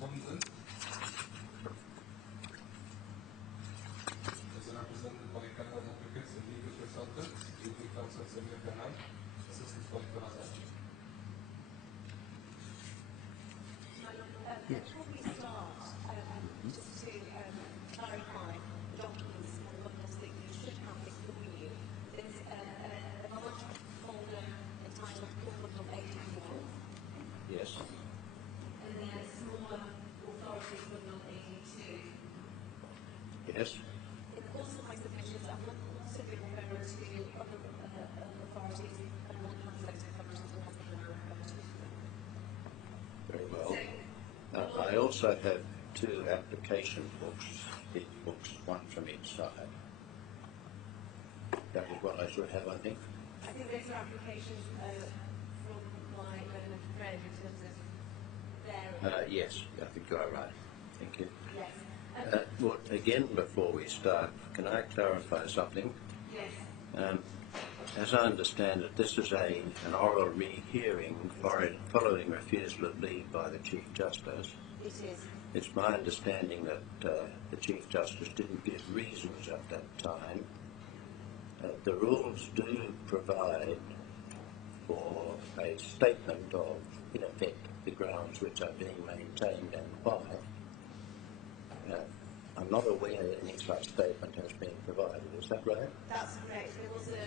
Hunden is represented by Canada Advocates and Legal Consultants, Legal Counsel Samir Kanan, assisted by Faraz. Yes. Before we start, just to clarify the documents or bundles that you should have before you, there's a large folder entitled Core Bundle 81, Yes. and then a smaller Authority Bundle 82. Yes. In the course of my submissions, I will also be referring to other authorities and will have those authorities will have them referred to. Very well. I also have two application books, these books, one from each side. That is what I should have, I think. I think those are applications from my learned friend in terms of their... Yes, I think you are right. Thank you. Yes. Well, again, before we start, can I clarify something? Yes. As I understand it, this is an oral rehearing following refusal of leave by the Chief Justice. It is. It's my understanding that the Chief Justice didn't give reasons at that time. The rules do provide for a statement of, in effect, the grounds which are being maintained and why. I'm not aware that any such statement has been provided. Is that right? That's correct. There was a...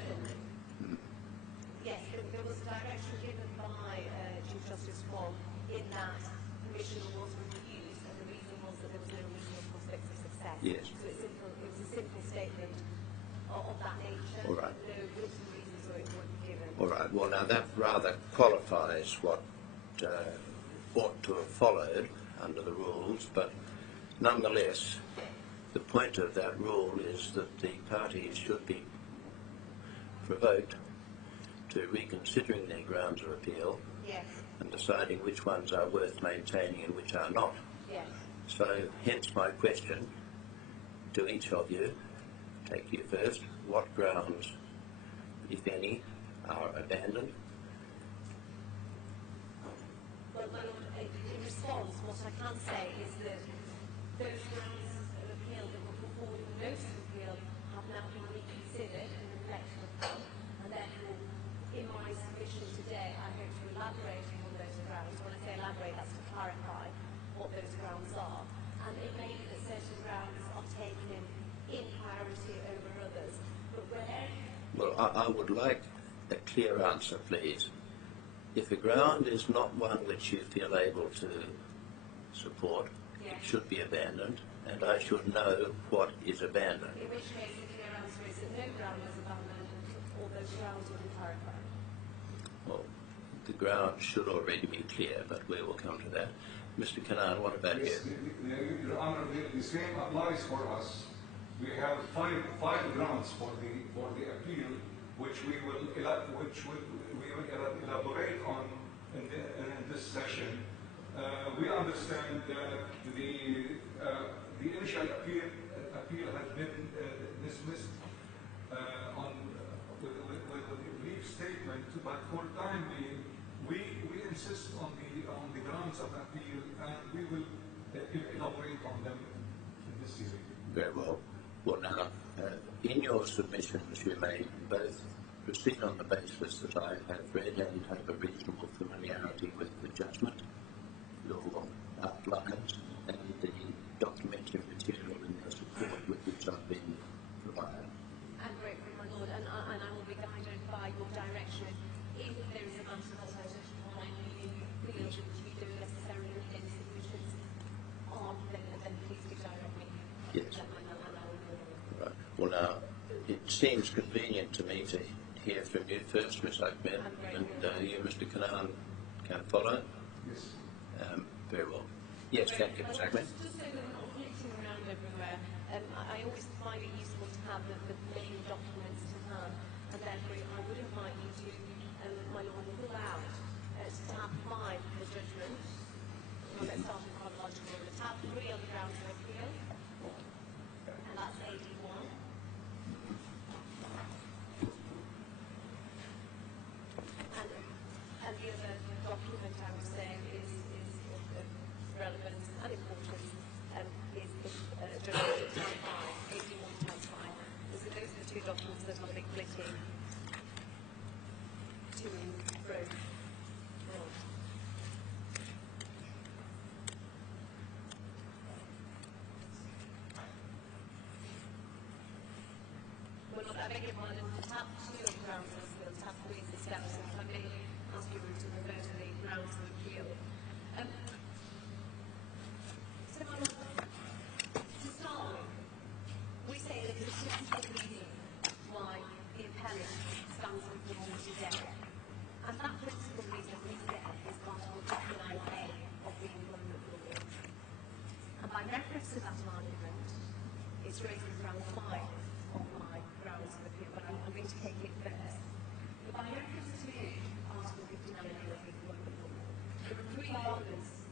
Yes, there was a direction given by Chief Justice Wong in that permission was refused, and the reason was that there was no reasonable prospect of success. Yes. So it was a simple statement of that nature. All right. No written reasons were given. All right. Well, now that rather qualifies what ought to have followed under the rules, but nonetheless, the point of that rule is that the parties should be provoked to reconsidering their grounds of appeal. Yes. And deciding which ones are worth maintaining and which are not. Yes. So, hence my question to each of you, take you first, what grounds, if any, are abandoned? Well, my Lord, in response, what I can say is that those grounds of appeal that were put forward in the notice of appeal have now been reconsidered and reflected upon, and therefore, in my submission today, I hope to elaborate on those grounds. When I say elaborate, that's to clarify what those grounds are. And it may be that certain grounds are taken in priority over others, but where... Well, I would like a clear answer, please. If a ground is not one which you feel able to support, it should be abandoned, and I should know what is abandoned. In which case, the clear answer is that no ground is abandoned, or those grounds will be clarified. Well, the ground should already be clear, but we will come to that. Mr. Kanan, what about Yes, you? Your Honor, the same applies for us. We have five grounds for the appeal, which we will elaborate on in this session. We understand that the initial appeal has been dismissed with a brief statement, but for the time being, we insist on the grounds of appeal, and we will elaborate on them in this hearing. Very well. Well, now, in your submissions, you may both proceed on the basis that I have read and have a reasonable familiarity with the judgment, your outlines, and the documentary material in the support with which I've been provided. I'm grateful, my Lord, and I will be guided by your direction. If there is a matter that I don't find you feel that you don't necessarily need any solutions on, then please do direct me. Yes. And I will do it. Right. Well, now, it seems convenient to me to hear from you first, Ms. Ahmed, and you, Mr. Kanan, can follow. Yes. Very well. Yes, thank you, Ms. Ahmed. Just so we're not flitting around everywhere, I always find it useful to have the main documents to hand, and therefore I would invite you to, my Lord, pull out tab 5 of the judgment. Well, let's start in chronological order. Tab 3 on the grounds of appeal, and that's 81. And the other document I was saying is of relevance. growth. Well, I beg your pardon, tab 2 of grounds of appeal, tab 3 is the steps, so if I may ask you to refer to the grounds of appeal. So, my lord, to start with, we say that the principal reason why the appellant stands before you today, and that principal reason is there is Article 59A of the Employment Law. And by reference to that argument, it's raised in ground 5 of my grounds of appeal, but I'm going to take it first. But by reference to Article 59A of the Employment Law, there are 3 arguments,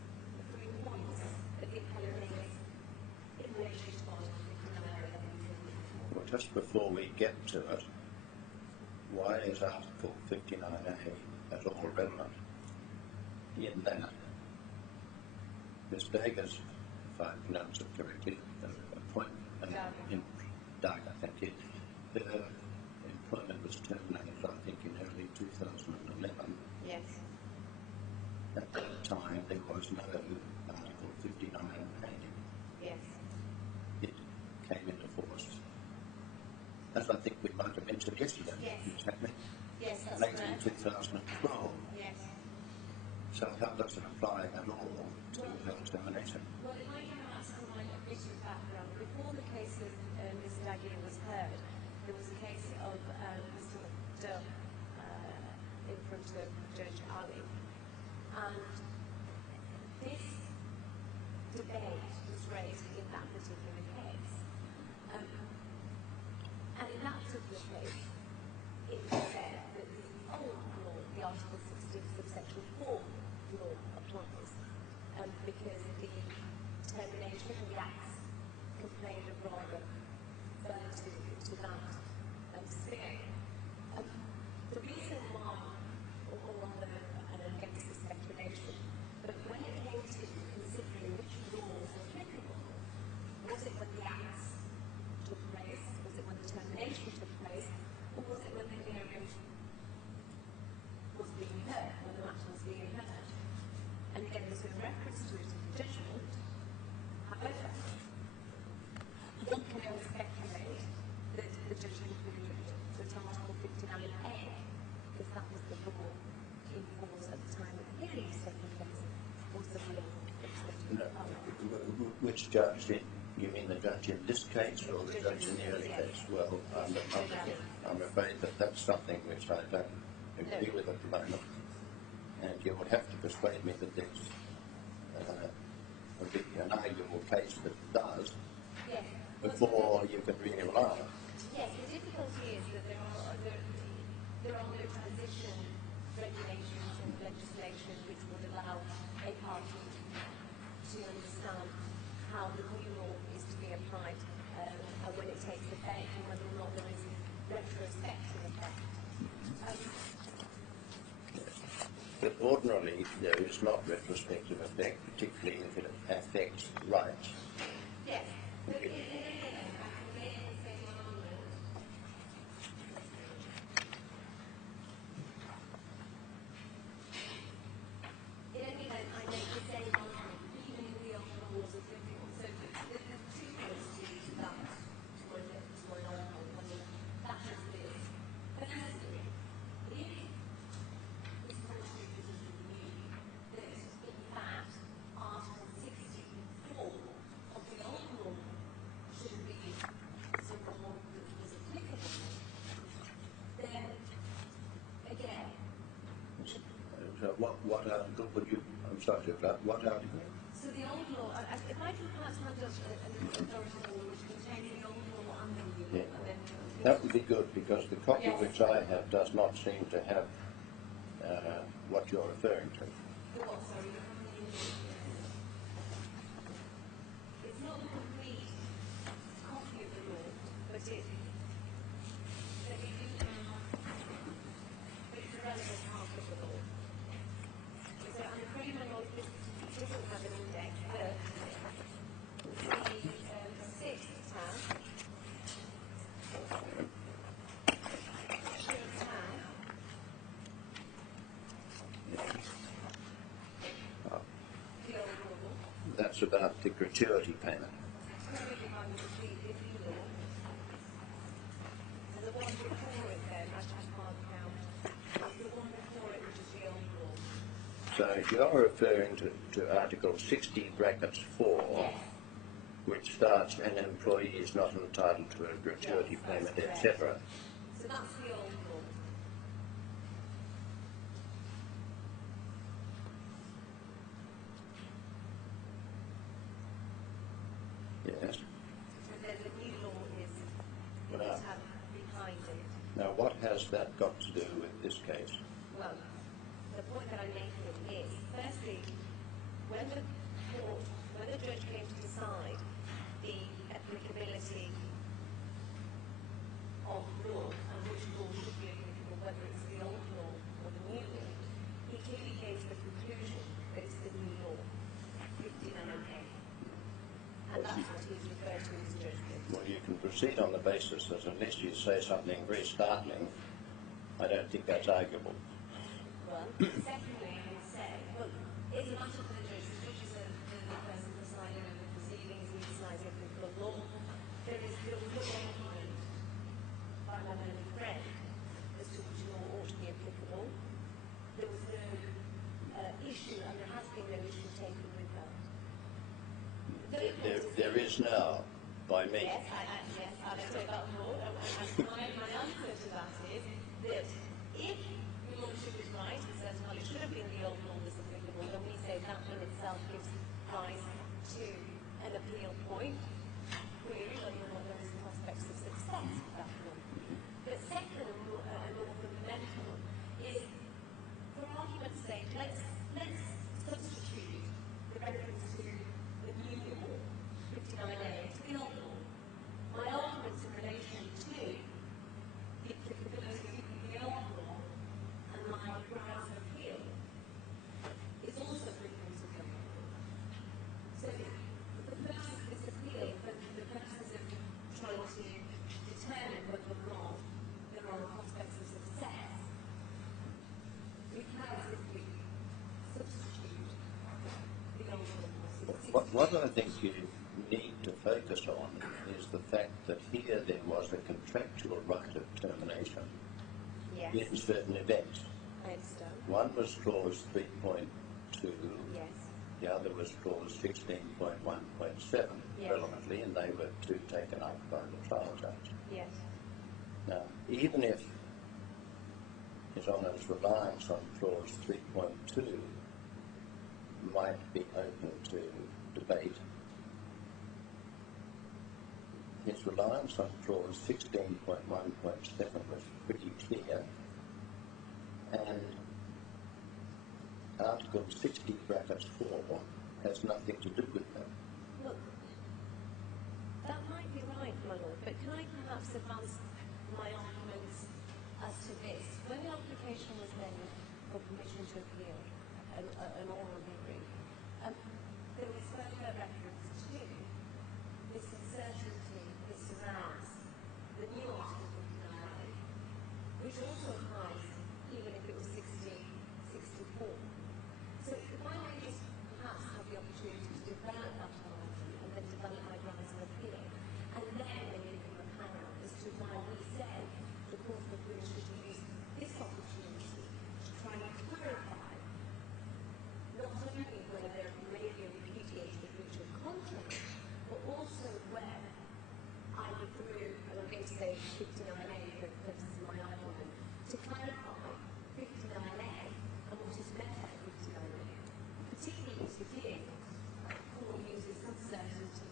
3 points that the appellant makes in relation to Article 59A of the Employment Law. Well, just before we get to it, why is Article 59A at all relevant in that Ms. Dagher's, if I pronounce it correctly, in Dagher, thank you, her employment was terminated, I think, in early 2011. Yes. At that time, there was no Article 59A. Yes. It came into force, as I think we might have mentioned yesterday. Yes. Exactly. Yes, that's Late correct. in 2012. Yes. So how does it apply at all to her termination? Well, if I can ask for my bit of background, before the case of Ms. Dagher was heard, there was a case of Mr. McDuff in front of Judge Ali. And this debate was raised in that particular case. And in that particular case, it was said that the old law, the Article 16 subsection 4 law applies, because the termination of the acts complained of rather relative to that sphere. The reason why, or rather, and against this speculation, but when it came to considering which laws were applicable, was it when the acts took place, was it when the termination took place, or was it when the hearing was being heard, when the matter was being heard? And again, there's no reference to it in the judgment. However, one can only speculate that the judge concluded that Article 59A, because that was the law in force at the time that the hearing was taking place, was the law that was going to be applied. Which judge did? You mean the judge in this case or the judge in the early case? Well, I'm afraid that that's something which I don't agree with at the moment. And you would have to persuade me that there's an arguable case that does, Yes. before you can really rely on it. Yes, the difficulty is that there are no transition regulations or legislation which would allow a party to understand how the new law is to be applied and when it takes effect and whether or not there is retrospective effect. But ordinarily, there is not retrospective effect, particularly if it affects rights. Yes. But in any event, I make the same argument, even if the old laws are difficult. So there's 2 points to that, to my argument. That is this. Firstly, if this constitution is renewed, that in fact Article 64 of the old law should be the law that was applicable, then again. So what article would you, I'm sorry to interrupt, what article? So the old law, if I can perhaps hand up an authority law which contains the old law and the new law, and then That would be good, because the copy which I have does not seem to have what you're referring to. the what, sorry, it's not a complete copy of the law, but it's a relevant part of the law. So I'm afraid my law doesn't have an index, but the 6th tab should have that's about the gratuity payment. Correct me if I'm wrong, the new law. And the one before it then, I can't count. It's the one before it, which is the old law. So you're referring to Article 60 brackets 4, Yes. which starts an employee is not entitled to a gratuity payment, etc. So that's the old law. Yes. And then the new law is the Wow. tab behind it. Now, what has that got to do with this case? Well, the point that I'm making is, firstly, when the judge came to decide the applicability of law and which law should be applicable, whether it's the old law or the new law, he clearly came to the conclusion that it's the new law, 59A. And that's what he's referred to in his judgment. Well, you can proceed on the basis that unless you say something very startling, I don't think that's arguable. Well, secondly, I would say, well, it's a matter for the judge. The judge is the person presiding over the proceedings, he decides applicable law. There was no argument by my learned friend as to which law ought to be applicable. There was no issue, and there has been no issue taken with that. There is now, by me. Yes, I'll take that forward. And my answer to that is that if your lordship is right and says, well, it should have been the old law that's applicable, then we say that in itself gives rise to an appeal point, query whether or not there is prospects of success with that law. But second, and more fundamental, is for argument's sake, let's substitute the reference to the new law, 59A, to the old law. My arguments in relation to the applicability of the old law and my grounds of appeal is also applicable to the old law. So the purpose of this appeal, the purpose of trying to determine whether or not there are prospects of success, we can simply substitute the old law. What I think you need to focus on is the fact that here there was a contractual right of termination Yes, in certain events. I understand. One was clause 3.2, Yes. the other was clause 16.1.7 Yes. relevantly, and they were two taken up by the trial judge. Yes. Now, even if His Honour's reliance on clause 3.2 might be open to debate, his reliance on clause 16.1.7 was pretty clear, and Article 60 brackets 4 has nothing to do with that. Look, that might be right, my lord, but can I perhaps advance my arguments as to this? When the application was made for permission to appeal an oral hearing, there was further reference to this uncertainty that surrounds the new Article 59, which also applies even if it was 64. So if I may just perhaps have the opportunity to develop that argument and then develop my grounds of appeal, and then maybe give a panel as to why we say the Court of Appeal should use this opportunity to try and clarify not only where there may be a repudiated breach of contract, but also where either through, and I'm going to say 59A for the purposes of my argument, to clarify 59A and what is meant by 59A, particularly as the court uses uncertainty,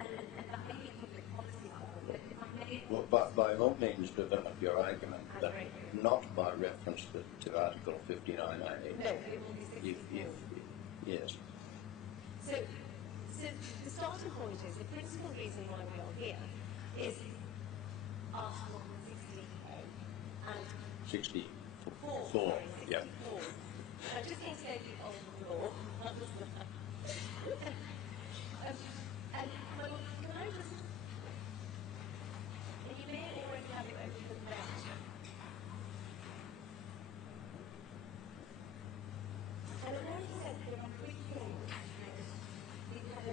and that may be a public policy argument, but if I may... Well, by all means develop your argument, but not by reference to Article 59A. No, it will be 64. Yes. So the starting point is, the principal reason why we are here is Article 60A and 64. sorry, 64. Yeah. I'm just going to say the old law. And can I just, and you may already have it open there. And I've already said there are three things that the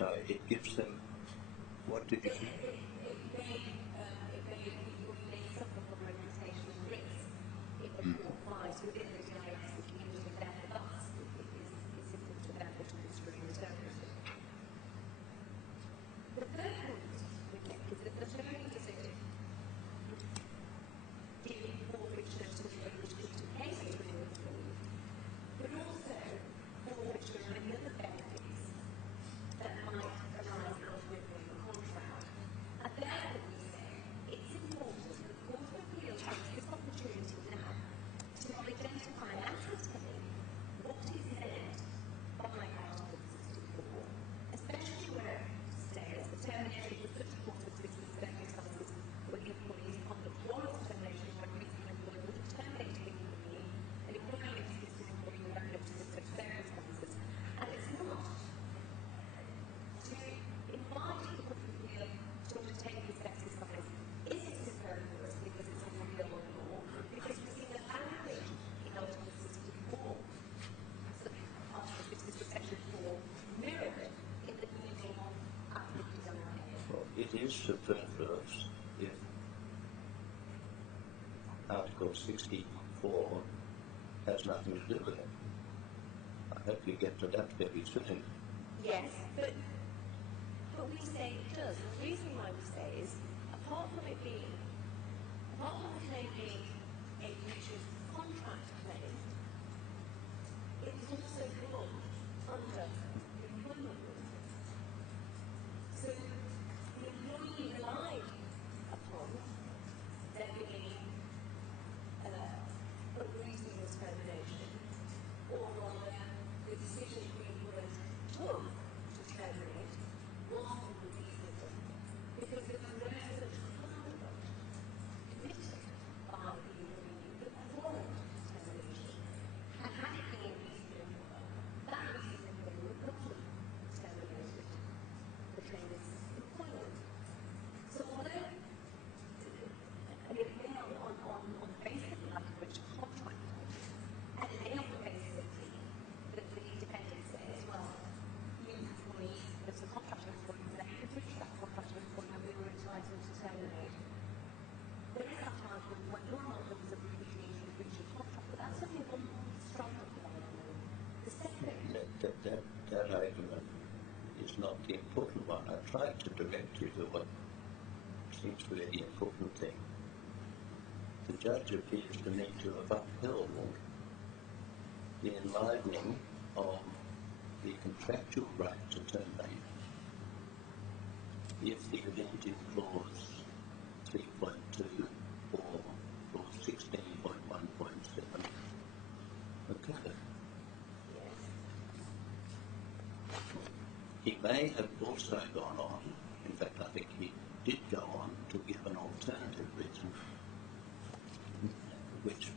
So it gives them, what did you say? It may suffer from reputational risk if a court finds within the GIS that used and therefore thus is simple to therefore to construe and interpret it. The third point we make is that not only does it give forfeiture to the restricted cases within the scheme, but also forfeiture of any other benefits that might arise ultimately from the contract. And therefore we say it's important that the Court of Appeal takes this opportunity now to identify and ascertain what is meant by Article 64, especially where it says the termination of such court of business circumstances where the employee's conduct warrants termination by reason of employment would terminate the employee and employer makes this employee without notice of such circumstances. And it's not to invite the Court of Appeal to undertake this exercise isn't superfluous because it's on the law, because we've seen the language in Article 64, so Article 66 Section 4, mirrored in the legal applicable design. Well, it is superfluous if Article 64 has nothing to do with it. I hope you get to that very soon. Yes, but we say it does. And the reason why we say is, apart from the claim being a breach of contract claim, it is also brought under the employment law. So the employee relied upon there being a reasonable termination, or rather the decision the employer took to terminate was unreasonable because there was no such conduct committed by the employee that warranted termination. And had it been reasonable, that reasonable would not have terminated the claimant's employment. So although and it may on the basis of the language of contract, and it may on the basis of the defendant says, well, you employees, there's a contract of employment there, you breached that contract of employment, we were entitled to terminate. There is that argument when you're not there was a breach of contract, but that's only one strand of the argument. The second That argument is not the important one. I tried to direct you to what seems to be the important thing. The judge appears to me to have upheld the enlivening of the contractual right to terminate if the event in clause 3.2 or clause 16.1.7 occurred. He may have also gone on, in fact I think he did go on to give an alternative reason, which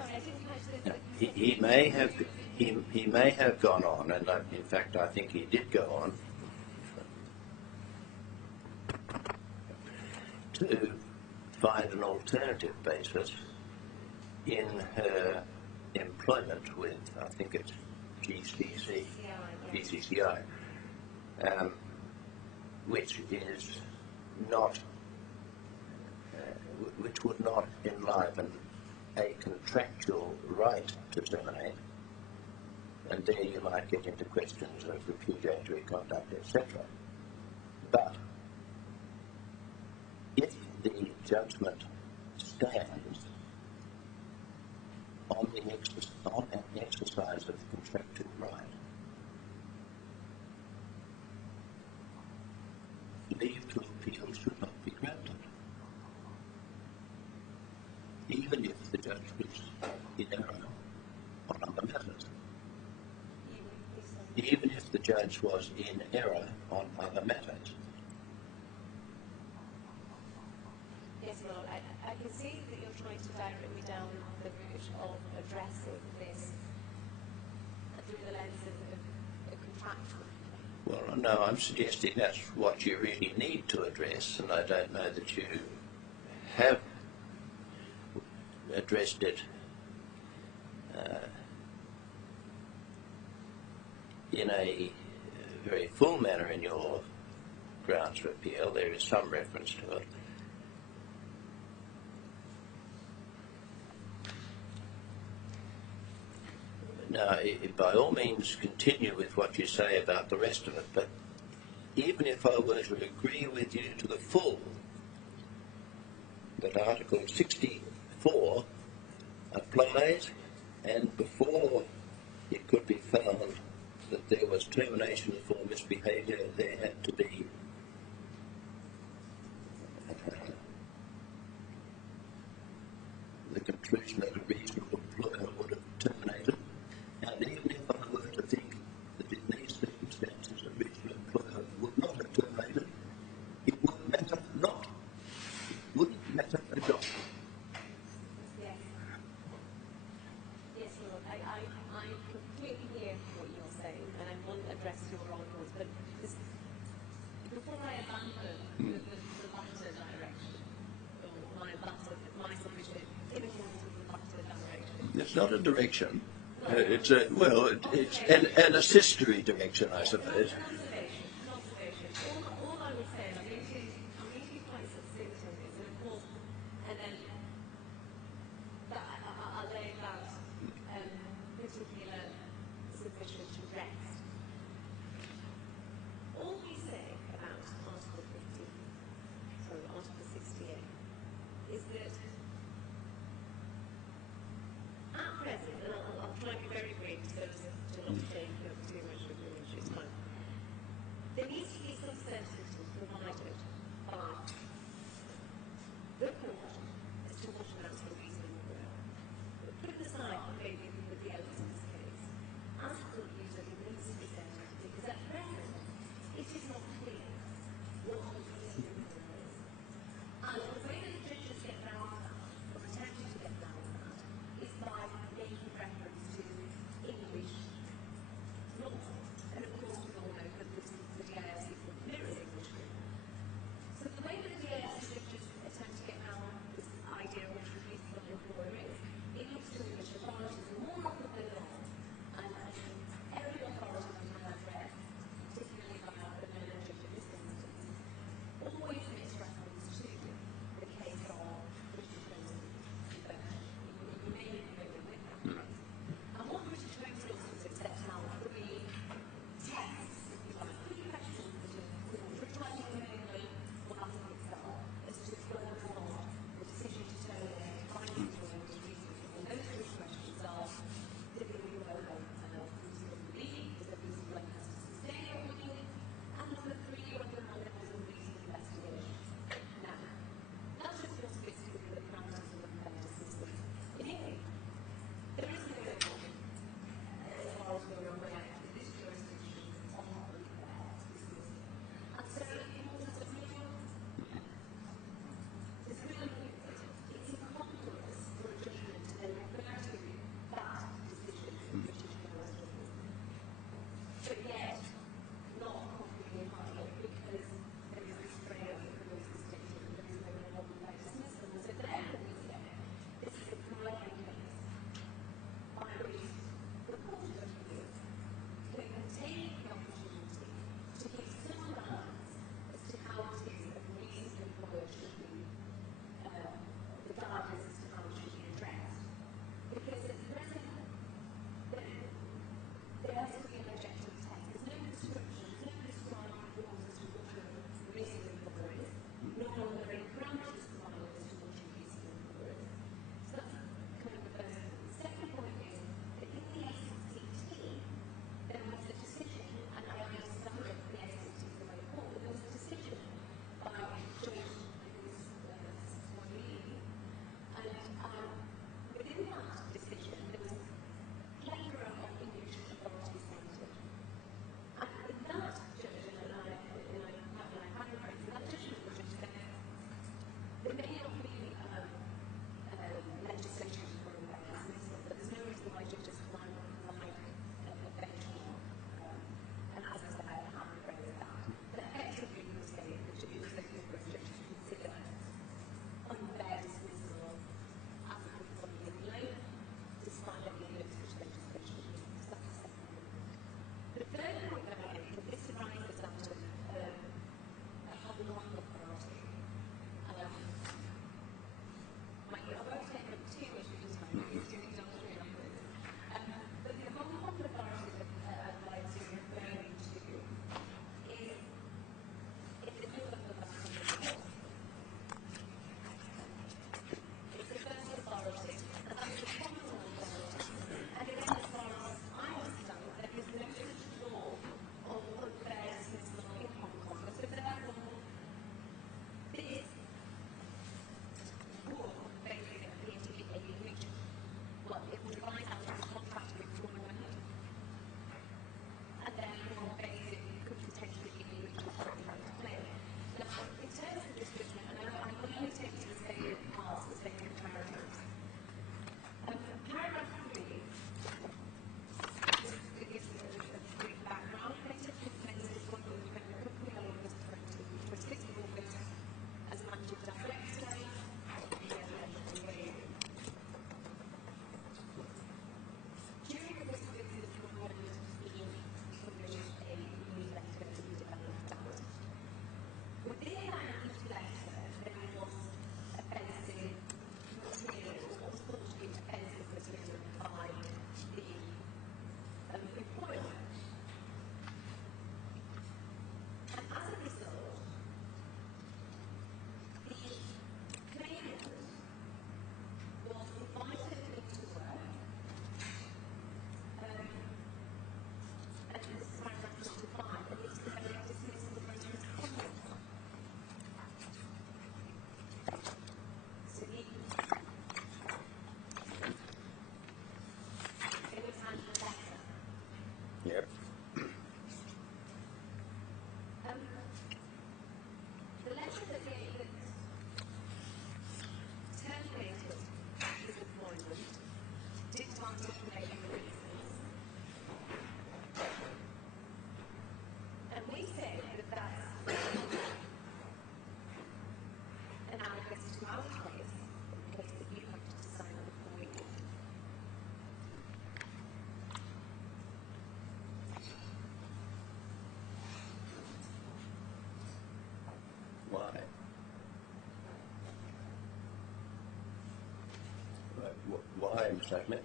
I didn't catch no, he may have gone on, and in fact I think he did go on to find an alternative basis in her employment with, I think it's GCCI, which is not, which would not enliven a contractual right to terminate, and there you might get into questions of repudiatory conduct, etc. But if the judgment stands on an exercise of the contractual right, leave to appeal should not be granted, even if the judge was in error on other matters. Even if the judge was in error on other matters. Yes, well, I can see that you're trying to direct me down the route of addressing this through the lens of contractual. Well, no, I'm suggesting that's what you really need to address, and I don't know that you have addressed it in a very full manner in your grounds for appeal. There is some reference to it. Now, by all means, continue with what you say about the rest of it, but even if I were to agree with you to the full that Article 64 applies, and before it could be found that there was termination for misbehaviour, there had to be the conclusion that a reasonable employer would have terminated. And even if I were to think that in these circumstances a reasonable employer would not have terminated, it wouldn't matter not. It wouldn't matter at all. Yes. Yes, Lord. I completely hear what you're saying, and I want to address your arguments, but this, before I abandon the latter direction, or my submission, in accordance with the latter direction. It's not a direction. It's an assistory direction, I suppose. An observation. All I would say, and I'm going to be quite succinct in this, and of course, and then I'll lay out particular submission to rest. All we say about Article 68, is that at present, and I'll try to be very brief so as to not take up too much of your time. Why, Mr. Ahmed?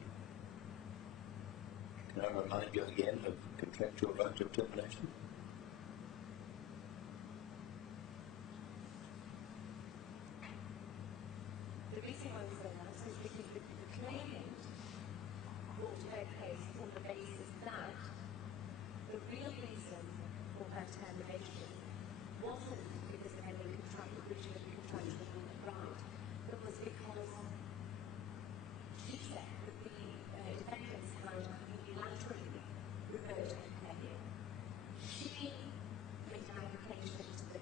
Can I remind you again of contractual right of termination? The reason why we say that is because the claimant brought her case on the basis that the real reason for her termination wasn't because of any breach of the contractual right, but was because she said that the defendants had unilaterally revoked her pay. She made an application to the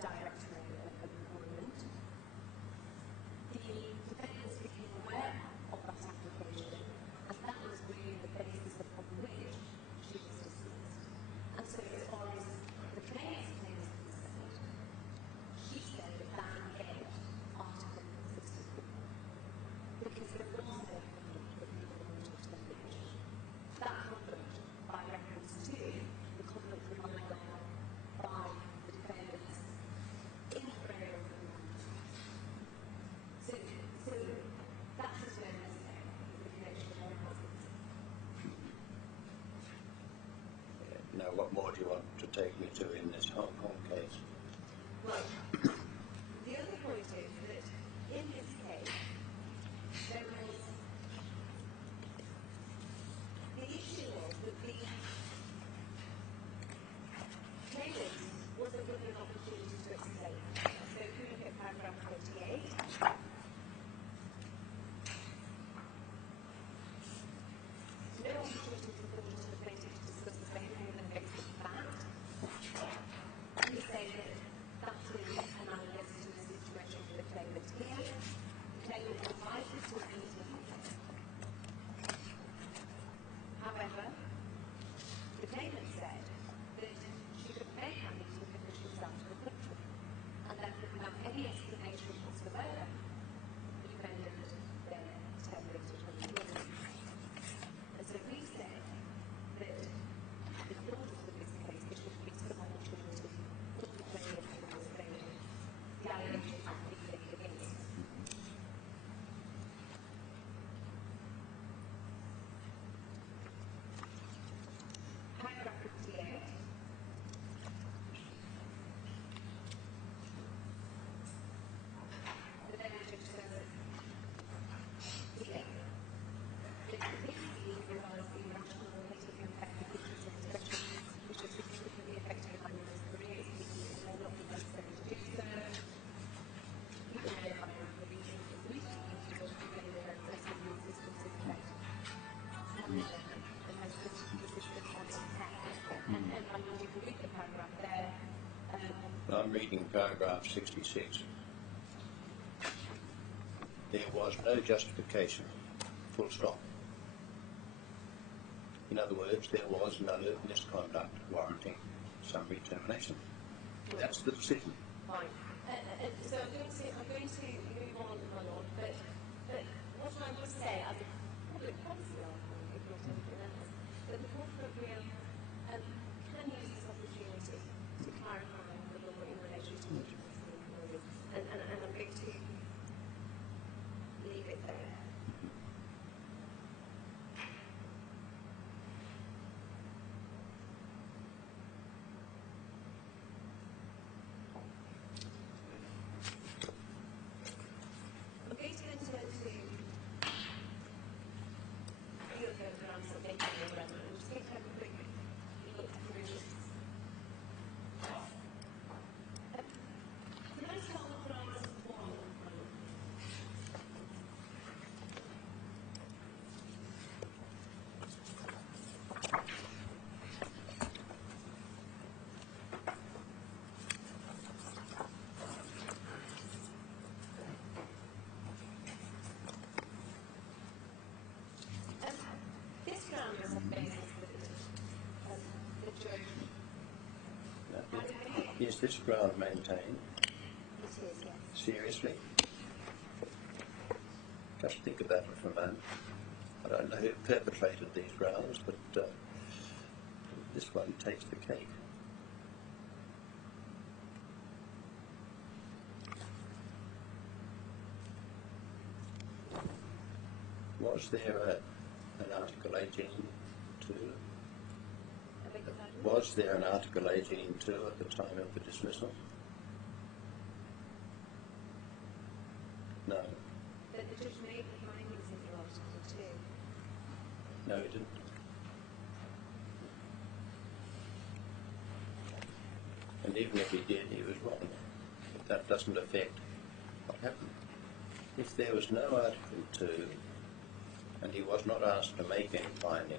Director of Employment. The defendants became aware of that application, and that was really the basis upon which she was dismissed. And so as far as the claimant's claim is concerned, she said that that engaged Article 64, because there was no conduct that we wanted to termination. That conduct, by reference to the conduct relied on by the defendants in the framework of the law. So that's as well as the connection of our husbands. Now, what more do you want to take me to in this Hong Kong case? Right. The other point is that in this case, there was the issue was that the claimant wasn't given an opportunity to explain. So if you look at paragraph 28, no opportunity for the plaintiff to discuss the claim more than basic fact. We say that that is analogous to the situation for the claimant here. The claimant provides this to meeting. However, the claimant said that she could make that meeting because she was out of the country, and therefore without any explanation whatsoever, the defendant then terminated her employment. And so we say that in order for this case, there should be some opportunity for the claimant to explain the allegations that are being made against her. Paragraph 58. The narrative says here that this scheme regards the national politic impact of features of expression which are significantly affected by one's career, speaking and may not be necessary to do so. Even though by the reason for which the individual should blame their excessive the existence of effect on them and has persisted on impact. And I would you can read the paragraph there. I'm reading paragraph 66. There was no justification, full stop. In other words, there was no misconduct warranting summary termination. That's the decision. Fine. So I'm going to move on, my lord, but what I would say as a public policy argument, if not anything else, that the Court of Appeal can use this opportunity to clarify the law in relation to contracts and employees, and I'm going to leave it there. I'm going to then turn to the other grounds that make me relevant. I'm just going to have a quick look through this. Can I start with grounds 1? This ground is a basis that the judge Is this ground maintained? it is, yes. Seriously? Just think about it for a moment. I don't know who perpetrated these grounds, but this one takes the cake. Was there an Article 18.2? I beg your pardon? Was there an Article 18.2 at the time of the dismissal? No. But the judge made the findings in your Article 2. No, he didn't. And even if he did, he was wrong. That doesn't affect what happened. If there was no Article 2, and he was not asked to make any finding,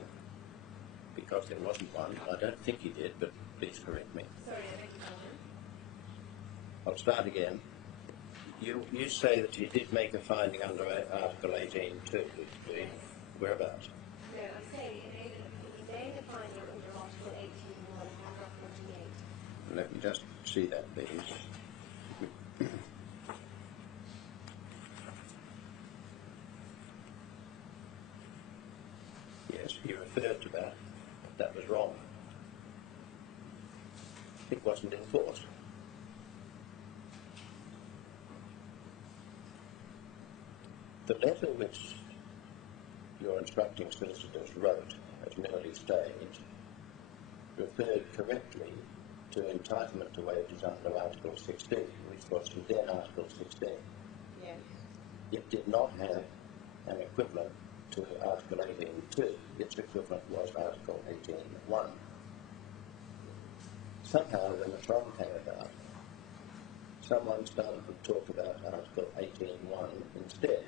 because there wasn't one, I don't think he did, but please correct me. Sorry, I beg your pardon. I'll start again. You say that you did make a finding under Article 18.2, Yes. whereabouts? No, I'm saying he made a finding under Article 18.1, paragraph 48. Let me just see that, please. Yes, he referred to that. That was wrong. It wasn't enforced. The letter which your instructing solicitors wrote at an early stage referred correctly to entitlement to wages under Article 16, which was then Article 16. Yes. It did not have an equivalent to Article 18.2. Its equivalent was Article 18.1. Somehow, when the trial came about, someone started to talk about Article 18.1 instead.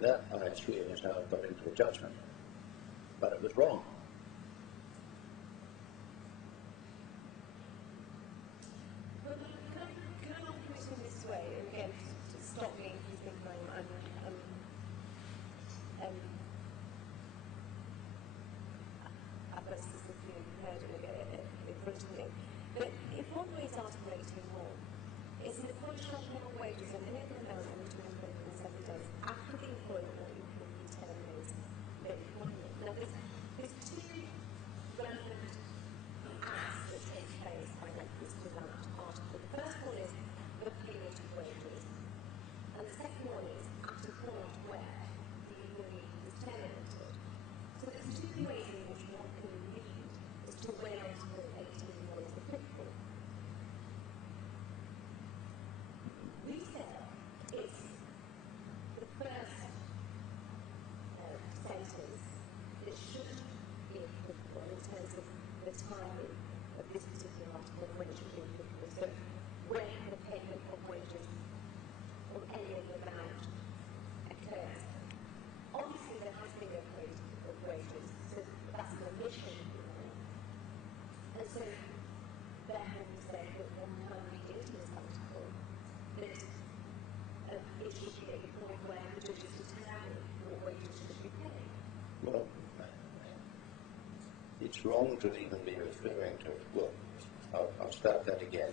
That, I assume, is how it got into the judgment. But it was wrong. Well, can I not put it in this way, and again, to stop me if you think I've got specifically heard it in front of me. But if one reads Article 18.1, it's an employee shall pay all wages on any other amount in between 107 days after the employment or employee terminates their employment. Now, there's two relevant acts that take place by reference to that article. The first one is the payment of wages, and the second one is at a point where the employee is terminated. So there's two ways in which one can read as to when Article 18.1 is applicable. We said it's the first sentence that should be applicable in terms of the timing of this particular article and when it should be applicable. So when the payment of wages or any other amount occurs. Obviously there has been a payment of wages, so that's an omission. And so therefore we say that one can read into this article that it should be at the point where the judges determine what wages should be paid. Well, it's wrong to even be referring to it. Well, I'll start that again.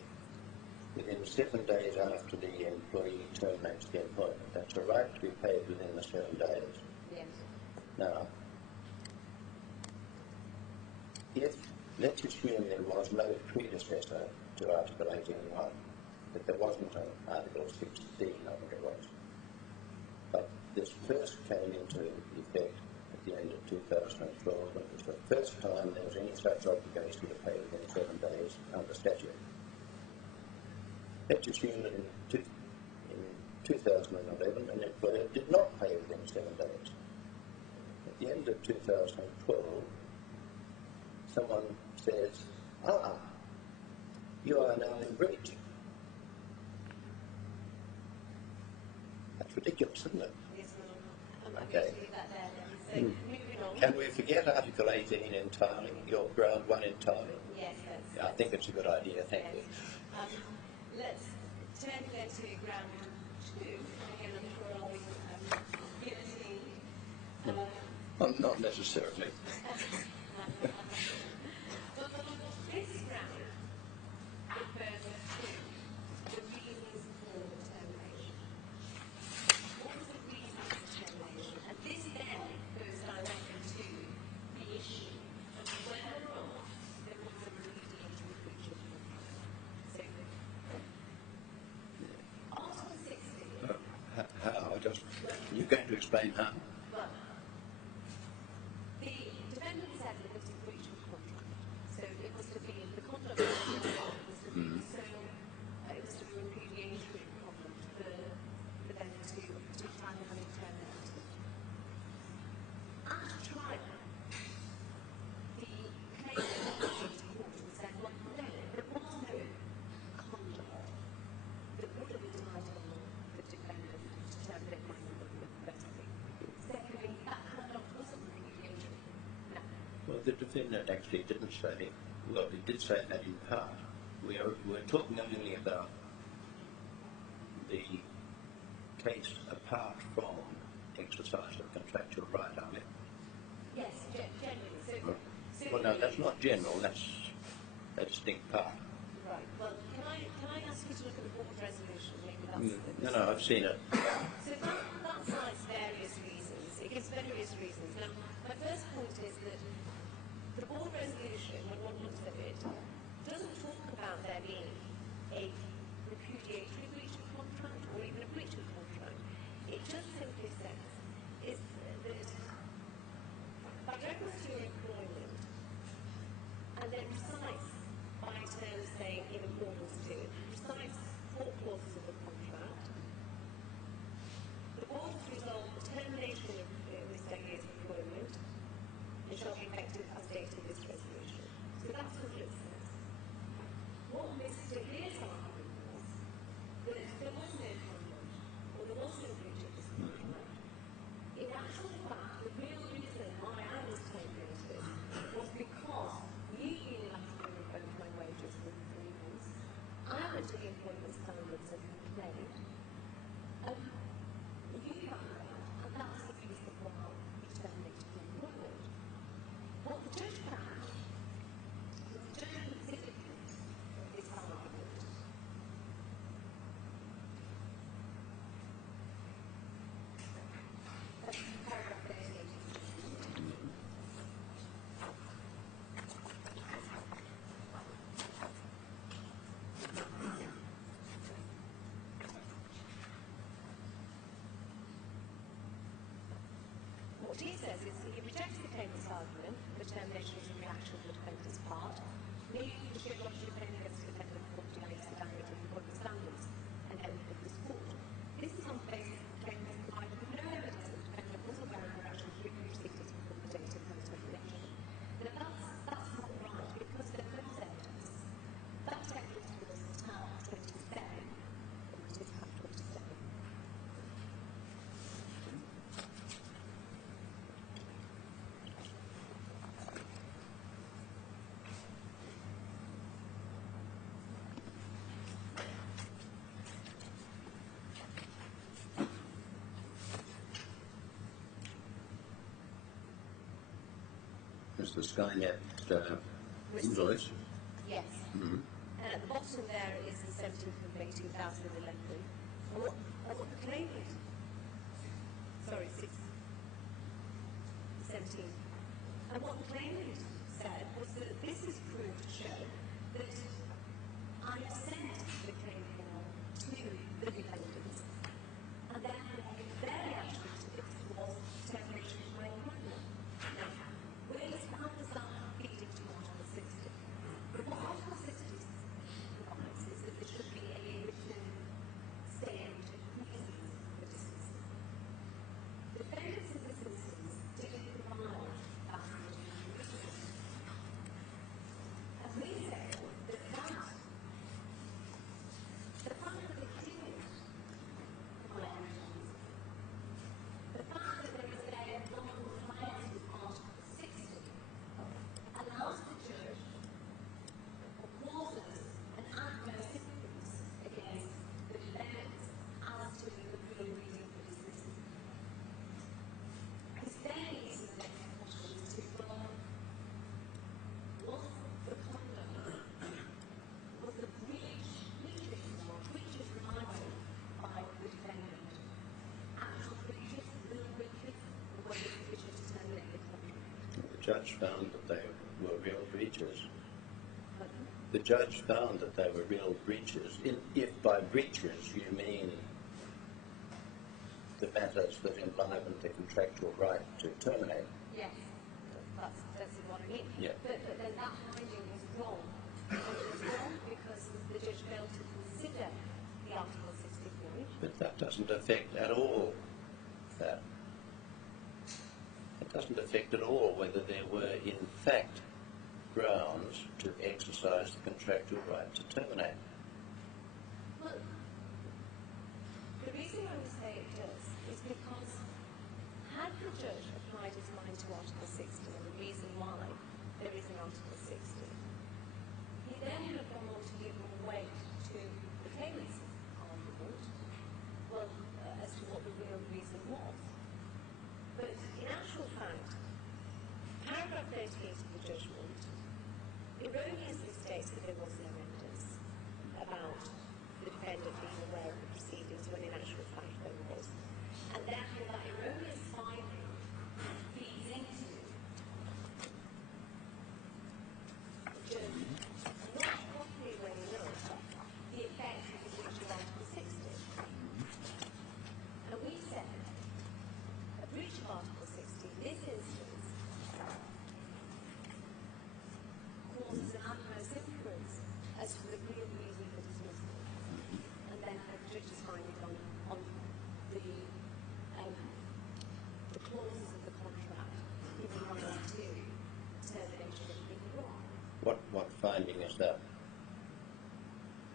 Within 7 days after the employee terminates the employment, that's a right to be paid within the 7 days. Yes. Now, let's assume there was no predecessor to Article 18.1, that there wasn't an Article 16, I think it was. But this first came into effect at the end of 2012, and it was the first time there was any such obligation to pay within 7 days under statute. Let's assume that in 2011 an employer did not pay within 7 days. At the end of 2012, someone says, you are now in breach. That's ridiculous, isn't it? Yes, I'm going Okay. to leave that there then. So moving on. Can we forget Article 18 entirely, your ground 1 entirely? Yes, I think it's a good idea, thank you. Let's turn then to ground 2. Again, I'm sure I'll be guillotined. Well, not necessarily. But this ground refers to the reasons for the termination. What was the reason for the termination? And this then goes directly to the issue of whether or not there was a remediation breach of contract. So, Article 60. How? Just You're going to explain how? Well, the defendant said that it was a breach of contract. So it was to be the conduct of the was to be so it was to be repudiatory conduct for them to find having terminated. At trial, the claim was court and said, well, no, there was no conduct that would have entitled the defendant to terminate my employment firstly. Secondly, that conduct wasn't repudiatory. No. Well, the defendant actually didn't say, well, he did say that in part. We're talking only about the case apart from exercise of contractual right, aren't we? Yes, generally. Well, no, that's not general, that's a distinct part. Right. Well, can I ask you to look at the board resolution? Maybe that's No, I've seen it. So that cites various reasons. It gives various reasons. Now, my first point is that the board resolution, when one looks at it, doesn't talk about there being a repudiatory breach of contract or even a breach of contract. It just simply says is that by reference to your employment, and then recites by terms saying in accordance to, recites 4 clauses of the contract. The board has resolved the termination of Ms. Dagher's employment and shall be effective as dated this resolution. So that's what it says. What Mr. Giles argued was that there was no conduct or there was no breach of this contract. In actual fact, the real reason why I was terminated was because you've been allowed to revoke my wages for 3 months. I went to the employment standards and complained. You found out, and that was the reason why you terminated my employment. What the judge found was the judge considered this argument. That's paragraph 38. What he says is that he rejects the claimant's argument that termination is a reaction on the defendant's part, meaning the should not defend against the defendant for delays to damage of employment standards and evidence of this court. This is on the basis that the claimant has provided no evidence that the defendant was aware of her actions during proceedings before the date of her termination. Now that's not right because there was evidence. That evidence was tab 27, or it is tab 27. It's the Skynet invoice. Yes. And at the bottom there is the 17th of May 2011. And what the claimant, sorry, 17. And what the claimant said was that this is proof to show that I have sent the claim form to the defendants, and therefore their reaction to this was termination of my employment. Now, how does that feed into Article 60? But what Article 60 provides is that there should be a written statement of reasons for dismissal. The defendants in this instance didn't provide that written reason. And we say that the fact that they didn't provide reasons, the fact that there is a non-compliance with Article 60 allows the judge or causes an adverse influence against the defendants as to the real reason for dismissal. Because then it's the next question as to, well, was the conduct, was the breach of rights by the defendant actual breaches, real breaches, or was it sufficient to terminate the contract? The judge found that they were real breaches. Pardon? The judge found that they were real breaches. If by breaches you mean the matter matters that enliven the contractual right to terminate. Yes, that's what I mean. Yeah. But then that finding was wrong. And it was wrong because the judge failed to consider the Article 60 point. But that doesn't affect at all that. It doesn't affect at all whether there were in fact grounds to exercise the contractual right to terminate. Well, the reason I would say it does is because had the judge applied his mind to Article 60 and the reason why there is an Article 60, he then would have gone on to give more weight to the claimant's argument, well, as to what the real reason was. But in actual fact, paragraph 38 of the judgment erroneously states that there was no evidence about the defendant being aware of the proceedings when in actual fact there was. And therefore that erroneous finding feeds into the judge not properly weighing up the effect of the breach of Article 60. And we said a breach of Article 60 in this instance causes an adverse influence as to the real reason for dismissal. And then the judge's finding on the clauses of the contract giving rise to termination of being wrong. What finding is that?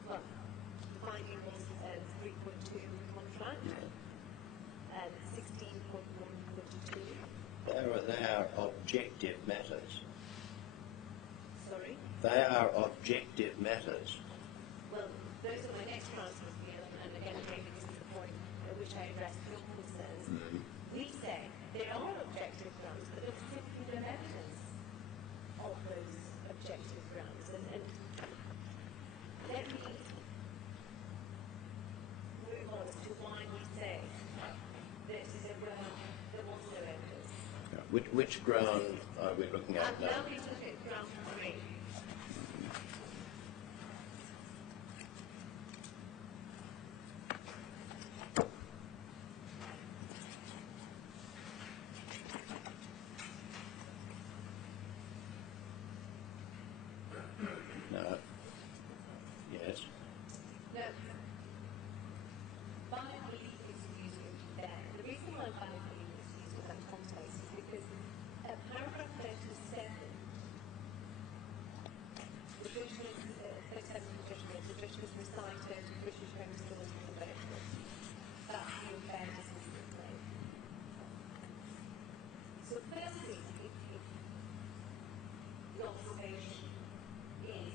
Well, the finding was 3.2 of the contract, 16.142. They are objective matters. Sorry? They are objective matters. Well, those are my next grounds of appeal, and again, maybe this is the point at which I address your concerns. We say there are objective grounds, but there's simply no evidence of those objective grounds. And let me move on as to why we say that there was no evidence. Which ground are we looking at now? Now we look at ground 3. No. Yes. No. Valid belief is used there. The reason why valid belief is used in that context is because paragraph 37, the judge has, 37 of the judgment, the judge has recited British Home Stores Convention. That's the unfair dismissal claim. So firstly, if the observation is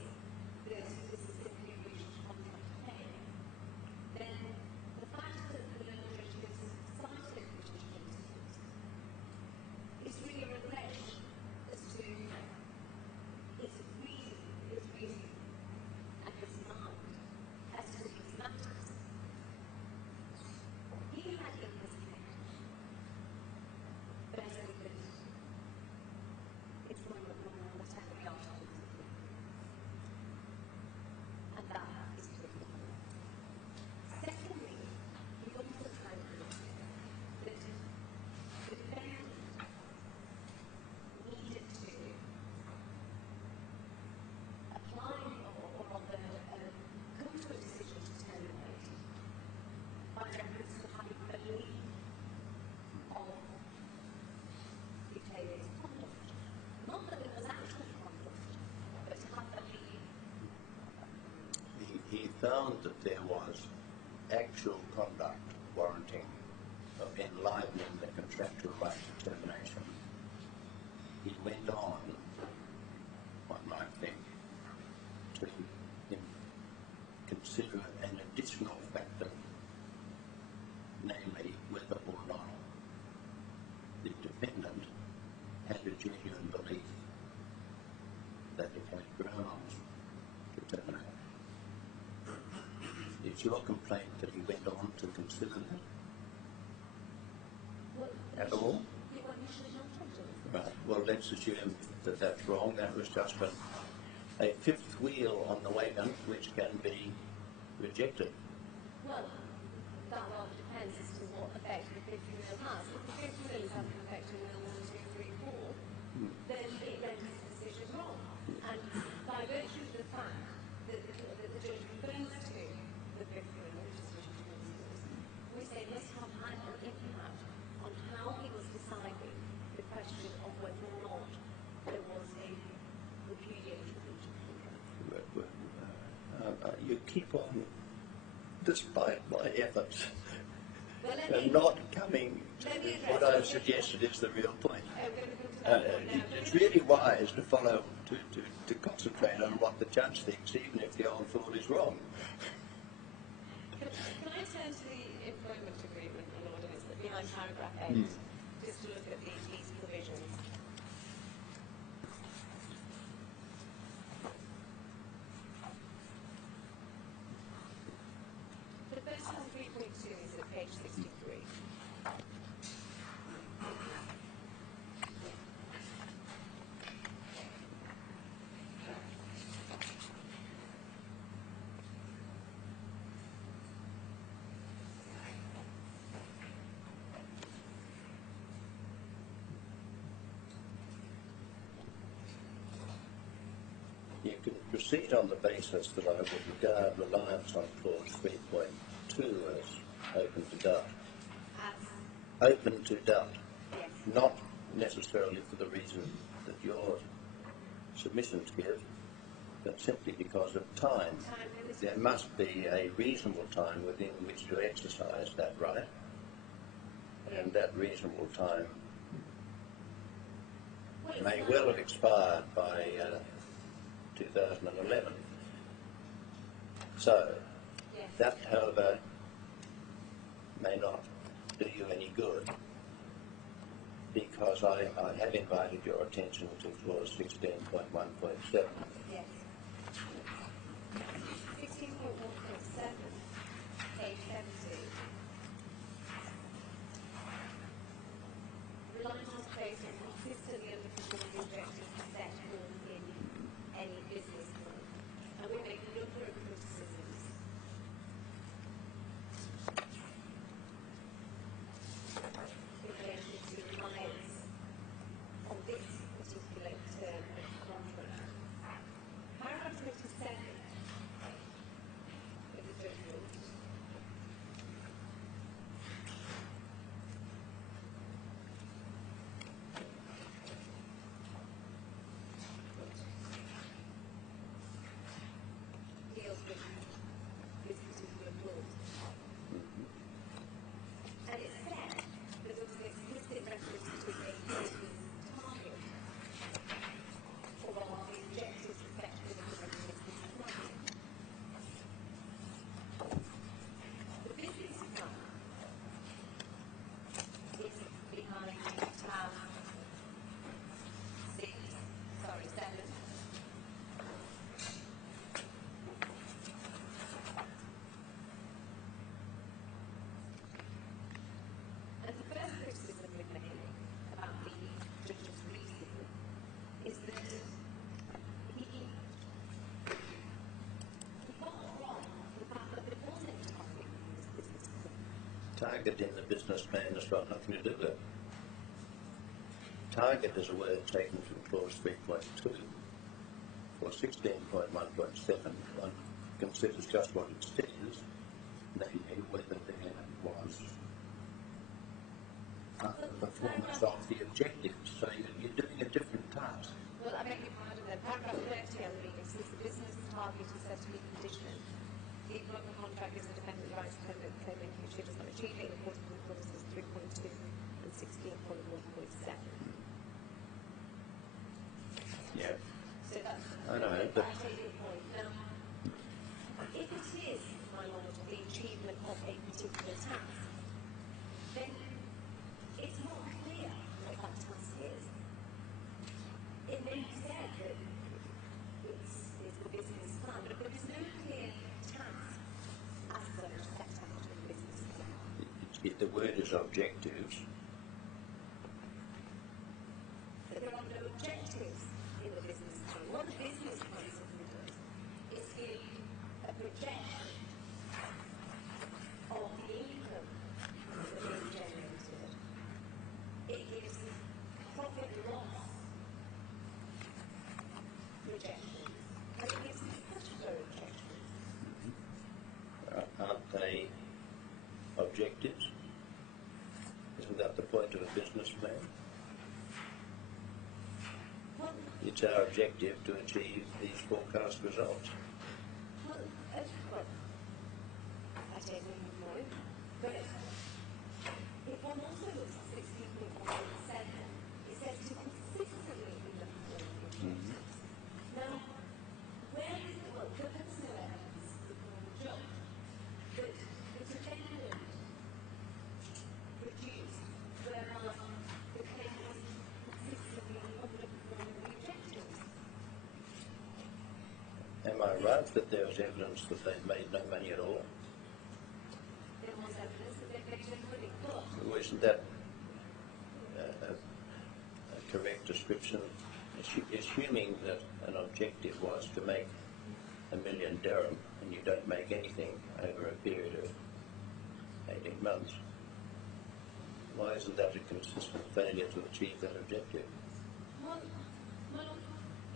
that this is simply a breach of contract claim, then the fact that the learned judge has cited British Home Stores is really a revelation as to its reason and its mind as to these matters. He had in his head basically that it's wrong whatever the articles of the and that is critical. Secondly, he also found that the defendant needed to apply or rather come to a decision to terminate by reference to having belief of the claimant's conduct. Not that it was actual conduct, but to have belief. He found that there was actual conduct warranting of enlivening the contractual right to termination. He went on, one might think, to consider an additional factor, namely whether or not the defendant had a genuine belief that it had grounds to terminate. It's your complaint that he went on to consider that Well, at all? you should not have done. Right. Well, let's assume that that's wrong. That was just a fifth wheel on the wagon which can be rejected. Well, that rather depends as to what effect the fifth wheel keep on, despite my efforts, Well, and not coming to what I've suggested is the real point. It's really wise to follow, to concentrate on what the judge thinks, even if the old thought is wrong. Can I turn to the employment agreement and ordinance behind paragraph 8, just to look at these provisions? The first one, 3.2, is at page 63. You can proceed on the basis that I would regard reliance on clause 3.2 as open to doubt. As, Open to doubt, yes, not necessarily for the reason that your submissions give, but simply because of time. There must be a reasonable time within which to exercise that right, and that reasonable time may well have expired by 2011. So, yes. that, however, may not do you any good, because I have invited your attention to clause 16.1.7. Yes. 16.1.7, page 70. Reliance on place on consistently underperforming the objectives set forth in any business plan. And we make a number of criticisms. In relation to reliance on this particular term of contract. Paragraph 27 of the judgment deals with this particular clause. And it said that there was an explicit reference to a business target or the objectives set forth in the business plan. The business plan is behind tab 7. And the first criticism we make about the judge's reasoning is that he got wrong the fact that there wasn't a target in this business plan. Target in the business plan has got nothing to do with it. Target is a word taken from clause 3.2. For 16.1.7, one considers just what it says, namely whether there was performance of the objectives. So you're doing a different task. Well, I beg your pardon then. Paragraph 30 I'm reading says the business target is said to be conditional. The employment contract is a dependent right to claimant which it does not achieve it according to clauses 3.2 and 16.1.7. Yeah, So that's, I know, but I take your point. Now, if it is, my lord, the achievement of a particular task, then it's not clear what that task is. It may be said that it's the business plan, but there is no clear task as such set out in the business plan. the word is objectives. That there are no objectives in the business plan. What the business plan simply does is give a projection of the income that is generated. It gives profit and loss projections, and it gives cash flow projections. Aren't they objectives? Isn't that the point of a business plan? Well, It's our objective to achieve these forecast results. well, But if one also looks at 16.1.7, it says to consistently underperform the objectives. Now, where is the work? There was no evidence before the judge that the defendant produced whereas the claim was consistently underperforming the objectives. Am I right that there was evidence that they made no money at all? There was evidence that they made no money, but Wasn't that a correct description? Assuming that an objective was to make $1 million dirham and you don't make anything over a period of 18 months, why isn't that a consistent failure to achieve that objective? well,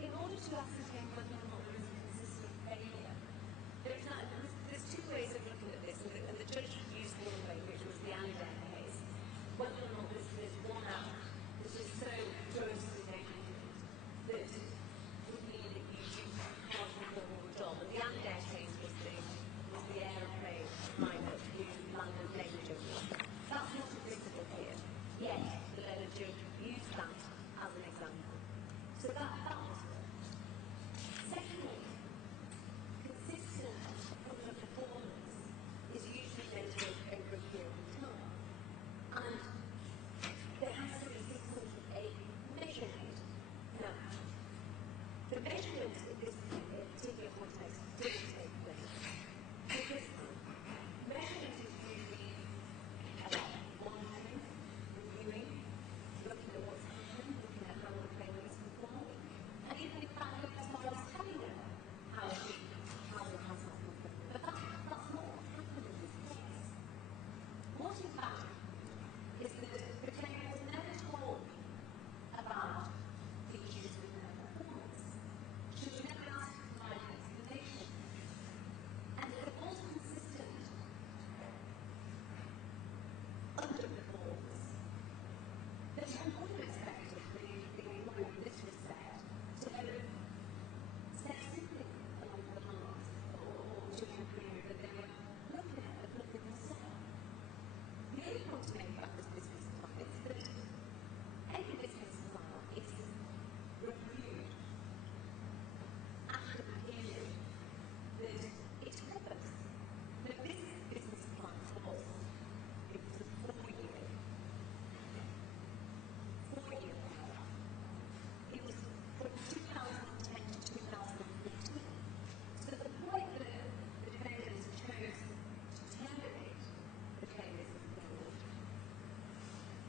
in order to ascertain whether or not there is a consistent failure, there's two ways of looking at this, and the judge used one way, which was the Aida case. Whether or not there's one act that is so grossly negligent that would mean that you can't perform your job. And the Aida case was the aeroplane pilot who landed negligently. That's not applicable here. Yet, the letter judge used that as an example. So that was one. Secondly, consistent underperformance is usually measured over a period of time. And there has to be some sort of a measurement. Now, the measurement in this particular context didn't take place. Because measurement is usually monitoring, reviewing, looking at what's happened, looking at how the plane is performing, and even if that goes as far as telling them how it has performed. But that's not what happened in this case. What in fact is that the claim was never told about the issues with her performance. She was never asked to provide an explanation. And if it was consistent underperformance, then one would have expected the employer in this respect to have said something along the lines or to the employer that they were looking at but nothing was said. The other point to make about this business plan is that any business plan is reviewed after the period that it covers. Now, this business plan for us, it was a 4-year plan. It was from 2010 to 2015. So the point that the defendants chose to terminate the claim is fulfilled.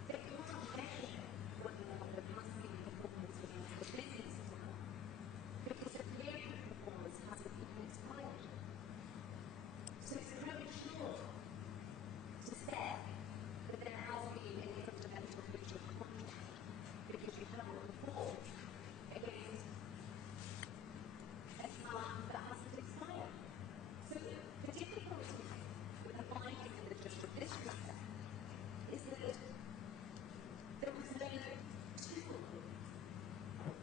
They can't measure whether or not there has been performance against the business plan because the period of performance hasn't even expired. So it's premature to say that there has been any fundamental breach of contract because you haven't performed against a plan that hasn't expired. So the difficulty with the finding of the judge in this respect is that there was no tool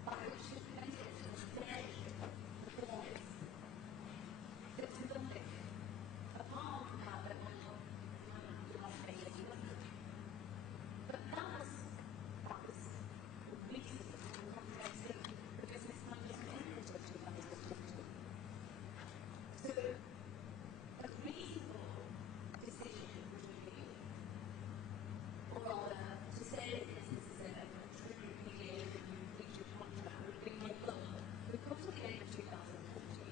by which the defendant was measured performance. There's nothing apart from the fact that you must pay any money. But that was reasonable in the context of the business plan was amended in 2015. So a reasonable decision would be, or rather, to say that this is a true period of breach of contract would be, look, we've come to the end of 2014.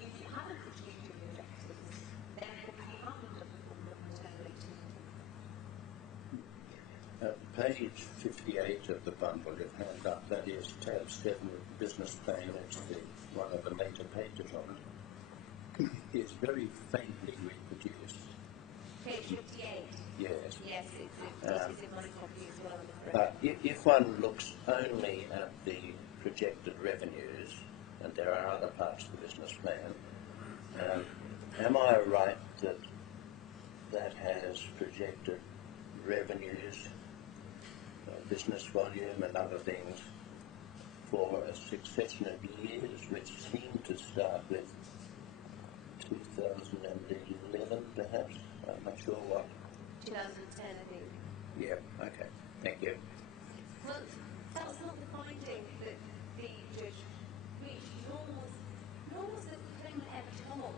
You haven't achieved your objectives, therefore you haven't performed your terminating. Page 58 of the bundle you've held up, that is tab 7 business plan, it's one of the later pages of it, is very faintly reproduced. Page 58. Yes. Yes, it is in my copy as well, I'm afraid. But if one looks only at the projected revenues, and there are other parts of the business plan, am I right that that has projected revenues, business volume and other things for a succession of years which seem to start with 2011 perhaps? I'm not sure what. 2010, I think. Yeah, okay. Thank you. Well, that was not the finding that the judge reached, nor was the claimant ever told.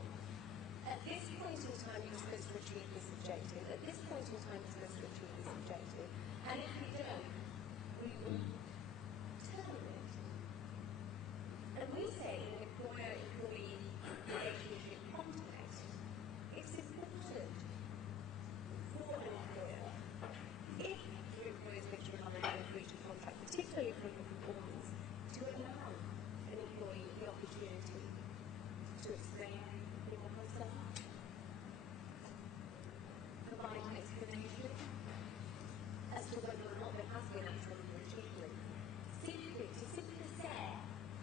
At this point in time, you're supposed to achieve this objective. At this point in time, you're supposed to achieve this objective. And if you don't, we will terminate. And we say in an employer-employee relationship context, it's important for an employer, if your employer is going to rely on a breach of contract, particularly for performance, to allow an employee the opportunity to explain your concern, provide an explanation as to whether or not there has been actual achievement. Simply say,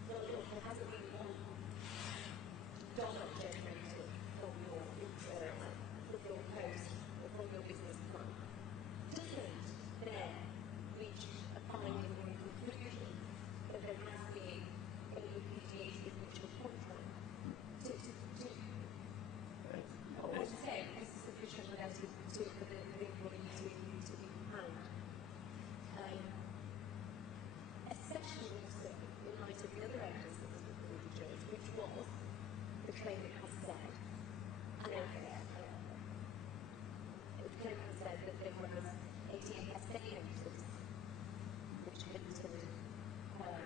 well, look, there hasn't been $1 generated from your post or from your business plan, doesn't there reach a finding or a conclusion that there has been a repudiation breach of contract? Or to say this is sufficient for them for the employee to be hanged. Especially also in light of the other evidence that was before the judge, which was the claimant has said, the claimant has said that there was a TFSA notice which limited her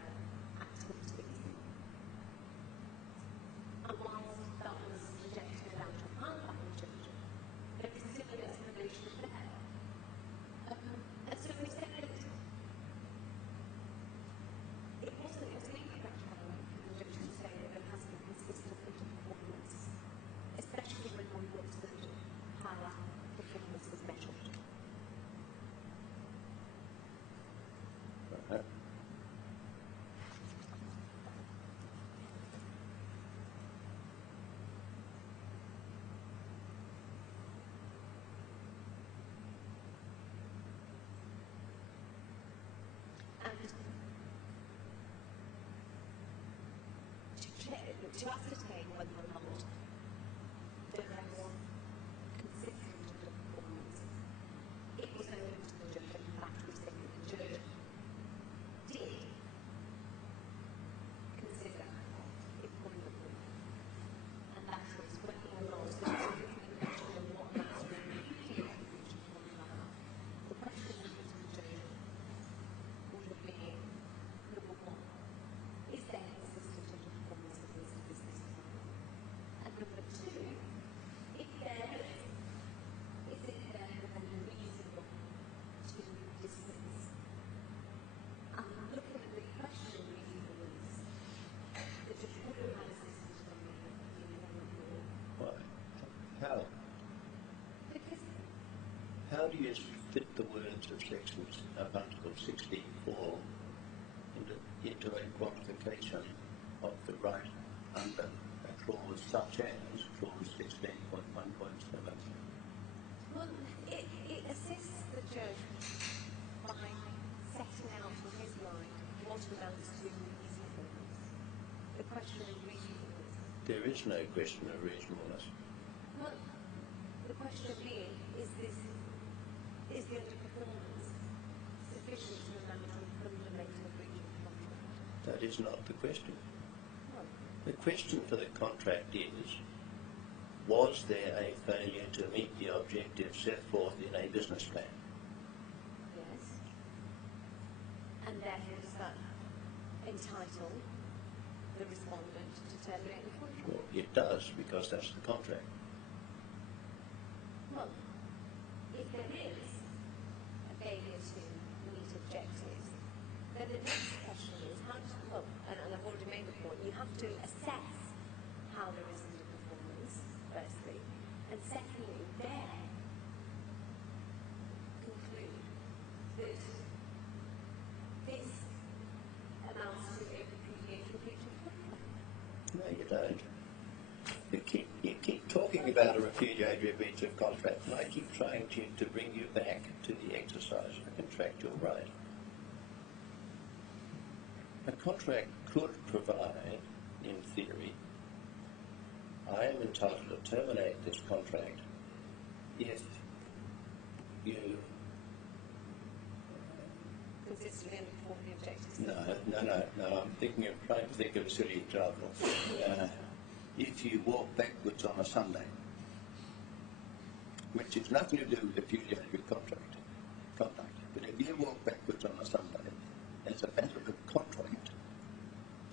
activities. And whilst that was rejected without a hand by the judge, there is still an explanation there. And so we said that it wasn't incorrect for the judge to say that there has been consistent performance, especially when one looks at how performance was measured. And to ascertain whether or not there was consistent performance, it was open to the judge, and in fact we say that the judge did consider employment, and that was whether or not there was a question of what amounts to a repudiation breach of contract. The question to the judge would have been, number one, is there consistent performance against the business plan? And number two, if there is it therefore reasonable to dismiss? And looking at the question of reasonableness, the judge would have had assistance from the employment law. Why? How? Because How do you fit the words of sections of Article 16.4 into a qualification of the right under a clause such as clause 16.1.7? well, it assists the judge by setting out in his mind what amounts to reasonableness. The question of reasonableness. There is no question of reasonableness. Well, the question being, is the underperformance sufficient to amount to a fundamental breach of contract? That is not the question. Well, The question for the contract is, was there a failure to meet the objectives set forth in a business plan? yes. And therefore does that entitle the respondent to terminate the contract? Well, it does, because that's the contract. Well, if there is a failure to meet objectives, then the next question is how to, well, and I've already made the point, you have to assess how there is underperformance, firstly, and secondly, then conclude that this amounts to a repudiation breach of contract. No, you don't. You keep talking about a repudiatory breach of contract, and I keep trying to bring you back to the exercise of contractual right. A contract could provide, in theory, I am entitled to terminate this contract if You, consistently underperform the objectives. no, I'm trying to think of a silly example. If you walk backwards on a Sunday, which has nothing to do with affiliated conduct, but if you walk backwards on a Sunday, as a matter of contract,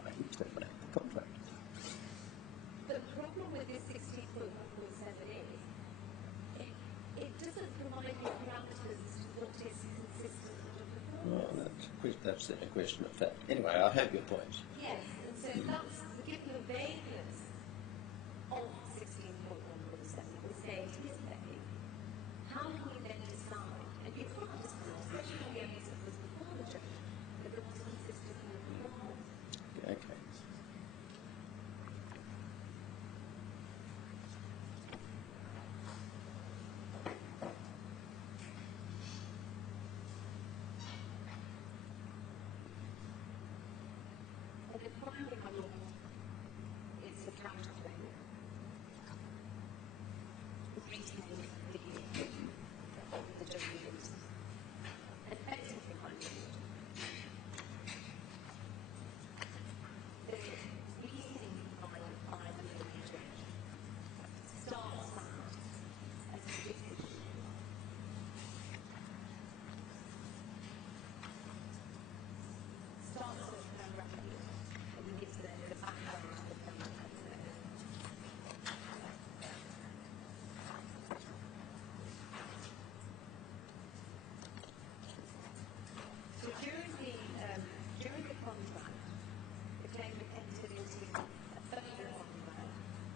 I would terminate the contract. The problem with this 16.1.7 is it doesn't provide the parameters as to what is consistent underperformance. Well, that's then a question of fact. Anyway, I have your points. Yes, and so that's given the vagueness of 16.1.7, we say it is vague. How can we then decide? And you can't decide, especially when the evidence was before the judge, that there was consistent underperformance. Okay. And the primary model is the counterclaim. Retain the judgment. Effectively finding the reasoning provided by the judge starts out as a decision. Starts at paragraph 8 and gives the background to the counterclaim. So during the contract, the claimant entered into a further contract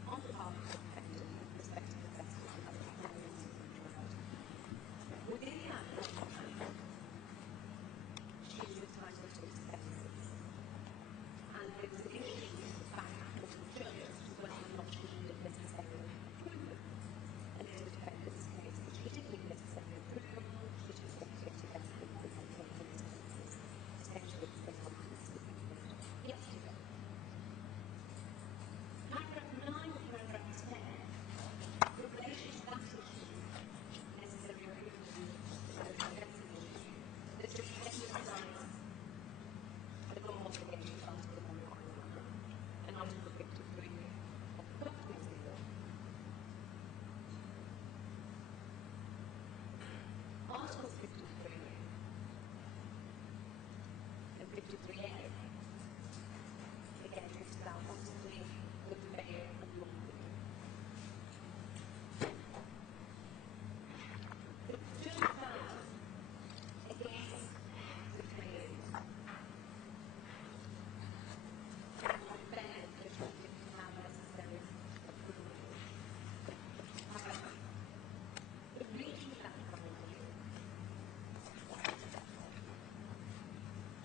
on behalf of the defendant with respect to the vessel and other elements of the contract. Within that contract, she was entitled to expenses, and there was an issue back with the judge as to whether or not she needed necessary approval. And in the defendant's case, that she didn't need necessary approval, she just wanted to basically present her own expenses. Essentially, it's the arguments that we heard yesterday. Paragraph 9 and paragraph 10, in relation to that issue, necessary approval of the expenses issue, the judge emphasised the law obligation of Article 159 and Article 53 of the Companies Law. Article 53 and 53A again talks about possibly good faith and wrongdoing. The judge found against the claimant and the defendant that she didn't have necessary approval. However, in reaching that finding,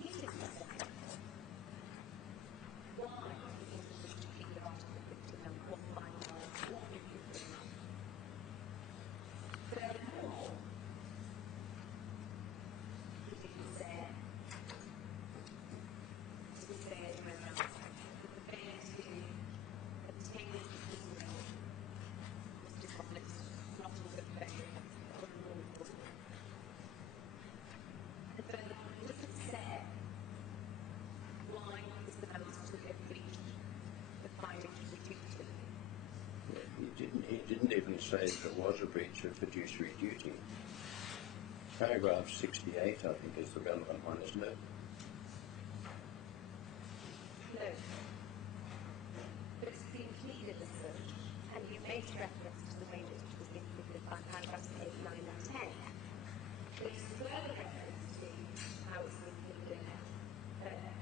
he didn't say why he didn't wish to keep the Article 59 or 53. Furthermore, he didn't say, as we say anywhere else, that the failure to obtain this consideration was dishonest, not in good faith, or unlawful. And furthermore, he doesn't say why he's supposed to have reached the finding to be due to. He didn't even say that it was a breach of fiduciary duty. Paragraph 68, I think, is the relevant one, isn't it? No. But it's been pleaded as such, and you made reference to the way that it was being pleaded by paragraphs 8, 9 and 10. There's further reference to how it's been pleaded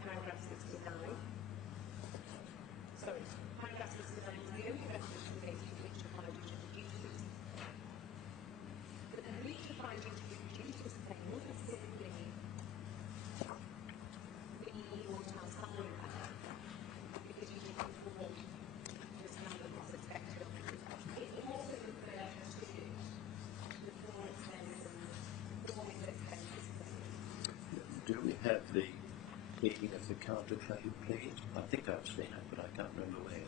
paragraph 69. Sorry, paragraph 69 is the only reference we made to breach of fiduciary duties. But the breach of fiduciary duties claim wasn't simply bringing your child salary back because you didn't perform the standard that's expected of you. It also refers to the form expenses, performance expenses claim. Do we have the pleading of the counterclaim, please? I think I've seen it, but I can't remember where.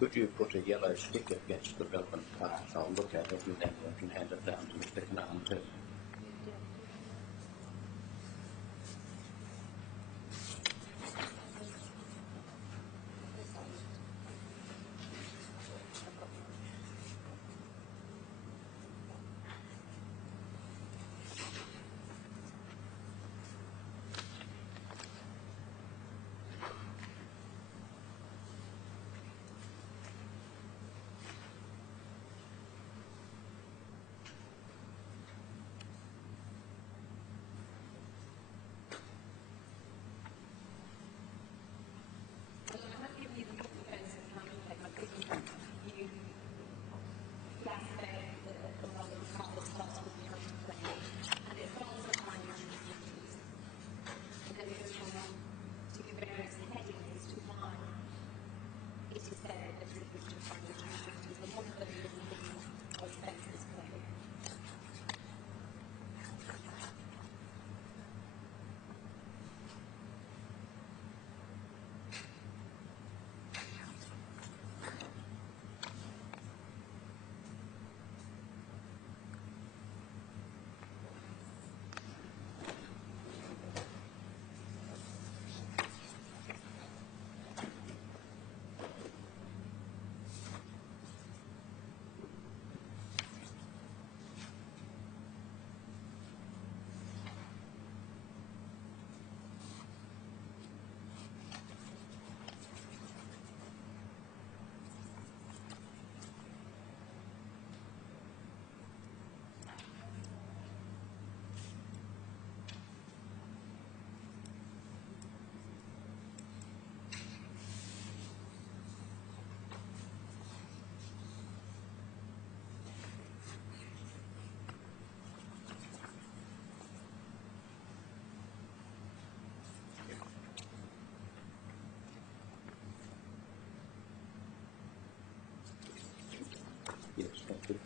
Could you put a yellow stick against the relevant part? I'll look at it and then you can hand it down to Mr. Canaan too. Yes, thank you.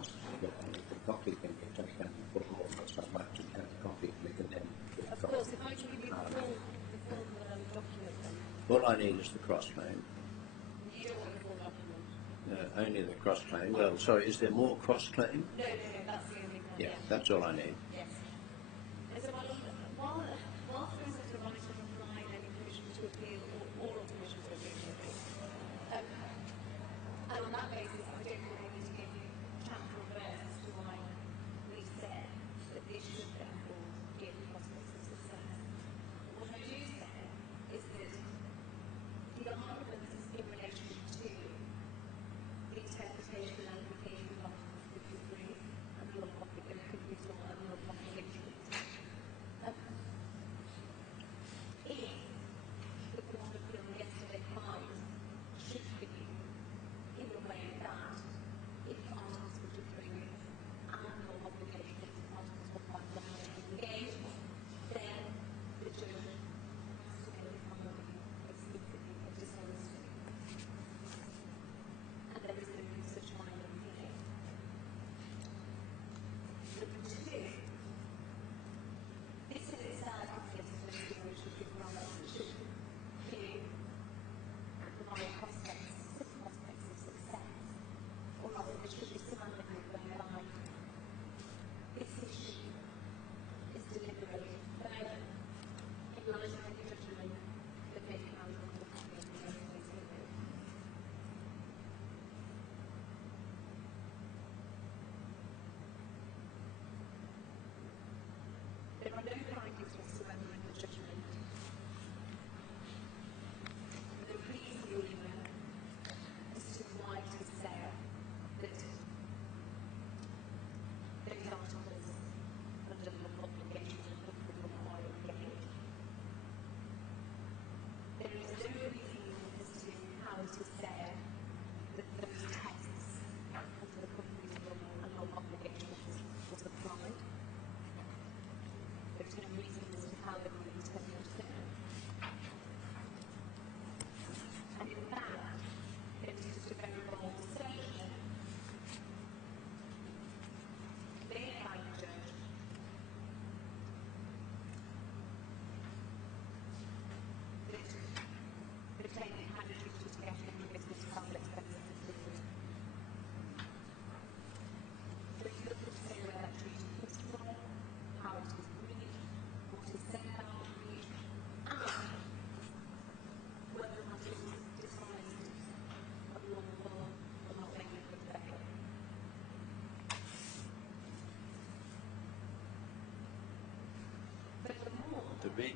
The copy can be taken for all of us. I'd like to have a copy and we can then get a Of copy. course, if I can give you the full document, then All I need is the cross-claim. you don't want the full document. Only the cross-claim. Well, sorry, is there more cross-claim? No, that's the only one. Yeah, that's all I need. Yes. And so, while there isn't a right to apply any permission to appeal or oral permission to appeal, and on that basis, I don't think I need to give you chapter and verse as to why we said that this should therefore give prospects of success. What I do say is that the arguments in relation to the interpretation and application of Article 53 and the non-profit companies law and the non-profit interest. If the court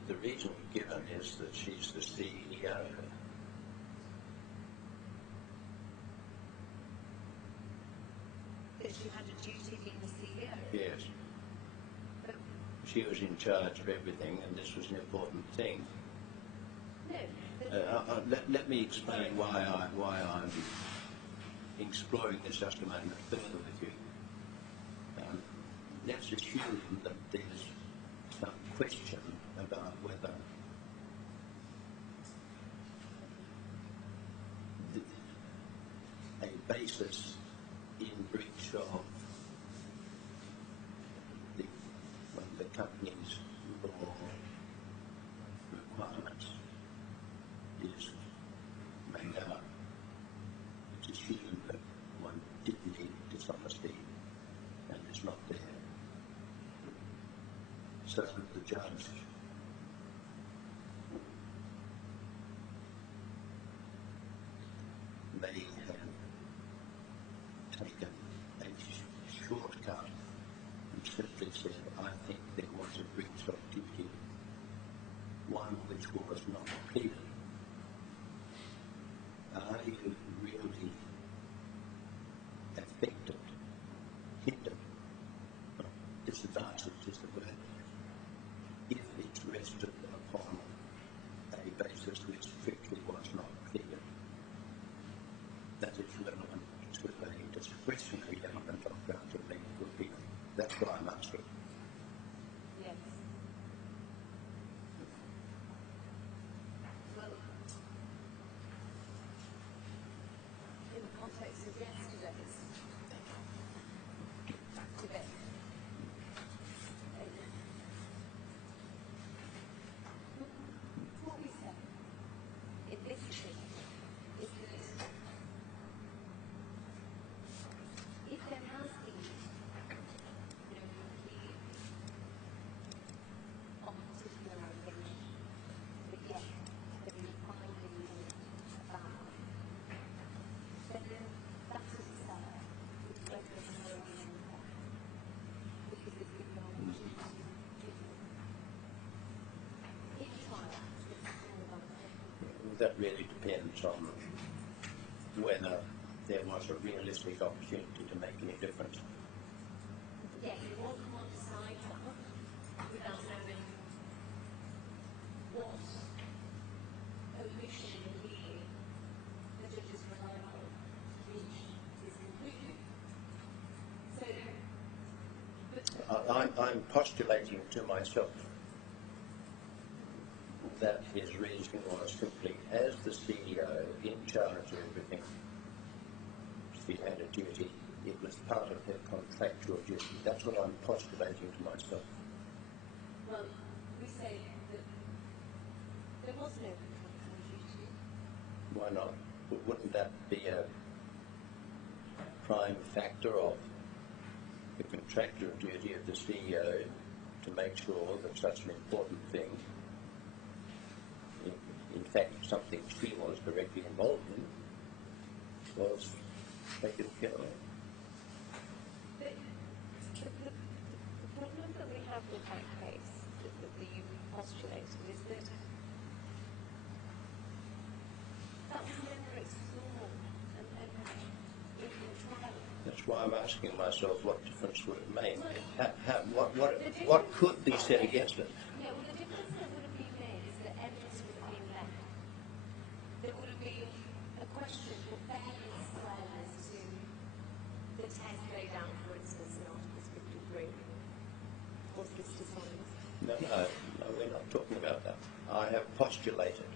the reason given is that she's the CEO. That she had a duty being the CEO. Yes. But She was in charge of everything, and this was an important thing. no. Let me explain why I'm exploring this just a moment further with you. Let's assume that there's some question about whether a basis in breach of the company's law requirements is made out. It's assumed that one didn't need dishonesty and it's not there. So the judge may have taken a shortcut and simply said, I think there was a breach of duty, one which was not pleaded. Are you really affected, hindered, disadvantaged is the word, if it's rested upon a basis which strictly was not pleaded? That is relevant to a discretionary element of granting legal opinion. That's what I'm asking. Yes. Well, in the context of yesterday's debate, what we said in this case is that if there has been no complete on a particular allegation, but yet there is a finding about then that itself would render the motion because it's given an opportunity to do it. In trial, it's all about That really depends on whether there was a realistic opportunity to make any difference. yes, it wasn't one side up without knowing what omission legally the judges relied on to reach his conclusion. So, but I'm postulating to myself that his reasoning was simply, as the CEO in charge of everything, she had a duty. It was part of her contractual duty. That's what I'm postulating to myself. well, we say that there was no contractual duty. Why not? Wouldn't that be a prime factor of the contractual duty of the CEO to make sure that such an important thing, in fact something she was directly involved in, was taken care of? The problem that we have with that case that you postulated is that that was never explored and in trial. That's why I'm asking myself, what difference would it make? What could be said against it? Yeah, well, the difference that would have been made is that evidence would have been left. There would have been a question for fairness as to the test laid out, for instance, in Articles 53. Was this dishonest? No, we're not talking about that. I have postulated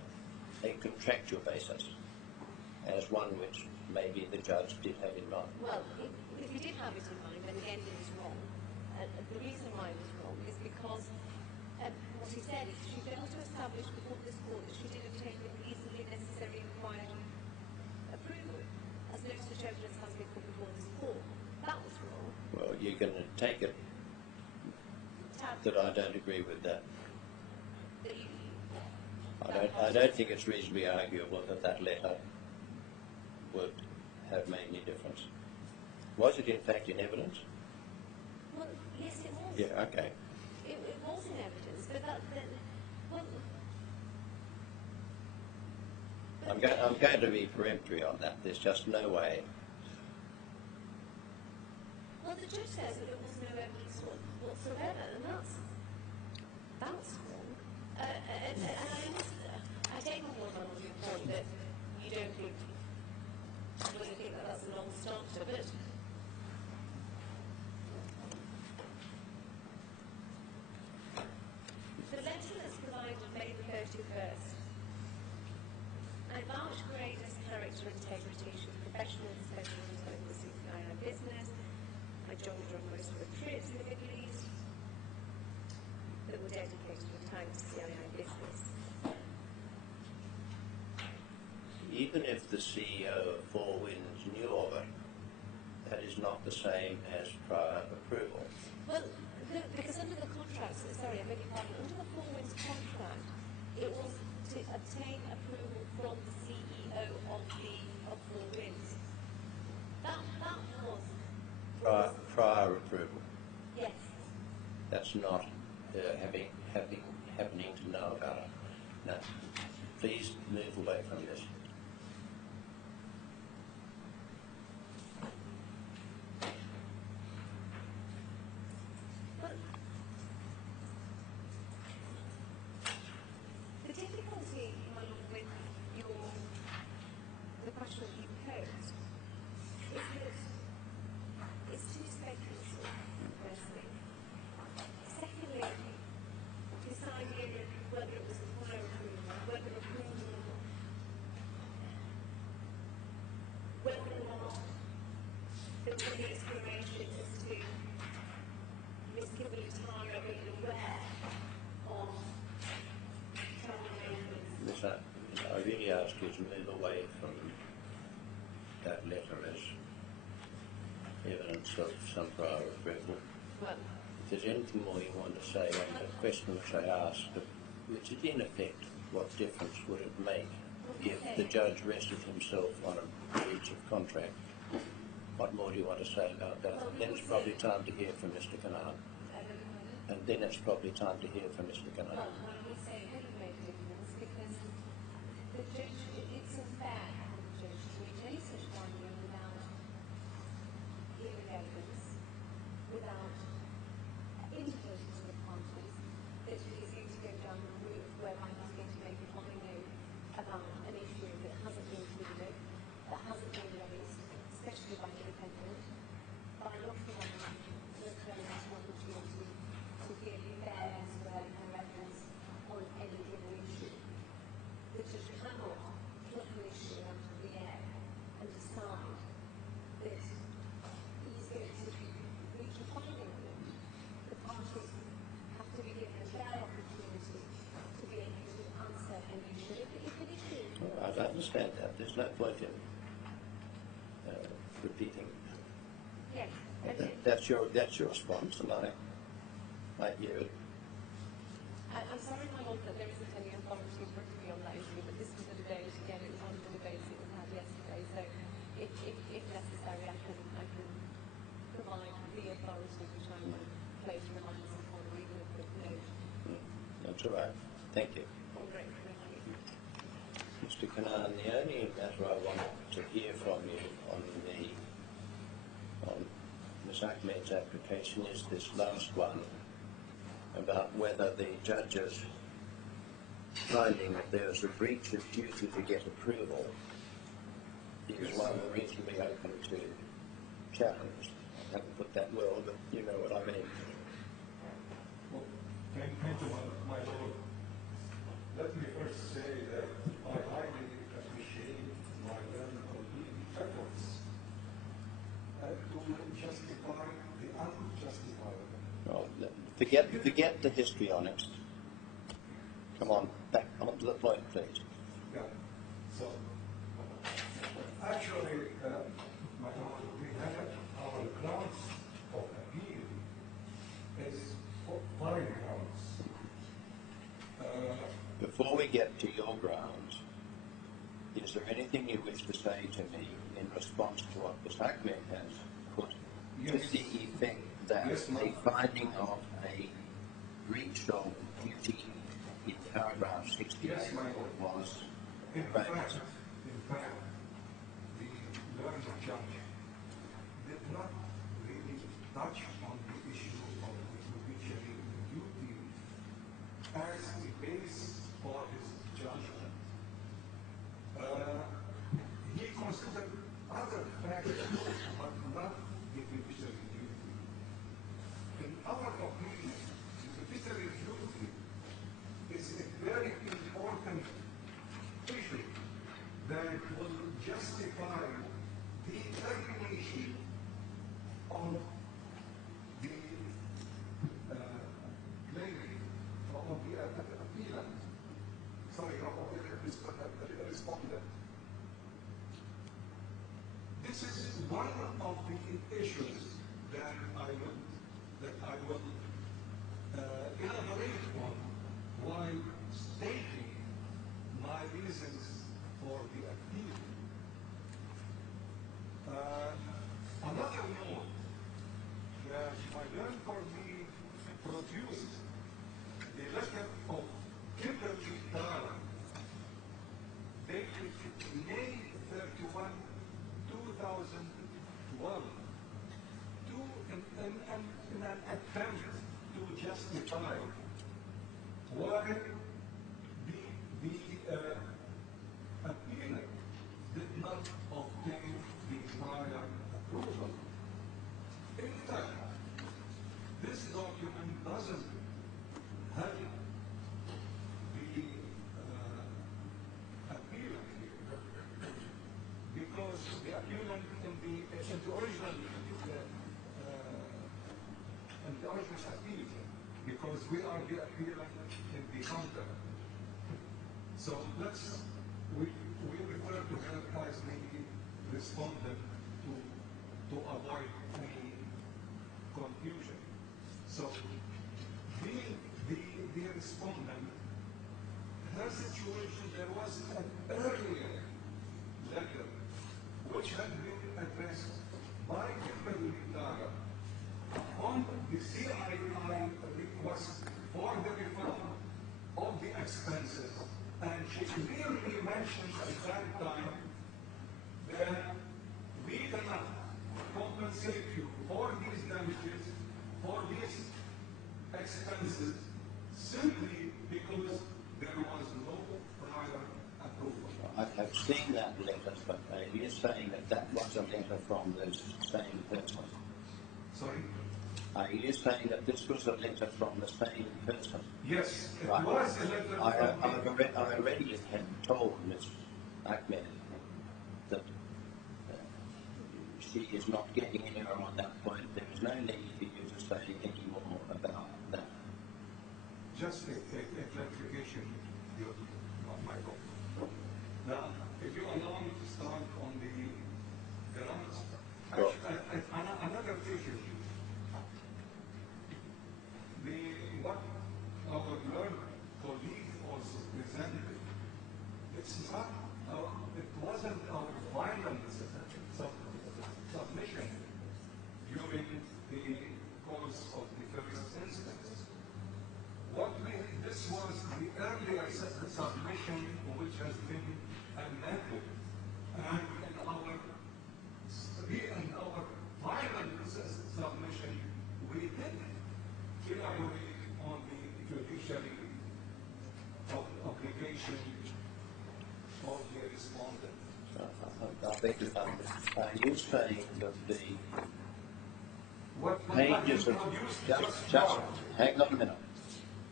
a contractual basis as one which maybe the judge did have in mind. Well, if you did have it in mind, then again it was wrong. And the reason why it was wrong is because what he said is she failed to establish before this court that she did obtain the reasonably necessary and required approval, as no such evidence has been put before this court. That was wrong. Well, you're going to take it that I don't agree with that. That you, I don't think it's reasonably arguable that letter would have made any difference. Was it in fact in evidence? well, yes, it was. Yeah, okay. It was in evidence, but I'm going to be peremptory on that. There's just no way. Well, the judge says that there was no evidence whatsoever, and that's wrong. And I take on board on your point that you don't think that that's a non-starter, but the letter that's provided May the 31st. I vouch for Aida's character, integrity, she was professional and specialist over the CII business. I joined her on most of the trips in the Middle East that were dedicated at the time to CII business. Even if the CEO of Four Winds knew of it, that is not the same as prior approval. Well, because under the contract, sorry, I beg your pardon, under the Four Winds contract, it was to obtain approval from the CEO of Four Winds. That was Prior approval. yes. That's not happening to know about it. No. Please move away from this. But the difficulty, my lord, with the question that you posed is that it's too speculative, firstly. Secondly, this idea that whether it was a prior approval, whether or not there was any exploration as to Ms. Kimberly-Tara being aware of travel arrangements. I really ask you to move away from that letter as evidence of some prior approval. Well, If there's anything more you want to say on the question which I asked, which is in effect, what difference would it make if the judge rested himself on a breach of contract? What more do you want to say about that? And then it's probably time to hear from Mr. Canaan. And then it's probably time to hear from Mr. Canaan. well, I would say it would have made a difference because the judge, it's unfair for the judge to reach any such finding without hearing evidence, without indicating to the parties that he's going to go down the route whereby he's going to make a finding about an issue that hasn't been pleaded, that hasn't been raised, especially by the defendant, by not providing the defendant an opportunity to give fairness to her evidence on any given issue. The judge cannot pluck an issue out of the air and decide that he's going to reach a finding on it. The parties have to be given a fair opportunity to be able to answer an issue. If an issue I understand that. There's no point in repeating. yes, That's your response, and I hear it. I'm sorry, my lord, that there isn't any authority for it to be on that issue, but this was the debate. Again, it was one of the debates that was had yesterday. So, if necessary, I can provide the authority which I would place reliance upon, or even a quick note. That's all right. Thank you. Oh, great, thank you. Mr. Canaan, the only matter I want to hear from you on Ms. Ahmed's application is this last one about whether the judge's finding that there is a breach of duty to get approval is one reasonably open to challenge. I haven't put that well, but you know what I mean. Well, thank you, my lord. Let me first say that I highly appreciate my learned colleague's efforts to justify the unjustifiable. Well, forget the histrionics. Come on, back onto the point, please. Yeah. So, actually, my lord, we have our grounds of appeal is foreign grounds. Before we get to your grounds, is there anything you wish to say to me in response to what Ms. Ahmed has put to the effect that the finding of a breach of duty in paragraph 68 was In raised? fact, touch on the issue of the judiciary duty as a base for his judgment. He considered other factors, but not the judiciary duty. In our opinion, the judiciary duty is a very important issue that will justify the termination of the claimant, of the appealant, sorry, of the respondent. This is one of the issues that I will elaborate on while stating my reasons for the appeal. Another note that my learned for me produced the letter of Kimberly Dagher, dated May 31, 2012, in an attempt to justify why the appealant did not obtain the prior approval. In fact, this document doesn't have the appealant here, because the appealant in the original appeal, because we are the appealant in the counter. So we refer to her as the respondent to avoid any confusion. So the respondent, her situation, there was an earlier letter which had been addressed by Kimberly Dagher on the CII request for the refund of the expenses, and she clearly mentioned at that time that we cannot compensate you for these damages, for these expenses, simply because there was no prior approval. I've seen that letter, but you're saying that was a letter from the same person? Sorry? Are you saying that this was a letter from the same person? Yes, it Right. was a letter I already had told Ms. Ahmed that she is not getting anywhere on that point. There is no need for you to say any more about that. Just a clarification, Michael. Now, if you allow me to start on the grounds, another issue. What our learned colleague also presented, it wasn't our final submission during the course of the first instance. This was the earlier submission which has been amended, and in our final submission, we did elaborate on the judiciary obligation of the respondent. I beg your pardon. Are you saying that the pages of just hang on a minute.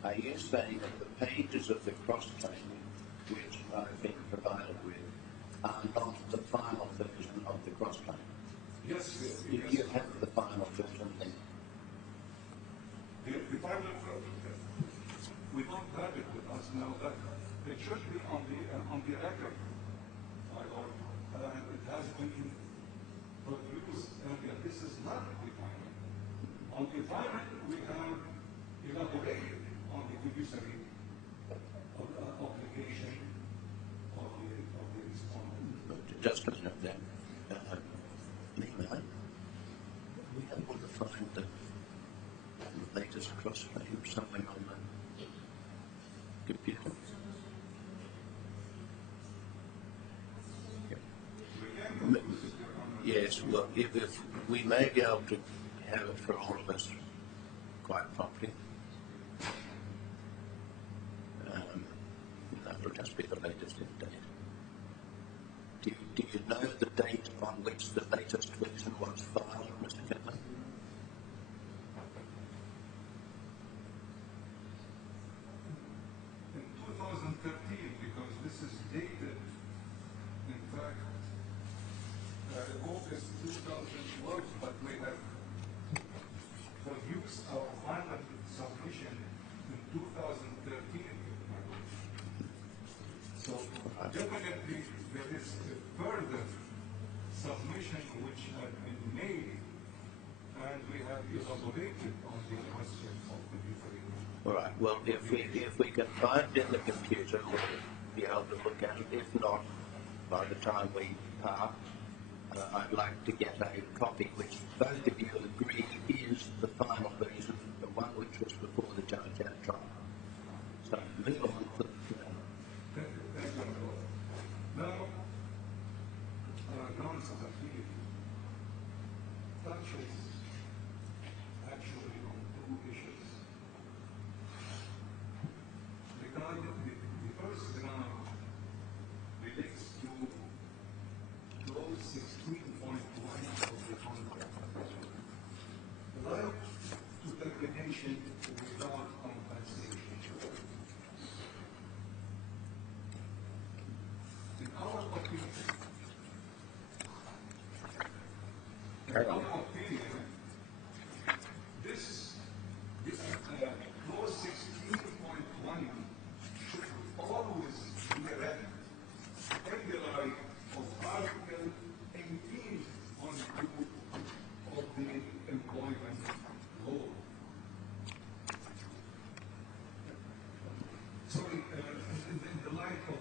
Are you saying that the pages of the cross-claim which I've been provided with are not the final version of the cross-claim? Yes. Do you have the final version then? The final version, we don't have it with us now, but it should be on the record, my lord. It has been produced earlier. This is not the final. On the final, we have elaborated on the judiciary obligation of the respondent. Just a minute then. Meanwhile, we are able to find the latest cross-claim somewhere on the computer. Yes, well, if we may be able to have it for all of us quite promptly. That will just be the latest date. Do you know the date on which the latest version was filed, Mr. Kepler? In 2013, because this is dated, in fact, August 2012, but we have produced our final submission in 2013. So definitely there is a further submission which has been made, and we have elaborated on the question of the different. All right. Well, if we can find it in the computer, we'll be able to look at it. If not, by the time we part, I'd like to get a copy which both of you agree is the final version, the one which was before the judge at trial. So move on to Now, counsel appeal touches actually on two issues. Regarding the first ground relates to clause 16.1 of the contract. Right to termination without compensation. In our opinion, this clause 16.1 should always be read in the light of Article 18 on 2 of the employment law. Sorry, in the light of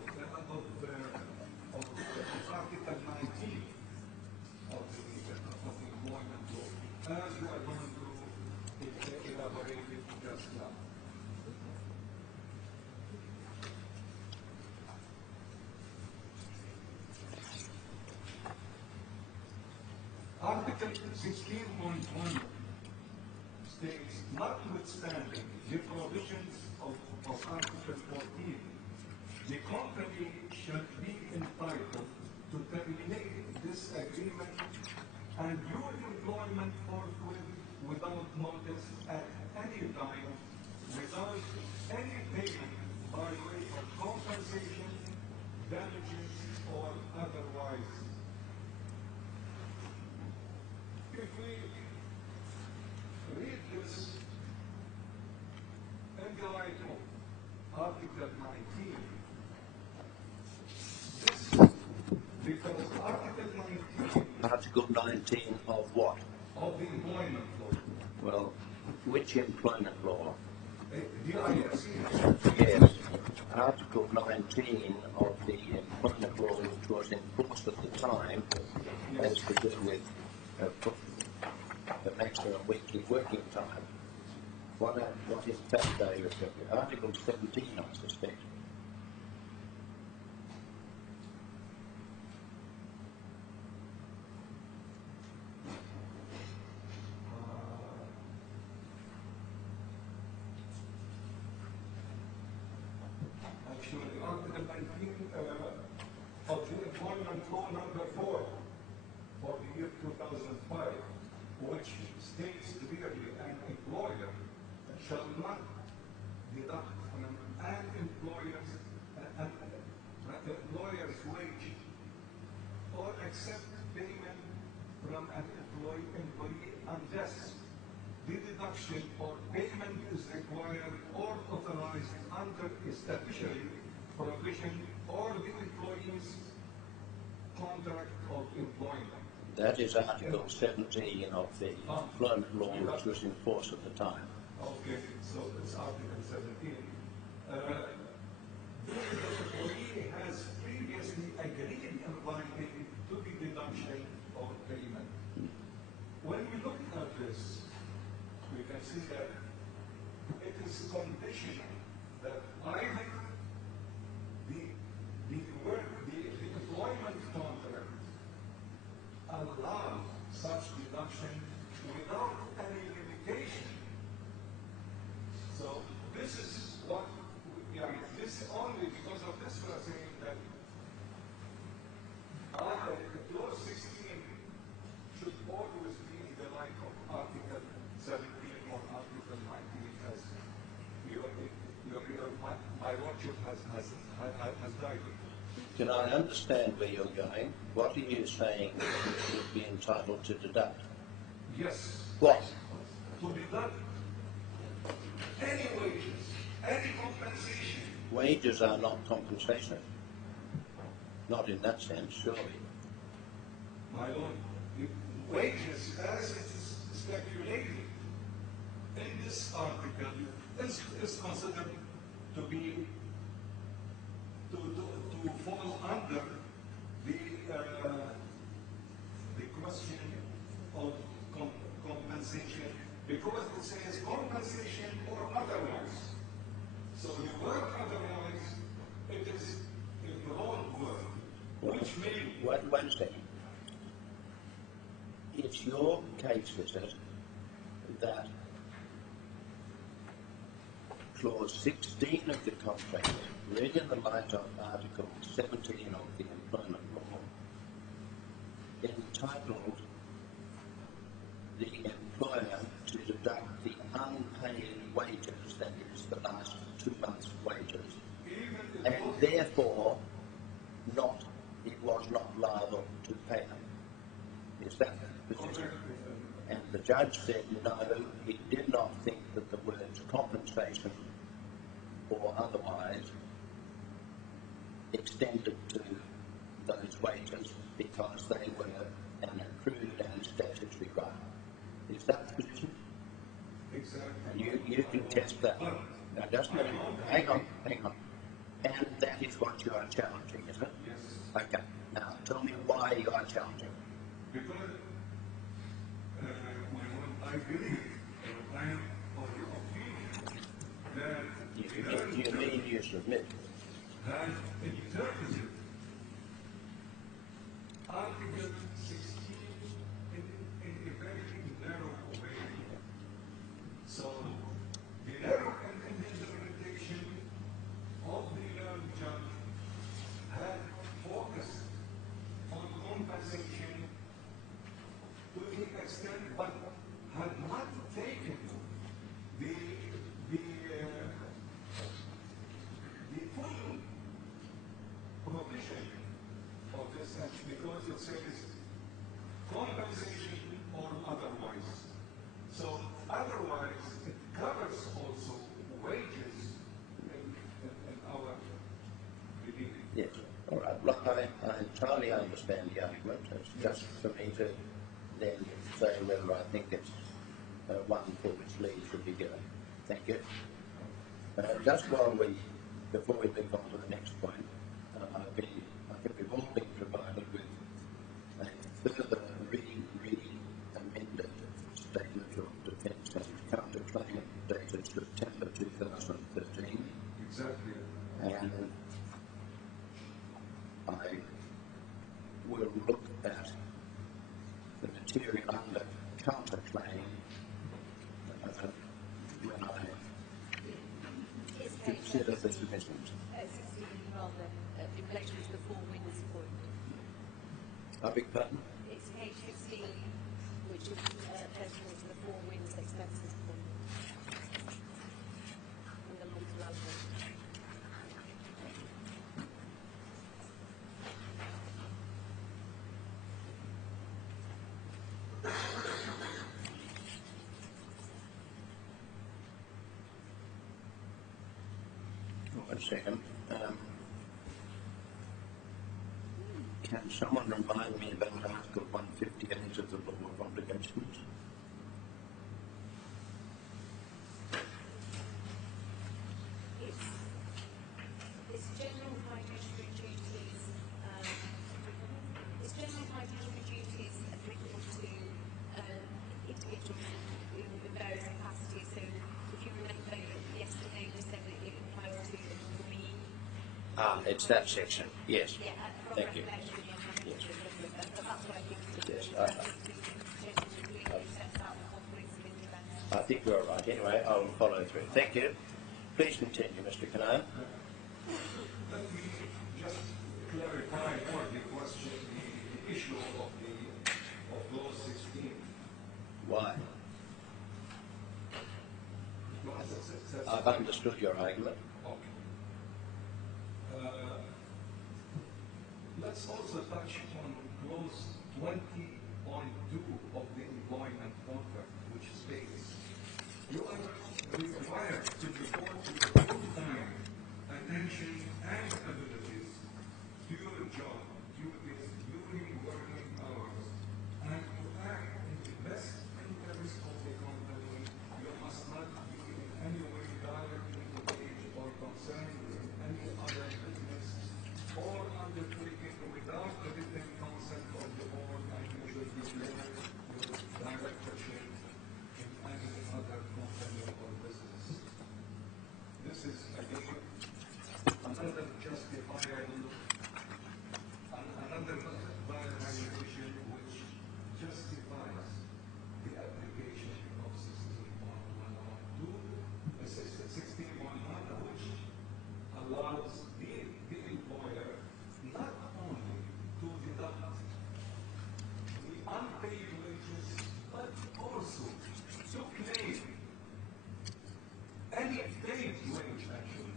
Article 19 of the employment law, as we are going to elaborate it just now. Article 16.1 states, notwithstanding the provisions of Article 14, the company shall be entitled to terminate this agreement and your employment forthwith without notice at any time, without any payment by way of compensation, damages, or otherwise. If we read this in the light of Article 19, because Article 19 Article 19 of what? of the employment law. Well, which employment law? The IFC. Yes, Article 19 of the employment law, which was in force at the time, has to do with the maximum weekly working time. What in fact are you referring to? Article 17, I suspect. Actually, Article 19 of the employment law number 4 for the year 2005, which states clearly an employer shall not deduct from an employer's wage or accept payment from an employee unless the deduction or payment is required or authorized under a statutory provision or the employee's contract of employment. That is Article 17 of the employment law, which was in force at the time. Okay, so it's Article 17. The employee has previously agreed in writing to the deduction or payment. When we look at this, we can see that it is conditional that either the employment contract allows such deduction without any hardship has died. Can I understand where you're going? What are you saying you would be entitled to deduct? Yes. What? To deduct any wages, any compensation. Wages are not compensation. Not in that sense, surely. My lord, the wages, as it is speculated in this article, is considered to be to fall under the question of compensation, because it says compensation or otherwise. So the word otherwise, it is a broad word, which may... One second. It's your case, is it, that clause 16 of the contract, read in the light of Article 17 of the Employment Law, entitled the employer to deduct the unpaid wages, that is, the last 2 months' wages, and therefore it was not liable to pay them. Is that the position? And the judge said no, he did not think that the words compensation or otherwise extended to those wages because they were an accrued and statutory right. Is that the position? Exactly. And you can test that. Now just a minute. Hang on. And that is what you are challenging, isn't it? Yes. Okay. Now tell me why you are challenging. Because I believe, I am of the opinion that You mean you submit? has interpreted Article 16 in a very narrow way. So, the narrow interpretation of the learned judge had focused on compensation to the extent, but had not taken the full provision of this section, because it says compensation or otherwise. So otherwise, it covers also wages in our belief. Yes. All right. Look, I entirely understand the argument. It's just for me to then say whether I think it's one for which leave should be given. Thank you. Just before we move on to the next point, I think we've all been provided with a further amended statement of defence and counterclaim dated September 2013. Exactly. And I will look at the material under counterclaim when I consider the submissions. 16 rather, in relation to the Four Winds point. I beg pardon? It's page 16, which is pertinent to the Four Winds expenses point. And the multi-level. One second. Can someone remind me about Article 158 of the Law of Obligations? It's general fiduciary duties. It's general fiduciary duties applicable to individuals in various capacities. So, if you remember, yesterday we said that it applies to an employee. It's that section. Yes. Yeah, Thank you. Yes. But that's what I think. Yes. Sets out the conflicts of interest. I think you're right. Anyway, I will follow through. Thank you. Please continue, Mr. Canaan. Let me just clarify more the question, the issue of Clause 16. Why? Because it says, I've understood your argument. okay. let's also touch on clause 20.2 of the employment contract, which states you are required to devote your full-time attention and abilities to your job duties during working hours, and to act in the best interest of the company. You must not be in any way directly engaged or concerned in any other business or undertaking without the written consent of the board, and you should declare your directorship in any other company or business. This is again another justifiable, another violation which justifies the application of 16.112, which allows the employer not only to deduct the unpaid wages, but also to claim any paid wage actually.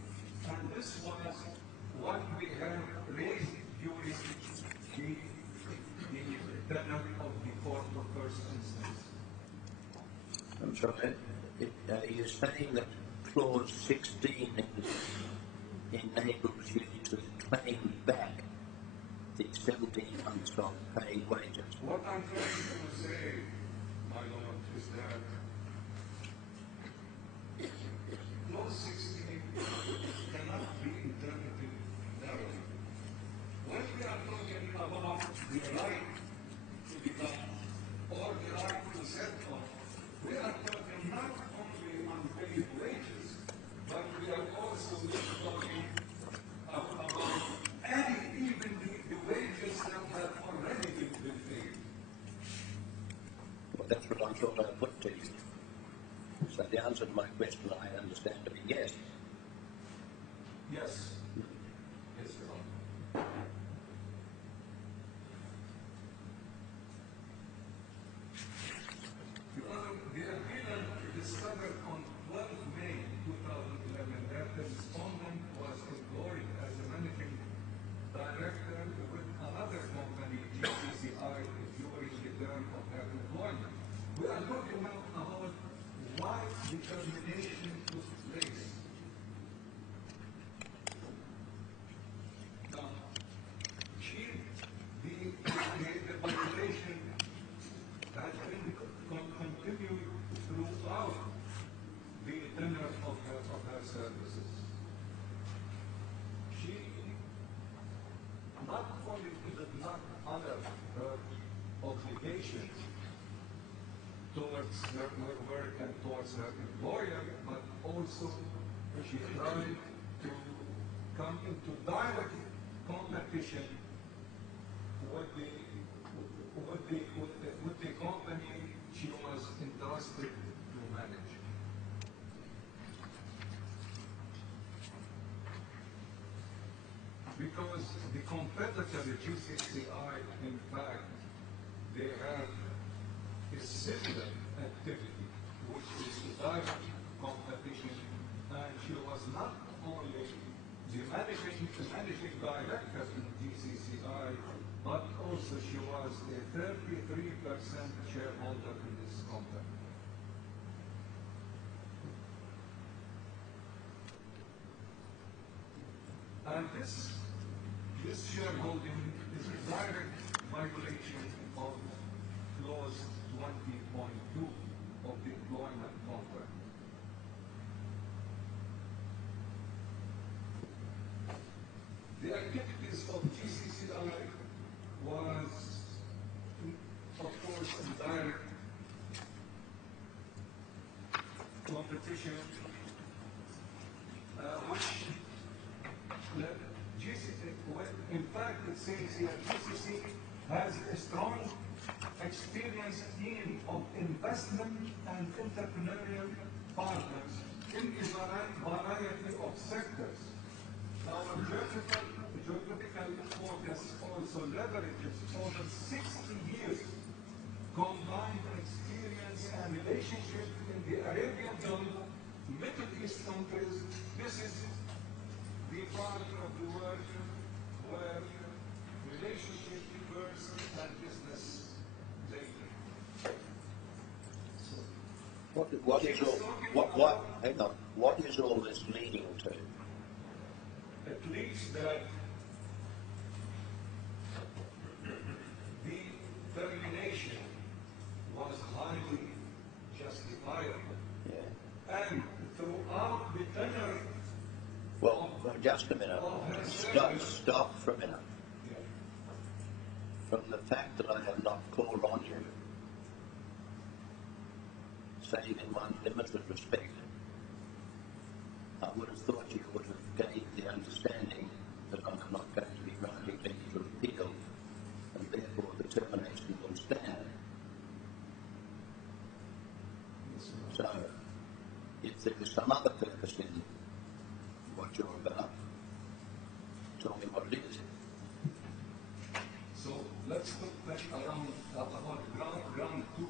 And this was what we have raised during the tenure of the court of first instance. I'm sorry, are you saying that clause 16 enables you to claim back the 17 months of paid wages? What I'm trying to say, my lord, is that clause 16 cannot be interpreted narrowly. When we are talking about the right to become or the right to set off, we are talking not only unpaid wages, but we are also talking about even the wages that have already been paid. Well, that's what I thought I put to you. So the answer to my question, I understand to be yes. Yes. Yes, Your Honor. Your Honor, the agreement discovered on 12 May 2011 that the respondent was employed as a managing director with another company, GCCI, during the term of their employment. We are talking now about why the termination took place. Now, the violation has been continued throughout the tenure of her services. She not only did not honor her obligations towards her work and towards her employer, but also she tried to come into direct competition with the company she was entrusted to manage. Because the competitor, the GCCI, in fact, they have a similar activity, which is direct competition, and she was not only the managing director in GCCI, but also she was a 33% shareholder in this company. And this shareholding is a direct violation of clause 20.2 of the employment contract. The activities of GCCI was, of course, in direct competition, which in fact, it says here, GCC has a strong, experienced team of investment and entrepreneurial partners in a variety of sectors. Our geographical focus also leverages over 60 years combined experience and relationship in the Arabian Gulf, Middle East countries. This is the part of the world where relationship first and business later. Hang on, what is all this leading to? It leads that the termination was highly justifiable. Yeah. And throughout the tenure Well, just a minute. Stop for a minute. yeah, From the fact that I have not called on you, save in one limited respect, I would have thought you would have gained the understanding that I'm not going to be granting any to appeal, and therefore the termination will stand. So, if there is some other purpose in what you're about, tell me what it is. so let's put that around about ground two.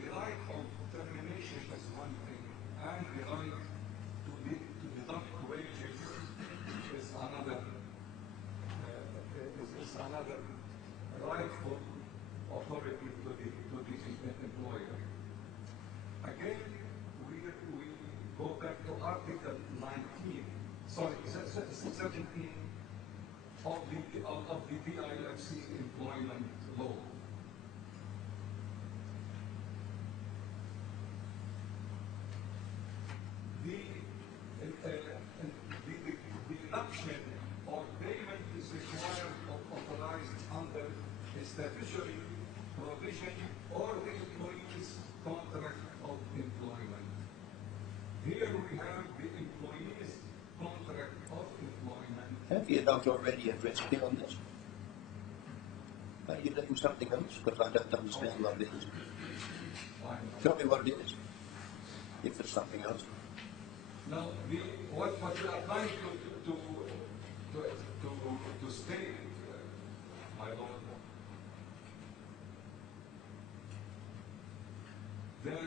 The right of termination is one thing, and the right to deduct wages is another. Is another rightful authority to the employer. Again, we go back to Article 19. Sorry, 17 of the DIFC employment law. The deduction or payment is required or authorized under a statutory provision or the employee's contract of employment. Here we have the employee's contract of employment. Have you not already addressed me on this? Are you doing something else? Because I don't understand what it is. Tell me what it is, if it's something else. Now, what we are trying to state, my lord, that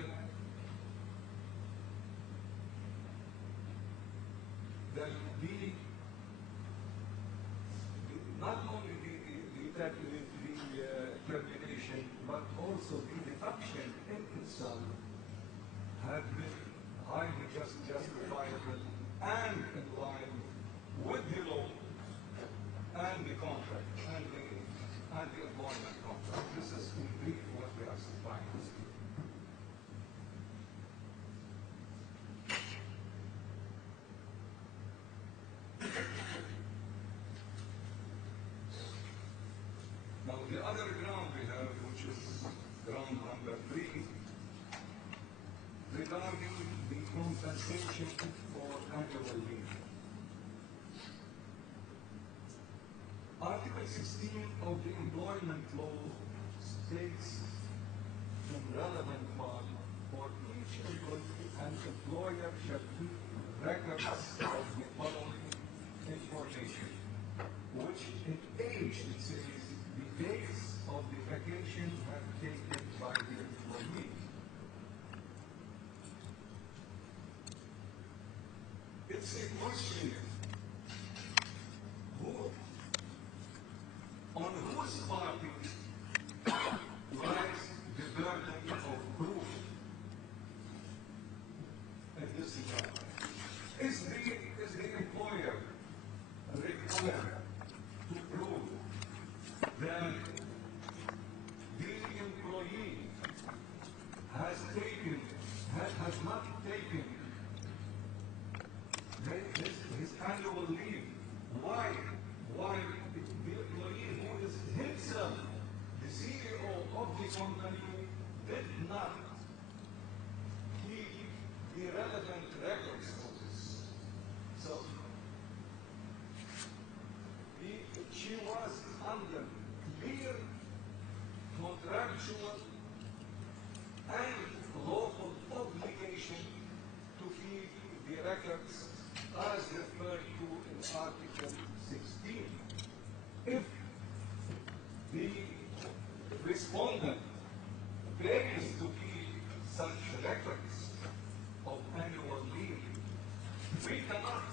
not only the termination, but also the deduction in itself have been highly justifiable and in line with the law and the contract and the employment contract. This is in brief what we are trying to say. Now the other ground we have, which is ground number 3, regarding the compensation for annual leave. Article 16 of the employment law states in relevant part, for each employee and employer shall keep records of the following information, which in age it says the days of the vacation have taken by the employee. It's a question on whose party lies the burden of proof in this regard. Is the employer required to prove that the employee has not taken his annual leave? Why the employee who is himself the CEO of the company did not keep the relevant records of this? So she was under clear contractual and lawful obligation to keep the records as referred to in Article 16. If the respondent fails to keep such records of annual leave, we cannot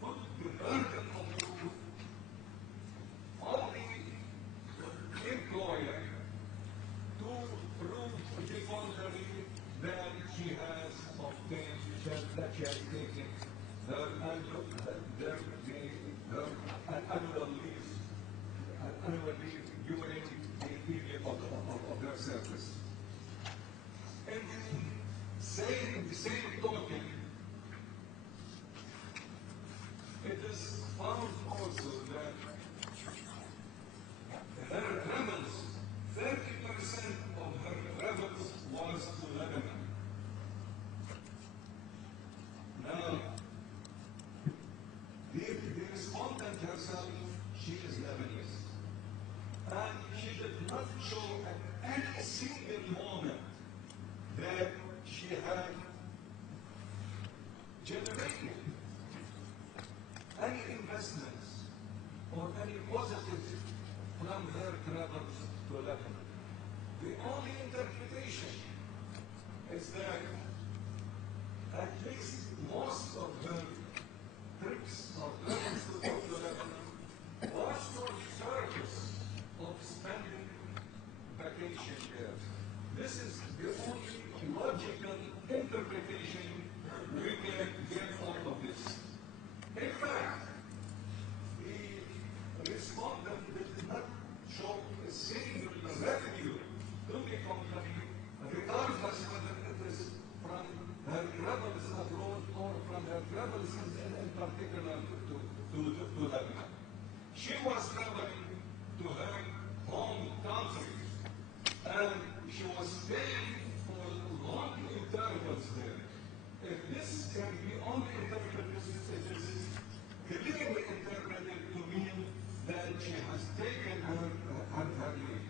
put the burden of proof she has taken her annual leave during the period of their service. And the same token, it is found also that her travels, 30% of her travels was to Lebanon. Now, the respondent herself, she is Lebanese. And she did not show at any single moment that she had generated any investments or any positive from her travels to Lebanon. The only interpretation is that at least most of her trips or travels to Lebanon was for the purpose of spending vacation there. This is the only logical interpretation we can get out of this. In fact, the respondent did not show a single revenue to the company, regardless whether it is from her travels abroad or from her travels in particular to Lebanon. She was traveling to her home country, and she was staying for long intervals there. If this can be only interpreted, it is clearly interpreted to mean that she has taken her leave.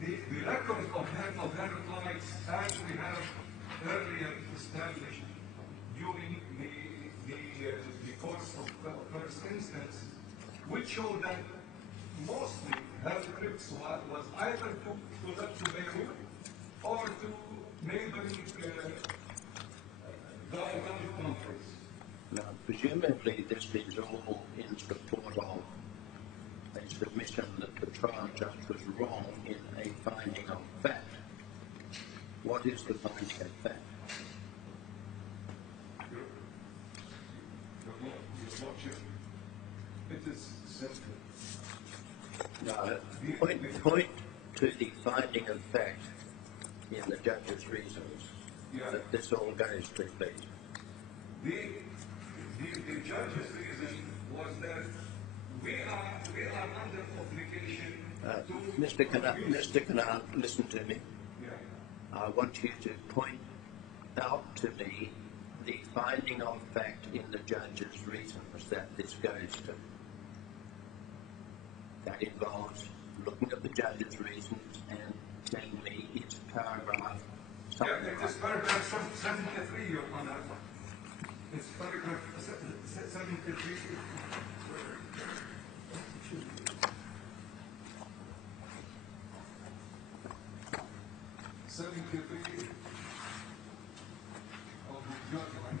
The record of her flights, as we have earlier established during the course of first instance, which show that mostly her trips was either to Beirut or to neighboring Gulf countries. Now, presumably this is all in support of a submission that the trial judge was wrong in a finding of fact. What is the finding of fact? It is simple. No, point to the finding of fact in the judge's reasons that this all goes to, please. The judge's reason was that we are under obligation to... Mr. Kanan, listen to me. Yeah. I want you to point out to me the finding of fact in the judge's reasons that this goes to. That involves looking at the judge's reasons and telling me it's paragraph something. Yeah, it is paragraph 73, Your Honor. It's paragraph 73. 73 of the judgment.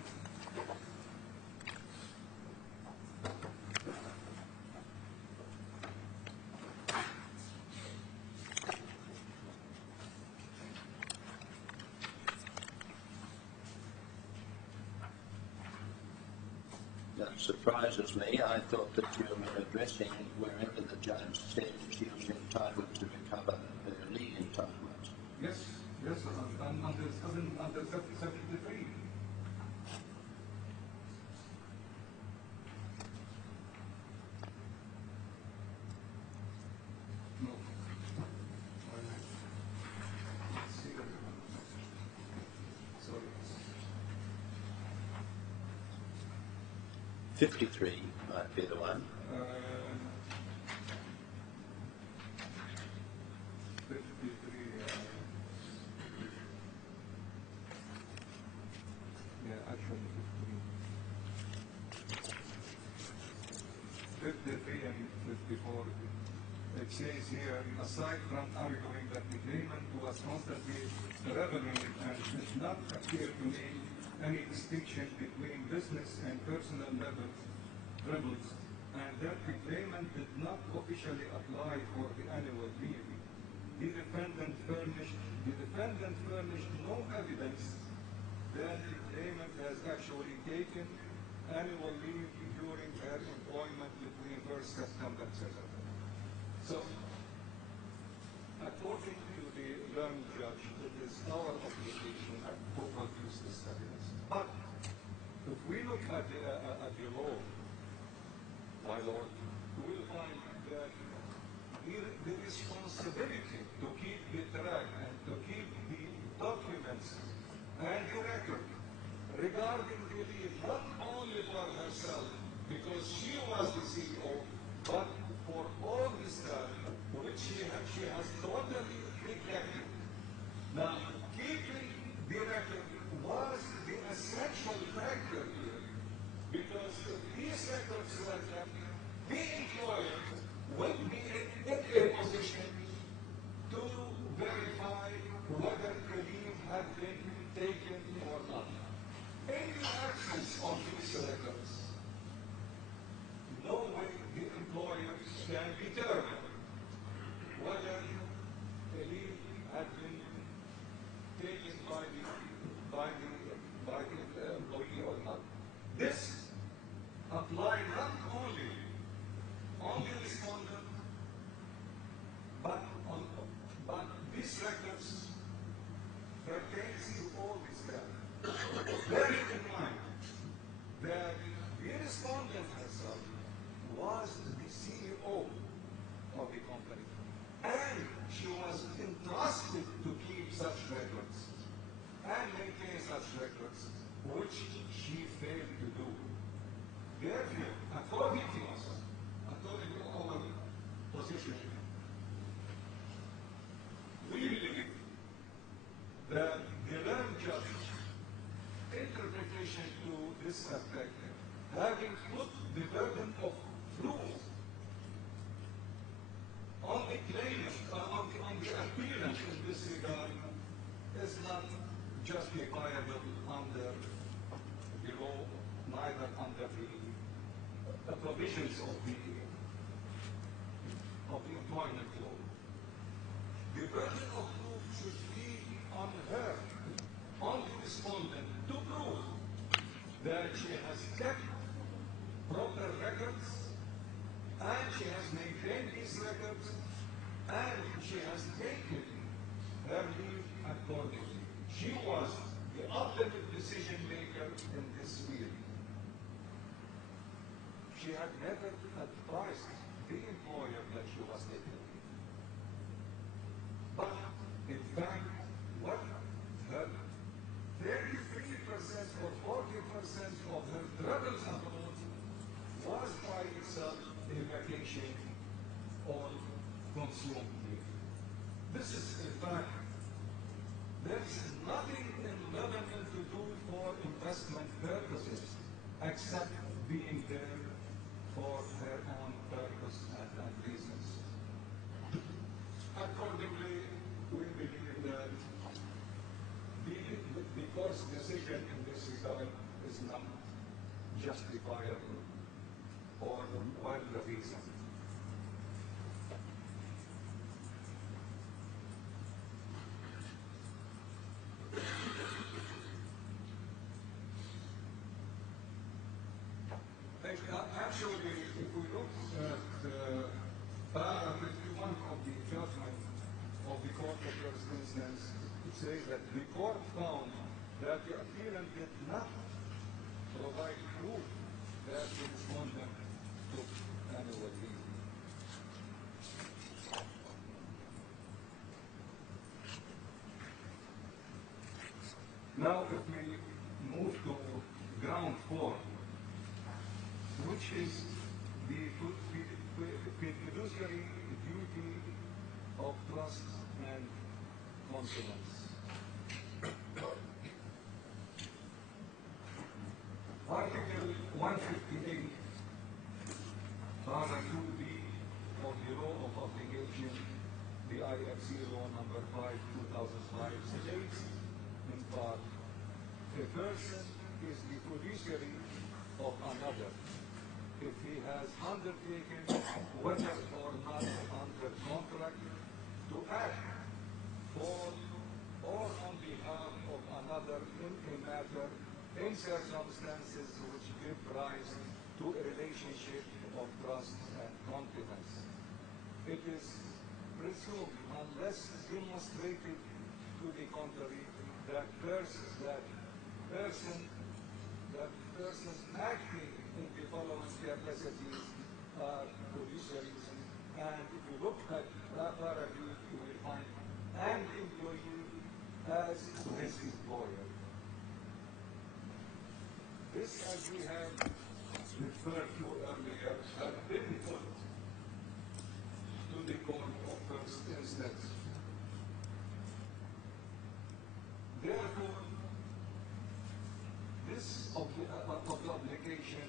That surprises me. I thought that you were addressing wherever the judge said she was entitled to recover her leave entitlements. Yes, under 73. No. Sorry. 53 might be the one. 53. Yeah, actually 53 and 54. It says here, aside from arguing that the claimant was constantly reveling and did not appear to me any distinction between business and personal levels, and that the claimant did not officially apply for the annual leave. The defendant furnished no evidence that the claimant has actually taken annual leave during her employment between 1st September and 2nd. So, according to the learned judge, it is our obligation to produce this evidence. But if we look at the law, my lord, we will find that the responsibility to keep the track and to keep the documents and the record regarding the leave, not only for herself, because she was the CEO, but for all the staff, which she has totally neglected. Now, keeping the record was the essential factor here, because if these records were kept, the employer would be in a position to verify whether the leave had been taken or not. In the absence of these records, no way the employer can determine whether a leave had been taken by the employee or not. This applies not only on the respondent, but these records pertains to all the staff. Bearing in mind that the respondent herself was the CEO of the company, and she was entrusted to keep such records and maintain such records, which she failed to do. Therefore, according to us, according to our position, we believe that the learned judge interpretation to this effect, having put the burden of proof on the claimant, on the appealant in this regard, is not justifiable under the law, neither under the provisions of the employment law. The burden of proof should be on her, on the respondent, to prove that she has kept proper records, and she has maintained these records, and she has taken her leave accordingly. She was the ultimate decision maker in this field. She had never advised the employer that she was taking leave. But, in fact, what her 33% or 40% of her travel abroad was by itself a vacation or consumed leave. This is a fact. There is nothing in Lebanon to do for investment purposes except being there for her own purpose and reasons. Accordingly, we believe that the court's decision in this regard is not justifiable or well reasoned. Actually, if we look at paragraph 51 of the judgment of the court of first instance, it says that the court found that the appealant did not provide proof that the respondent took annual leave. Now, if we move to ground 4, which is the fiduciary duty of trust and confidence. Article 158, paragraph 2b of the Law of Obligation, the IFC Law number 5, 2005, states in part, if person is the fiduciary of another if he has undertaken, whether or not under contract, to act for or on behalf of another in a matter in circumstances which give rise to a relationship of trust and confidence. It is presumed, unless demonstrated to the contrary, that persons acting in the following capacities are fiduciaries. And if you look at paragraph, you will find an employee as his employer. This, as we have referred to earlier, has been put to the court of first instance. Therefore, this of the obligation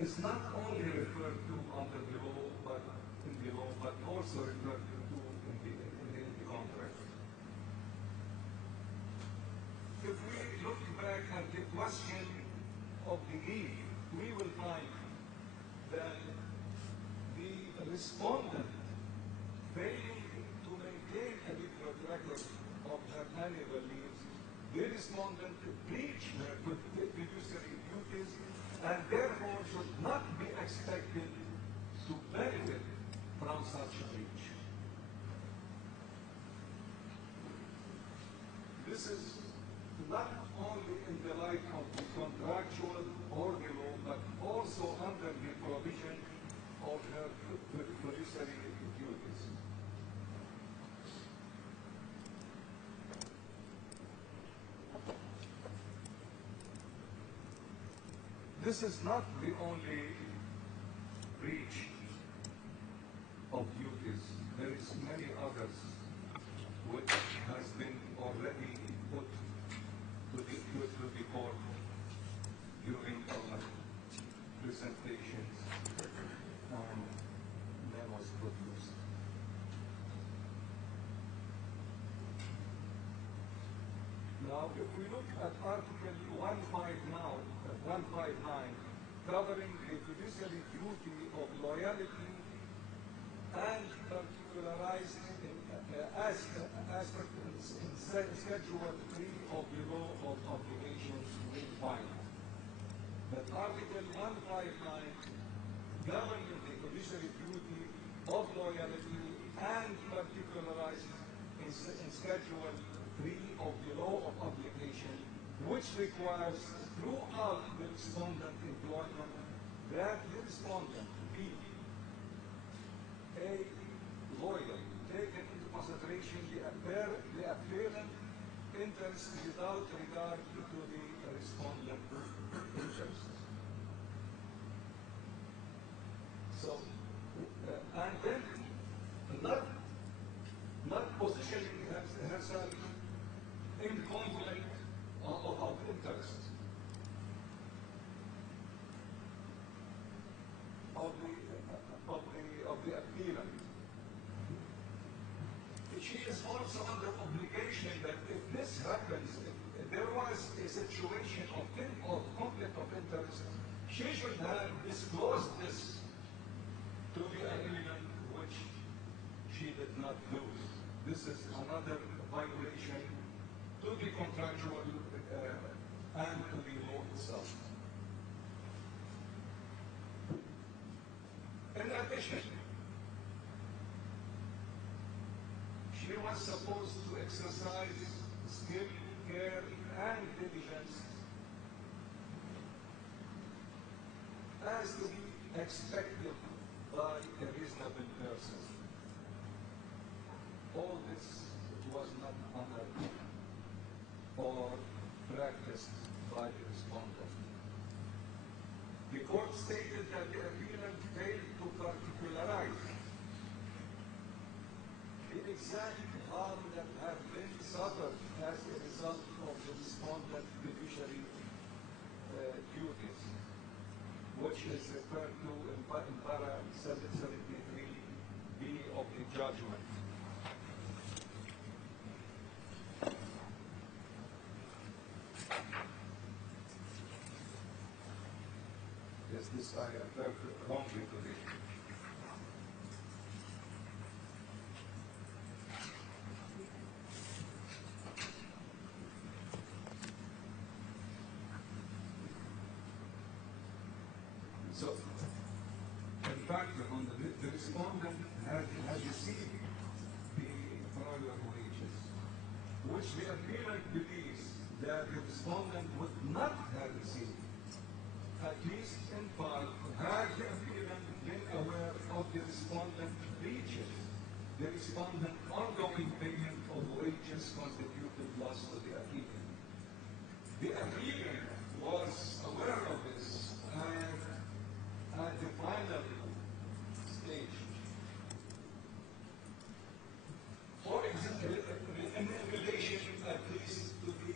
is not only referred to under the law, but in the law, but also referred to in the contract. If we look back at the question of the deed, we will find that the respondent failing to maintain adequate record of her annual leaves, the respondent breached her fiduciary duties and therefore should not be expected to benefit from such a breach. This is not only in the light of the contractual or the law, but also under the provision of her fiduciary duties. This is not the only breach of duties. There is many others which has been already put to the court during our presentations and memos produced. Now, if we look at Article 159, covering the fiduciary duty of loyalty and particularized as in Schedule 3 of the Law of Obligations, we find that Article 159, governing the fiduciary duty of loyalty and particularized in Schedule 3 of the Law of Obligation, which requires throughout the respondent employment that the respondent be a lawyer, taken into consideration the apparent interest without regard to the respondent interest. So, and then not positioning herself in conflict of interest of the appealant. She is also under obligation that if this happens, if there was a situation of conflict of interest, she should have disclosed this to the appealant, which she did not do. This is another violation to the contractual and to the law itself. In addition, she was supposed to exercise skill, care, and diligence as to be expected by a reasonable person. All this was not honored or practiced by the respondent. The court stated that the appealant failed to particularize the exact harm that had been suffered as a result of the respondent fiduciary duties, which is referred to in para 773B of the judgment. this I referred wrongly to the So, in fact, the respondent had received the prior wages, which the appellant believes that the respondent would not have received. At least in part, had the appellant been aware of the respondent breaches, the respondent ongoing payment of wages constituted loss to the appellant. The appellant was aware of this and at the final stage. For example, in relation at least to the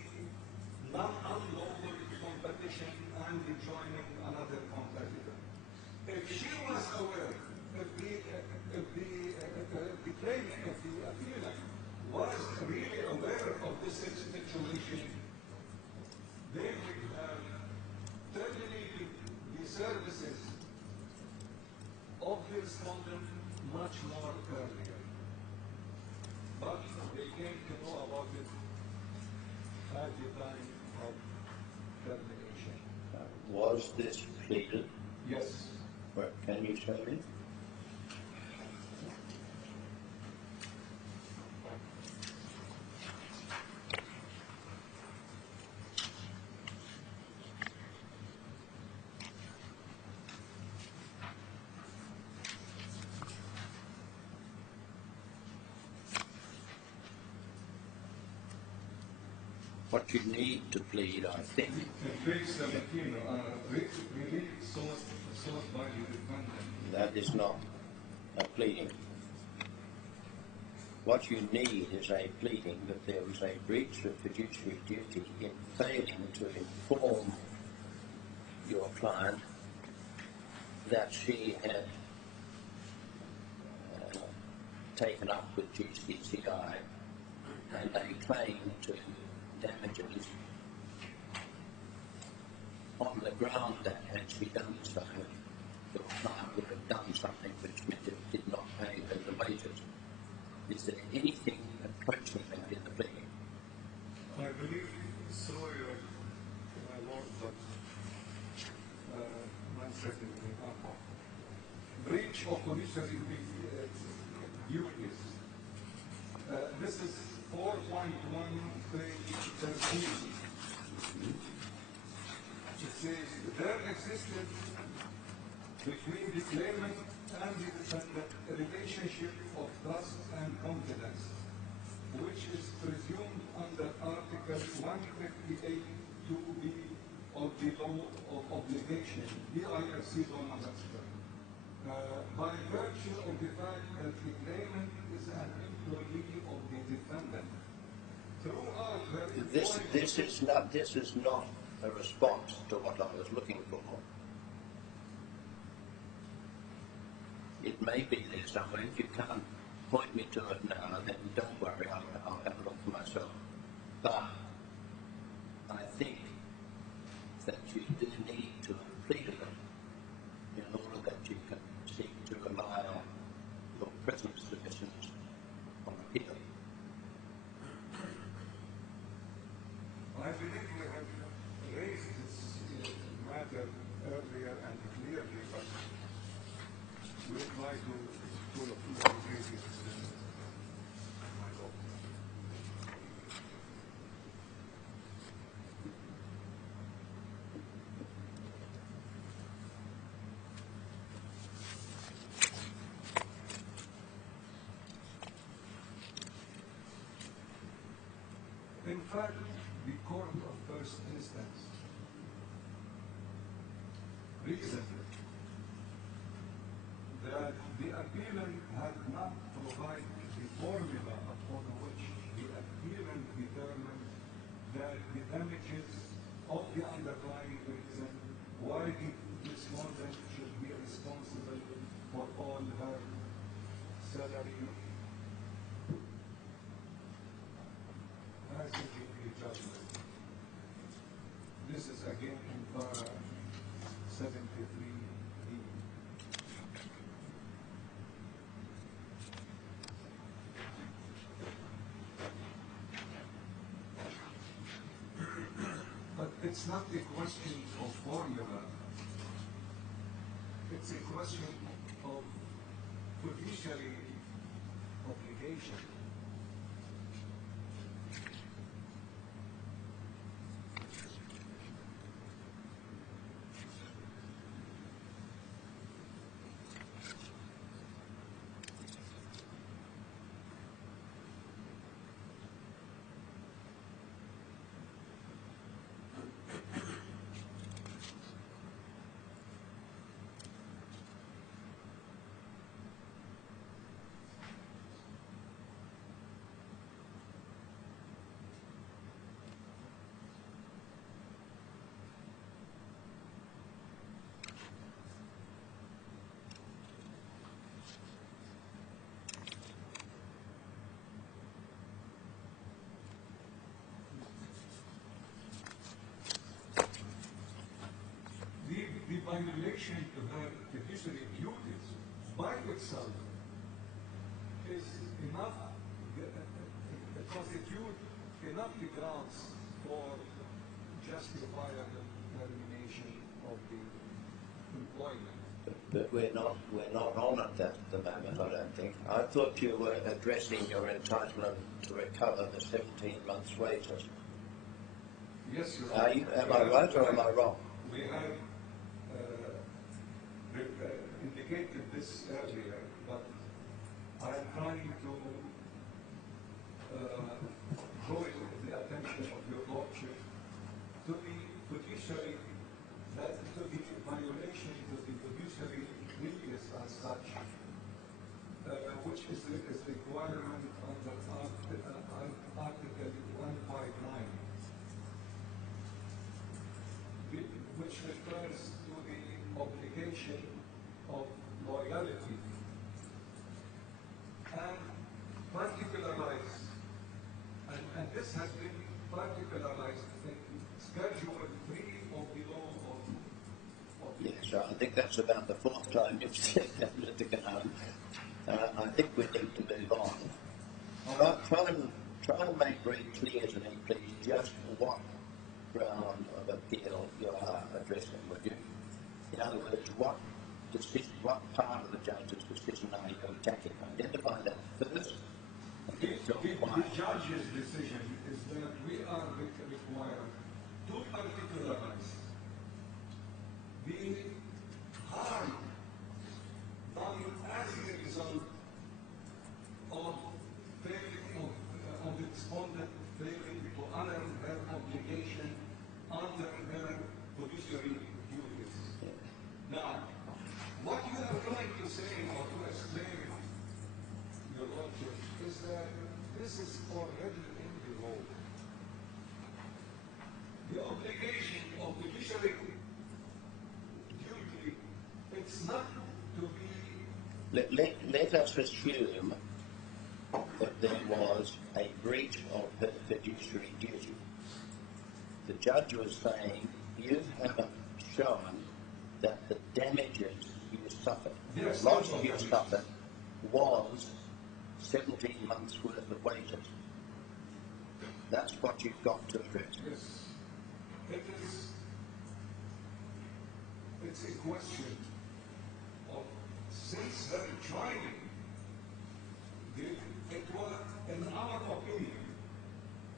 non-unlawful competition and the joining another competitor. If she was aware, if the claimant, if the appellant was really aware of this situation, they would have terminated the services of the respondent much more earlier. But they came to know about it at the time of termination. Was this pleaded? Yes. Well, can you show me? What you need to plead, I think. Page 17, really sought by the defendant. That is not a pleading. What you need is a pleading that there was a breach of fiduciary duty in failing to inform your client that she had taken up with GCCI and a claim to damages on the ground that had she done so, your client would have done something which meant it did not pay her the wages. Is there anything approaching that in the pleading? I believe so, my lord, but 1 second. Breach of fiduciary duties. This is 4.1, page 13. It says, there existed between the claimant and the defendant a relationship of trust and confidence, which is presumed under Article 158 2b of the Law of Obligation, BIRC law number. By virtue of the fact that the claimant is an employee of the defendant. Throughout her This is not a response to what I was looking for. It may be there somewhere. If you can't point me to it now, then don't worry, I'll have a look for myself. But I think that you do need to have pleaded it in order that you can seek to rely on your present submissions on appeal. I believe we have raised this matter earlier and clearly, but we'll try to raise it. In fact, the court of first instance reasoned that the appellant had not provided the formula upon which the appellant determined that the damages of the underlying reason why the respondent should be responsible for all her salary as a judgment. This is again in para 73D. But it's not a question of formula. It's a question of fiduciary obligation. The violation to her fiduciary duties by itself is enough, constitute enough grounds for justifiable termination of the employment. But we're not on at that at the moment, I don't think. I thought you were addressing your entitlement to recover the 17 months' wages. Yes, Your Are you, am I right or am I wrong? We have indicated this earlier, but I am trying to draw the attention of your lordship to the fiduciary, to the violation of the fiduciary duties as such, which is requirement under Article 159, which refers to the obligation of loyalty and particularized, and this has been particularized in Schedule 3 of the law of the Yes, I think that's about the fourth time you've said that, Mr. Khan. I think we need to move on. Try and make very clear to me, please, just what ground of appeal you are addressing, would you? In other words, what part of the judge's decision are you attacking? Identify that first. The judge's decision is that we are required to particularize the harm done as a result of the respondent failing to honor her obligation under her fiduciary duties. Now, what you are trying to say or to explain, Your Lordship, is that this is already in the law. The obligation of fiduciary duty, it's not to be... Let us assume that there was a breach of her fiduciary duty. The judge was saying, you haven't shown that the damages you suffered, the loss you suffered, was 17 months' worth of wages. That's what you've got to address. Yes. It's a question of, since her trying, it was, in our opinion,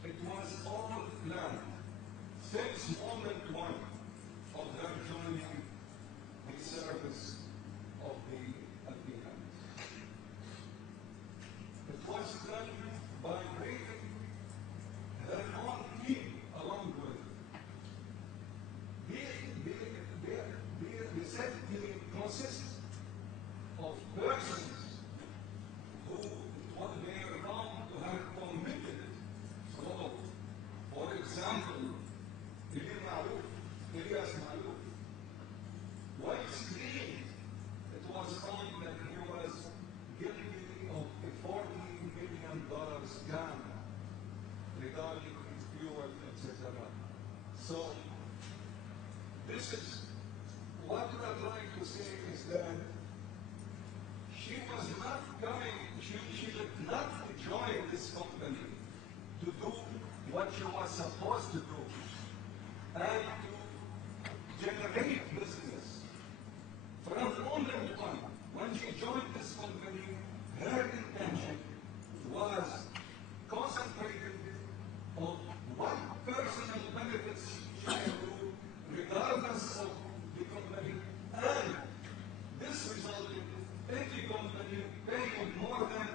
it was all planned. Since moment one of her joining the service of the applicant. It was done by bringing her own team along with the said team consists of persons who their role that she was not coming, she did not join this company to do what she was supposed to do and to generate business. From moment one, when she joined this company, her intention was concentrated on what personal benefits she can do, regardless of the company, and this resulted in the company paying more than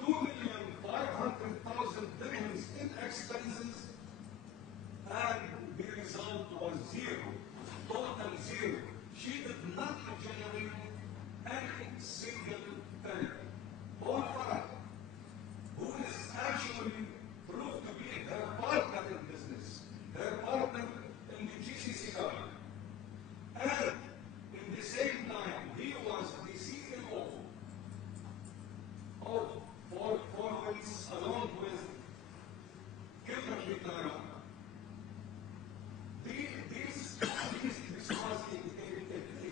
2,500,000 dirhams in expenses, and the result was zero, total zero. She did not generate any single penny. Paul Farah, who is actually proved to be her partner in business, her partner in the GCCI, and in the same time, he was the CEO of Four Winds, along with Kimberly Tara. This was a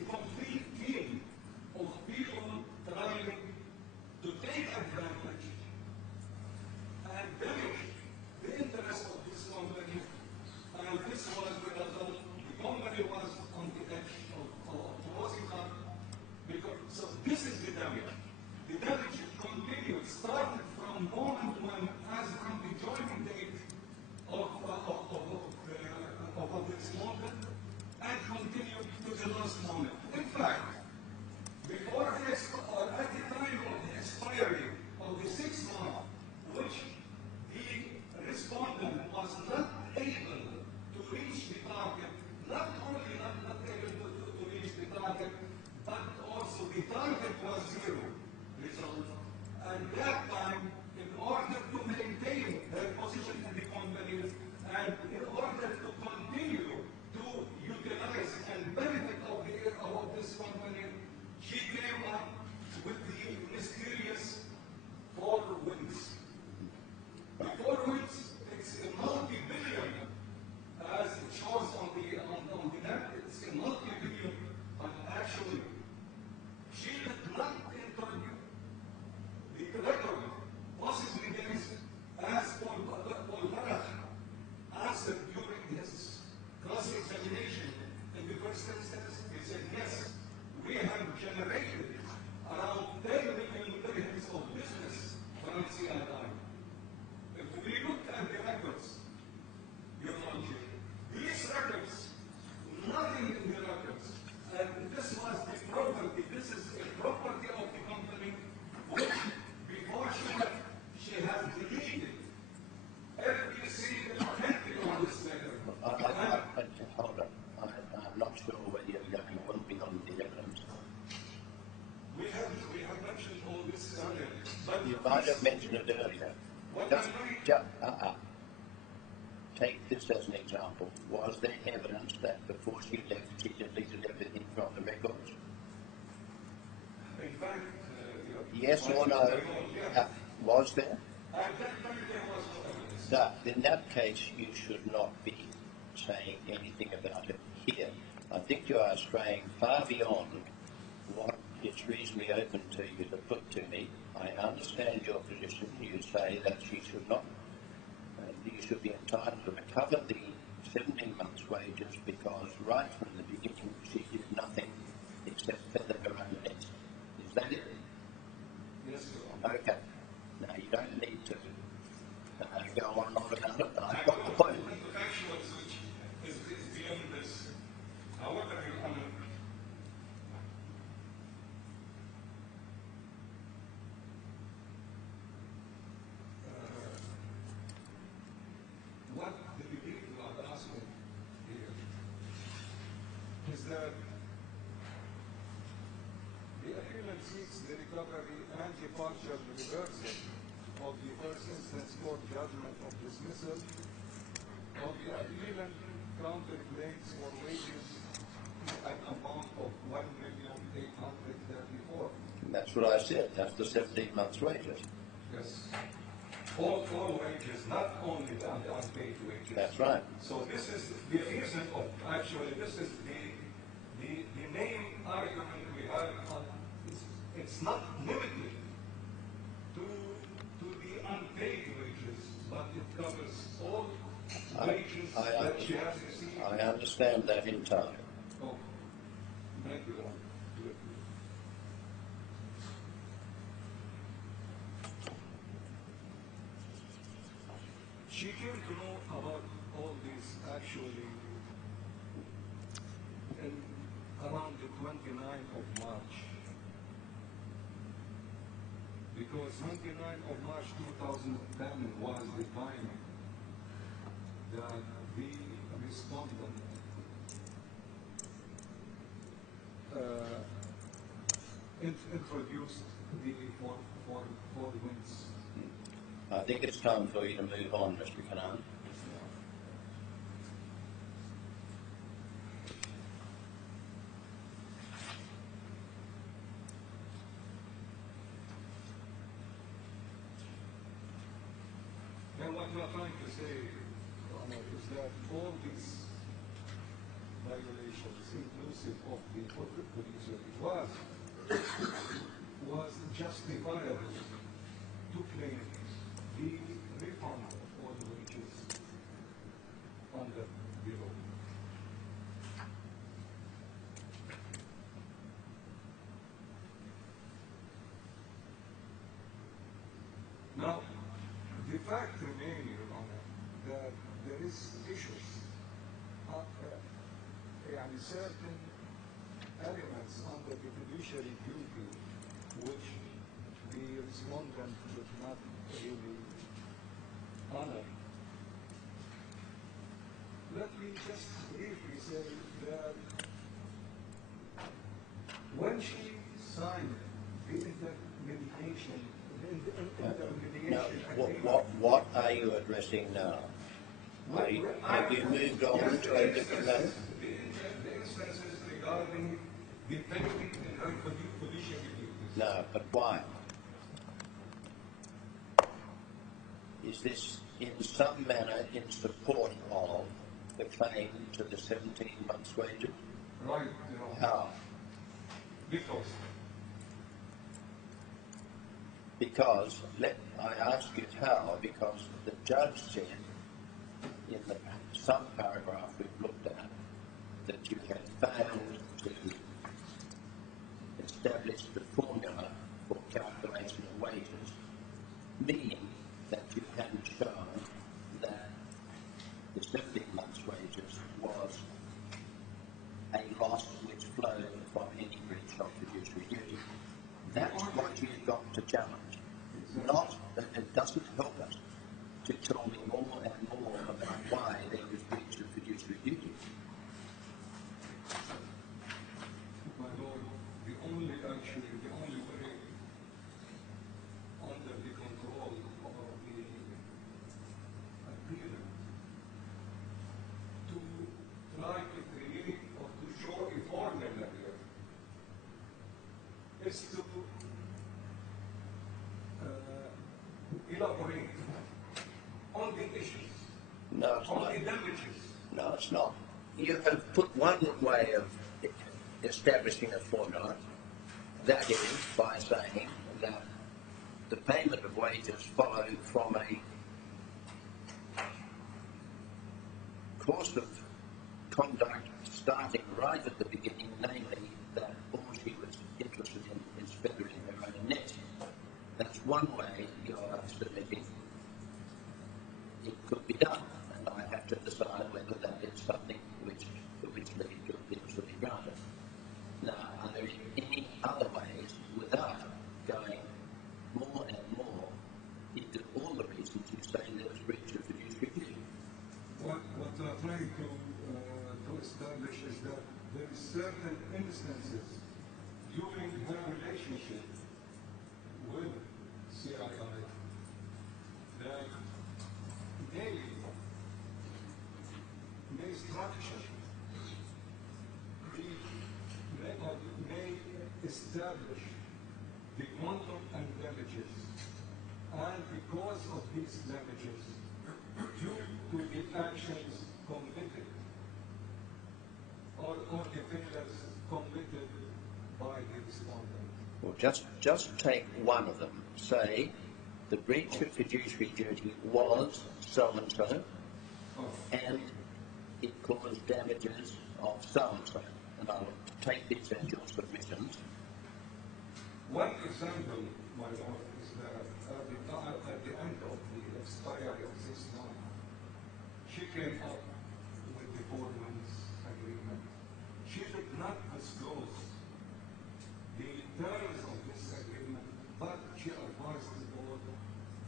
complete team of people trying to take advantage and damage the interest of this company, and this was the result. The company was on the edge of closing up. So this is the damage. The damage continued, started from moment one, as from the joining date of this moment, and continued to the last moment. In fact, before this, or at the time of the expiry of the 6th month, which the respondent was not able to reach the target, not only not able to reach the target, but also the target was zero result. And that time, in order to maintain her position in the company, and in order to continue to utilize and benefit of this company, she came up with the mysterious Four Winds. The Four Winds, it's a multi-billion, as it shows on the net, it's a multi-billion, but actually, she did not introduce the record, possibly based, as Paul Farah answered during his cross-examination in the first instance. He said, yes, we have generated around 10 million dirhams of business from CII. If we look at the records, Your Lordship, these records, nothing in the records, and this was the property, this is a property of the company, which before she left, she has deleted every single entry on this letter. Hold on. I'm not sure whether you're going well beyond the evidence. We have mentioned all this earlier, but You might have mentioned it earlier. Take this as an example. Was there evidence that before she left, she deleted everything from the records? in fact, Yes or no? Was there? at that time there was no evidence. That, in that case, you should not be saying anything about it here. I think you are straying far beyond what is reasonably open to you to put to me. I understand your position. You say that she should not, you should be entitled to recover the 17 months' wages because right from the beginning she did nothing except feather her own nest. Is that it? Yes, Your Honor. Okay. Now you don't need to go on about it. I've got the point. Factuals which is beyond this. However, Your Honor, what the people are asking here is that the appealant seeks the recovery and the partial reversal of the first instance court judgment of dismissal of the appealant counterclaims for wages at amount of 1,834,000. That's what I said. That's the 17 months' wages. Yes. All wages, not only the unpaid wages. That's right. So this is the reason of, actually, this is the main argument we it's not limited to the unpaid wages, but it covers all wages that she has received. I understand that entirely. Oh, thank you. She came to know about all this actually around the 29th of March. Because 29th of March 2010 was the time that the respondent introduced the four winds. I think it's time for you to move on, Mr. Kanan. And what we are trying to say, is that all these violations, inclusive of the producer, was justifiable to claim the refund of all wages under the law. Now, the fact remains, Your Honor, that there is issues, certain elements under the fiduciary duty which the respondent did not really honor. Let me just briefly say that when she signed the intermediation what are you addressing now? Have you moved on to a different matter? The instances regarding the penalty and fiduciary duties. No, but why? Is this in some manner in support of the claim to the 17 months' wages? Right. How? Because, I ask you how, because the judge said in some paragraph we've looked at that you had failed to establish the formula for calculation of wages, meaning that you hadn't shown that the 17 months' wages was a loss which flowed from any breach of fiduciary duty. That's what you've got to challenge. Not that it doesn't help us to tell me more and more about why there was breach of fiduciary duty. My Lord, the only way under the control of the appealant to try to create or to show a formula here is to elaborate on the issues, No, it's on not. the damages. No, it's not. You have put one way of establishing a formula, that is by saying that the payment of wages followed from a course of conduct starting right at the beginning, namely that all she was interested in is feathering her own nest. That's one way you're submitting it could be done, and I have to decide whether that is something for which leave to appeal should be granted. Now, are there any other ways without going more and more into all the reasons you say there was breach of fiduciary duty? What I'm trying to establish is that there are certain instances during her relationship with CII that may structure may establish the quantum and damages, and because of these damages, due to the actions committed or the failures committed by the respondent. Well, just take one of them. Say, the breach of fiduciary duty was so-and-so, and it caused damages of so-and-so. And I'll take these as your submissions. One example, my lord, is that at the end of the expiry of 6 months, she came up with the foreman's agreement. She did not disclose the terms of this agreement, but she advised the board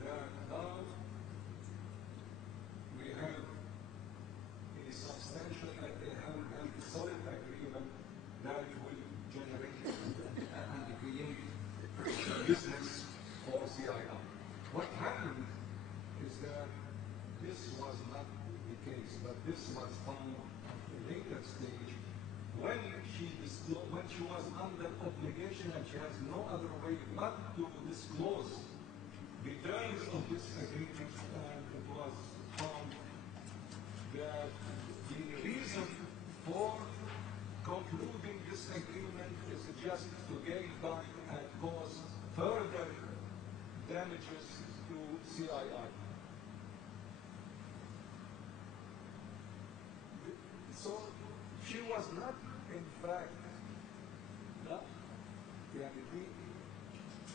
that now we have a substantial and solid agreement that will generate and create business for CII. What happened is that this was not the case, but this was found at a later stage when she was under obligation and she has no other way but to disclose the terms of this agreement, and it was found that the reason for concluding this agreement is just to gain time and cause further damages to CII. So she was not, in fact,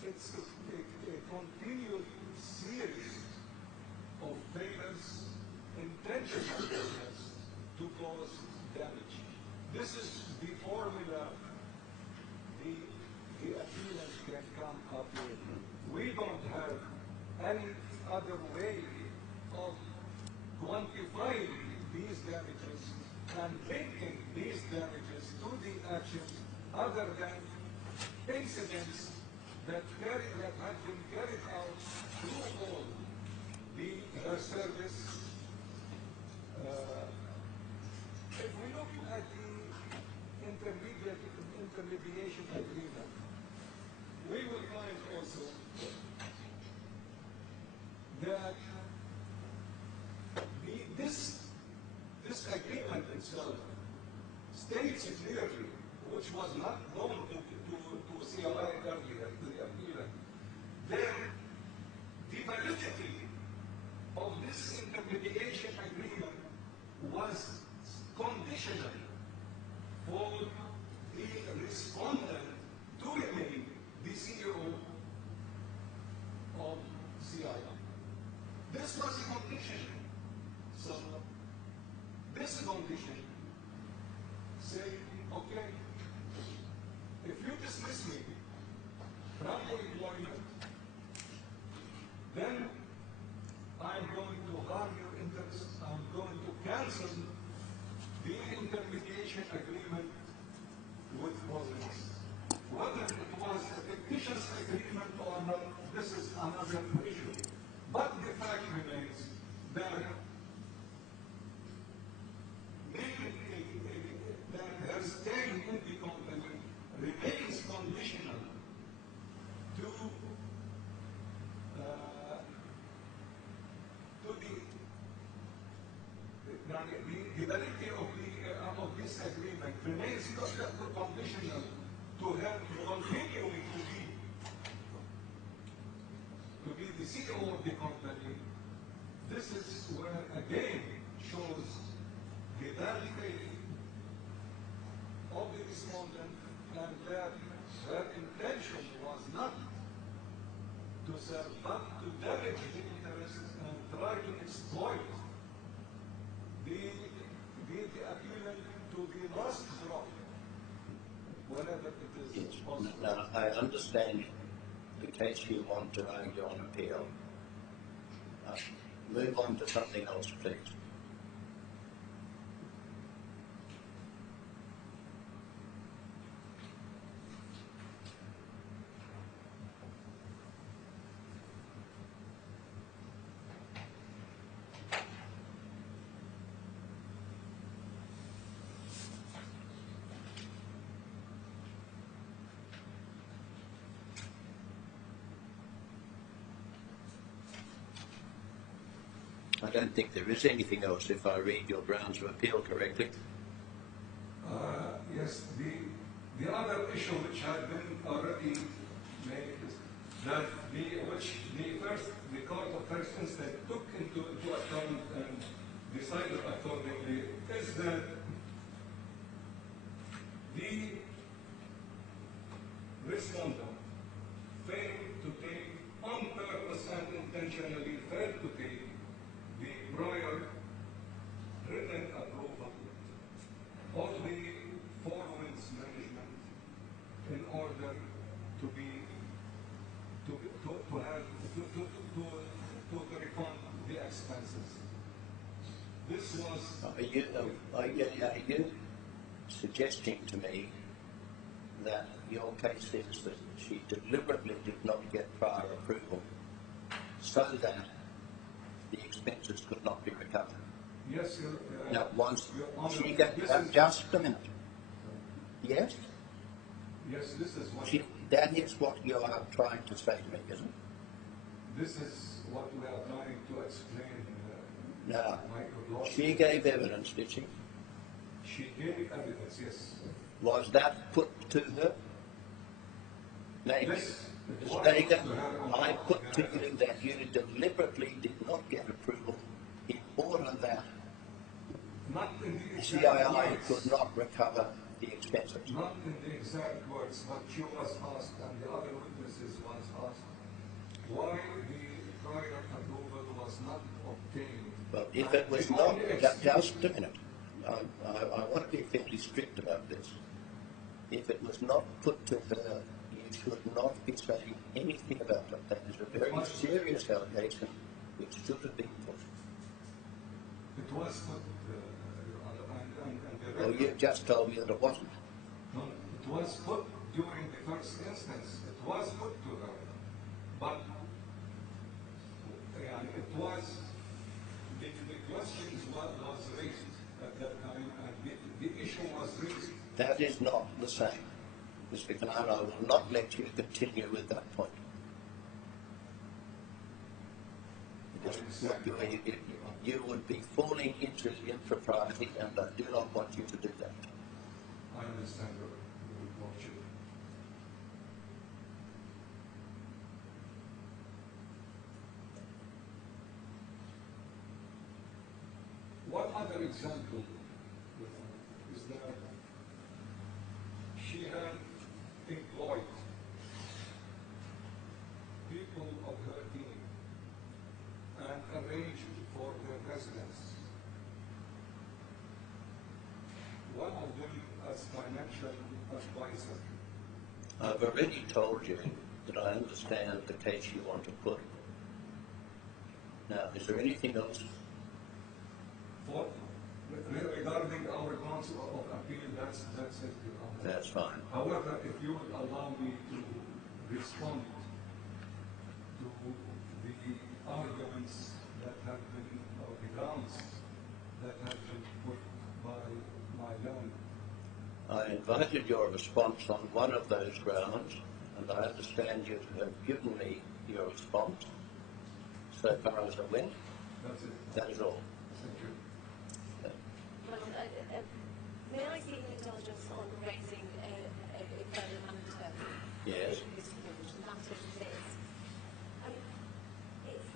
it's a continued series of failures, intentional failures to cause damage. This is the formula the appealant can come up with. We don't have any other way of quantifying these damages and linking these damages to the actions other than incidents that have been carried out through all the service. If we look at the intermediation agreement, we will find also that this agreement itself states clearly, which was not known to CII earlier, to the appealant, that the validity of this intermediation agreement was conditional for the respondent to remain the CEO of CII. This was a condition. So this condition say, okay, if you dismiss me from employment, then I'm going to harm your interests. I'm going to cancel the intermediation agreement with Congress. Whether it was a fictitious agreement or not, this is another issue. But the fact remains that her staying in the company remains conditional to the validity of this agreement remains conditional to her continuing to be the CEO of the company. This is where again shows the bad faith of the respondent, and that her intention was not to serve but to damage the interests and try to exploit the appealant to the last drop, whenever it is possible. Now, I understand the case you want to argue on appeal. Move on to something else, please. I don't think there is anything else if I read your grounds of appeal correctly. Yes, the The other issue which had been already made is that the court of first instance took into account and decided accordingly is that the respondent failed to take, on purpose and intentionally failed to take the prior written approval of the four winds management in order to refund the expenses. This was. Are you suggesting to me that your case is that she deliberately did not get prior approval so that the expenses could not be recovered? Yes, Now, once Your Honor, she got, this is- just a minute. Yes? Yes, this is what. That is what you are trying to say to me, isn't it? This is what we are trying to explain. Now, Michael Law. she gave evidence, did she? She gave evidence, yes. Was that put to her? Namely, Yes, it Ms. was Dagher, put to her on I top put of to the you that you deliberately did not get approval in order that Not in the exact CII words. could not recover the expenses. Not in the exact words, but she was asked, and the other witnesses was asked, why the prior approval was not obtained. Well, if And it was the not, only excuse- just a minute, I want to be fairly strict about this. If it was not put to her, you should not be saying anything about it. That is a very serious allegation which should have been put. It was put, Your Honor, and the Well, you record. just told me that it wasn't. No, it was put during the first instance. It was put to her, but it was the questions was raised at that time, and the issue was raised. That is not the same. Mr. Khan, I will not let you continue with that point. It is not, you would be falling into impropriety, and I do not want you to do that. I understand your lordship. One other example is that she had employed people of her team and arranged for their residence. One of them as financial advisor. I've already told you that I understand the case you want to put. Now, is there anything else? For regarding our grounds of appeal, that's it, Your Honor. That's fine. However, if you would allow me to respond to the arguments that have been, or the grounds that have been put by my lawyer. I invited your response on one of those grounds, and I understand you have given me your response. So far as I went, That's it. that is all. Thank you. May I seek indulgence on raising a further matter? Yes. The matter is this.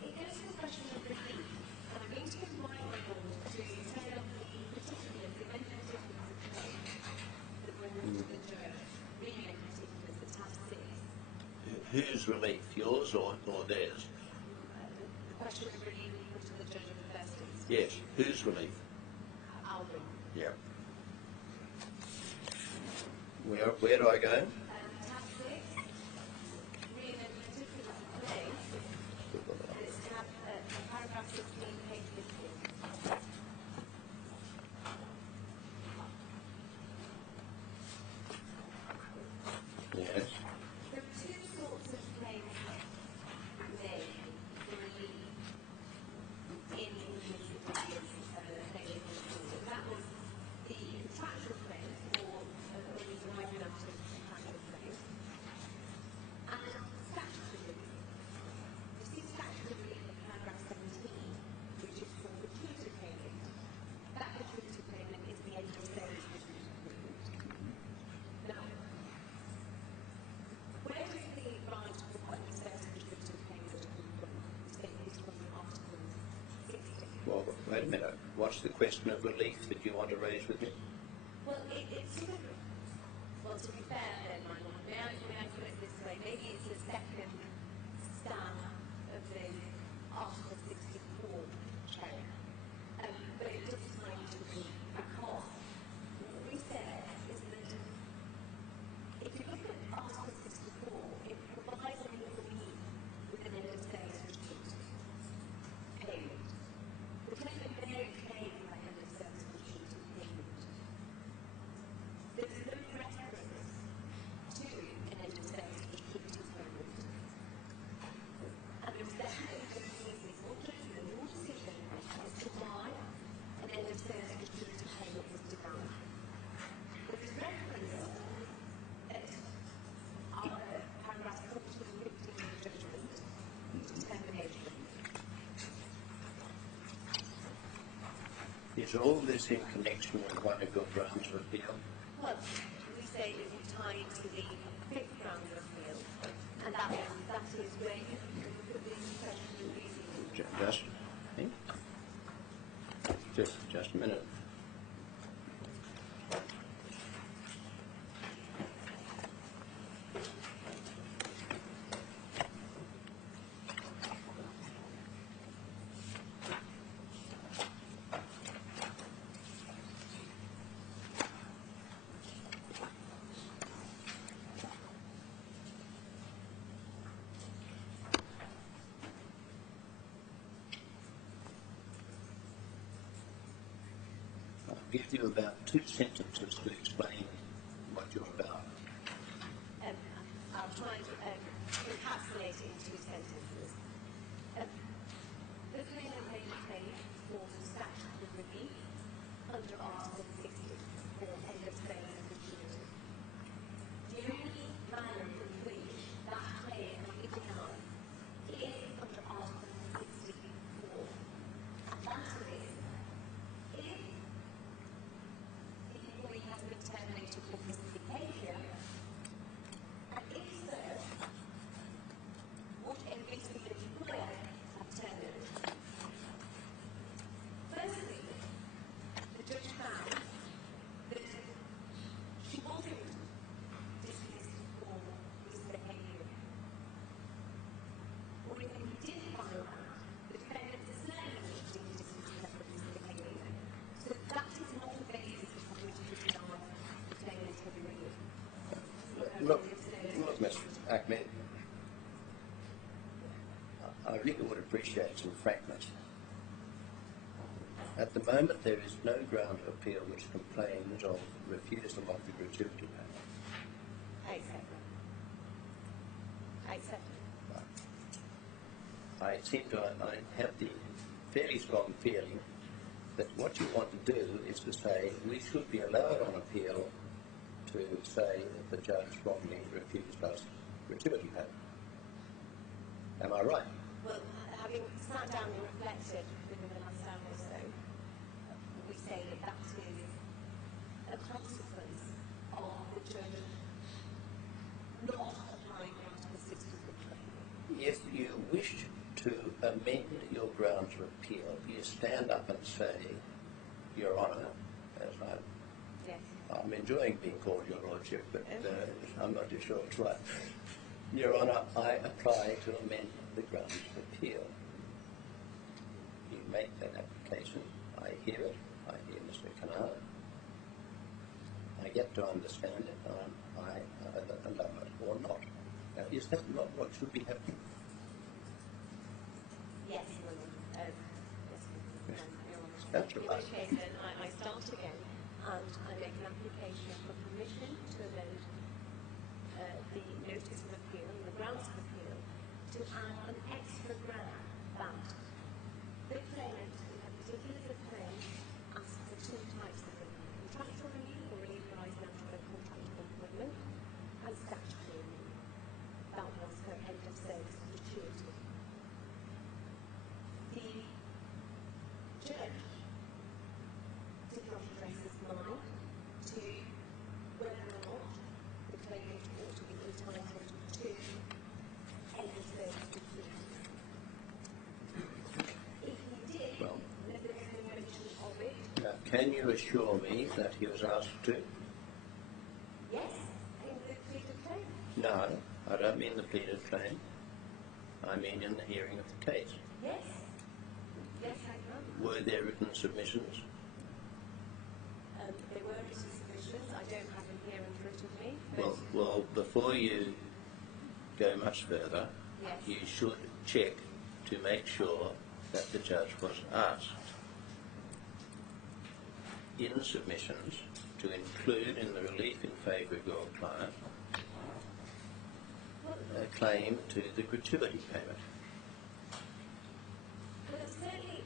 It goes to the question of relief, and I'm going to use my record to set up the particulars, the event particulars of the case that were brought to the judge, really in particulars, the tab 6. Whose relief, yours or theirs? The question of relief put to the judge in the first instance. Yes, whose relief? Alvin. Yeah. Where do I go? Tab 6, really in particulars of the case, and it's paragraph 16, page 15. Yes. There are two sorts of claims made for relief in this case. That was the contractual claim for a reason I do not have contractual claim, and statutory relief. You see statutory relief in paragraph 17, which a minute. What's the question of relief that you want to raise with me? Well, it's sort of, well, to be fair then, my lord, may I put it this way? Maybe it's the second stand of the Article 64 chain, but it does tie into me because what we said is that if you look at Article 64, it provides an employee with an end of sales retreat payment. The claimant may claim that end of sales retreat payment. There is no reference to an end of sales retreat payment. And there is definitely no reason, not just in your decision, as to why an end of sales retreat payment was denied. There is reference at paragraph 14 and 15 of the judgment, determination. Is all this in connection with one of your grounds of appeal? Well, we say it would tie into the fifth ground of appeal, and that is where you can look at the question of reasoning. Just a minute. I'll give you about 2 sentences to explain what you're about. I'll try and encapsulate it in 2 sentences. The claimant may be paid for statutory relief under Article 60 for end of sales gratuity. The only manner in which that claim can be denied is under Article 64. And that is if the employee has been terminated for misbehaviour, and if so, would a reasonable employer have terminated? Firstly, the judge found that she wasn't dismissed for misbehaviour. Or even he did find that the defendant certainly was dismissed for misbehaviour. So that is not a basis on which to deny the claimant of relief. Look, Ms. Ahmed, I really would appreciate some frankness. At the moment, there is no ground of appeal which complains of refusal of the gratuity payment. I accept that. I accept it. I have the fairly strong feeling that what you want to do is to say we should be allowed on appeal to say that the judge wrongly refused us gratuity payment. Am I right? Well, having sat down and reflected within the last hour or so, we say that that is a consequence of the judge not applying Article 64. If you wish to amend your grounds of appeal, you stand up and say, Your Honour, as Yes. I'm enjoying being called Your Lordship, but I'm not too sure it's right. Your Honour, I apply to amend the grounds of appeal. You make that application. I hear it. I hear Mr. Canard. I get to understand it. I either allow it or not. Now, is that not what should be happening? Yes, Your Honour. Yes, Your Honour. That's In right. which case, then, I start again and I make an application for permission to amend the notice of appeal and the grounds of appeal to add an extra ground that the claimant in a particular claim asks for 2 types of relief: contractual relief or relief arising out of a contract of employment, and statutory relief. That was her end of sales gratuity. The judge did not address his mind to whether or not the claimant ought to be entitled to end of sales gratuity. If he did, can you assure me that he was asked to? Yes, in the pleaded claim. No, I don't mean the pleaded claim. I mean in the hearing of the case. Yes. Yes, I can. Were there written submissions? There were written submissions. I don't have them here in front of me. But Well, before you go much further, yes. you should check to make sure that the judge was asked in submissions to include in the relief in favour of your client a claim to the gratuity payment. Well, certainly,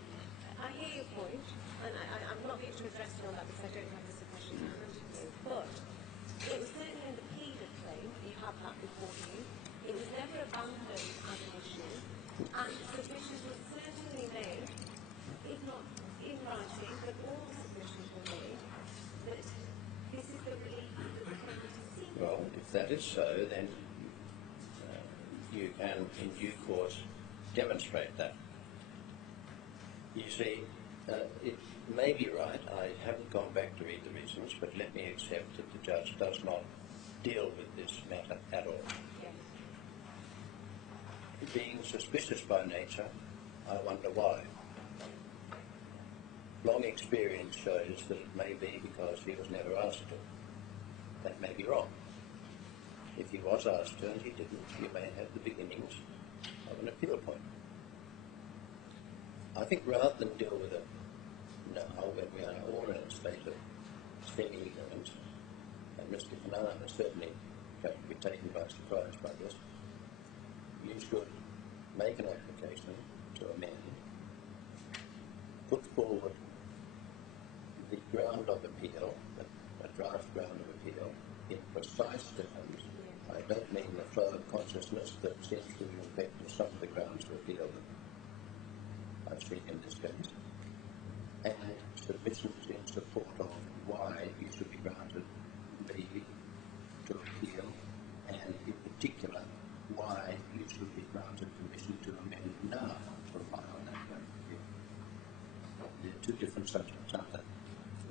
I hear your point, and I'm not going to address you on that because I don't have the submissions in front of you, but it was certainly in the pleaded claim, you have that before you. It was never abandoned as an issue, and submissions were certainly made, if not in writing, but all submissions were made, that this is the relief that the claimant is seeking. Well, if that is so, then you can, in due course, demonstrate that. You see, it may be right, I haven't gone back to read the reasons, but let me accept that the judge does not deal with this matter at all. Yes. Being suspicious by nature, I wonder why. Long experience shows that it may be because he was never asked to. That may be wrong. If he was asked to and he didn't, you may have the beginnings of an appeal point. I think rather than deal with it now, when we are all in a state of semi-ignorance, and Mr. Canaan is certainly going to be taken by surprise by this, you should make an application to amend, put forward the ground of appeal, a draft ground of appeal, in precise terms. I don't mean the flow of consciousness that seems to affect some of the grounds of appeal that I've seen in this case, and submissions in support of why you should be granted leave to appeal, and in particular, why you should be granted permission to amend now to rely on that ground of appeal. They're two different subjects, aren't they?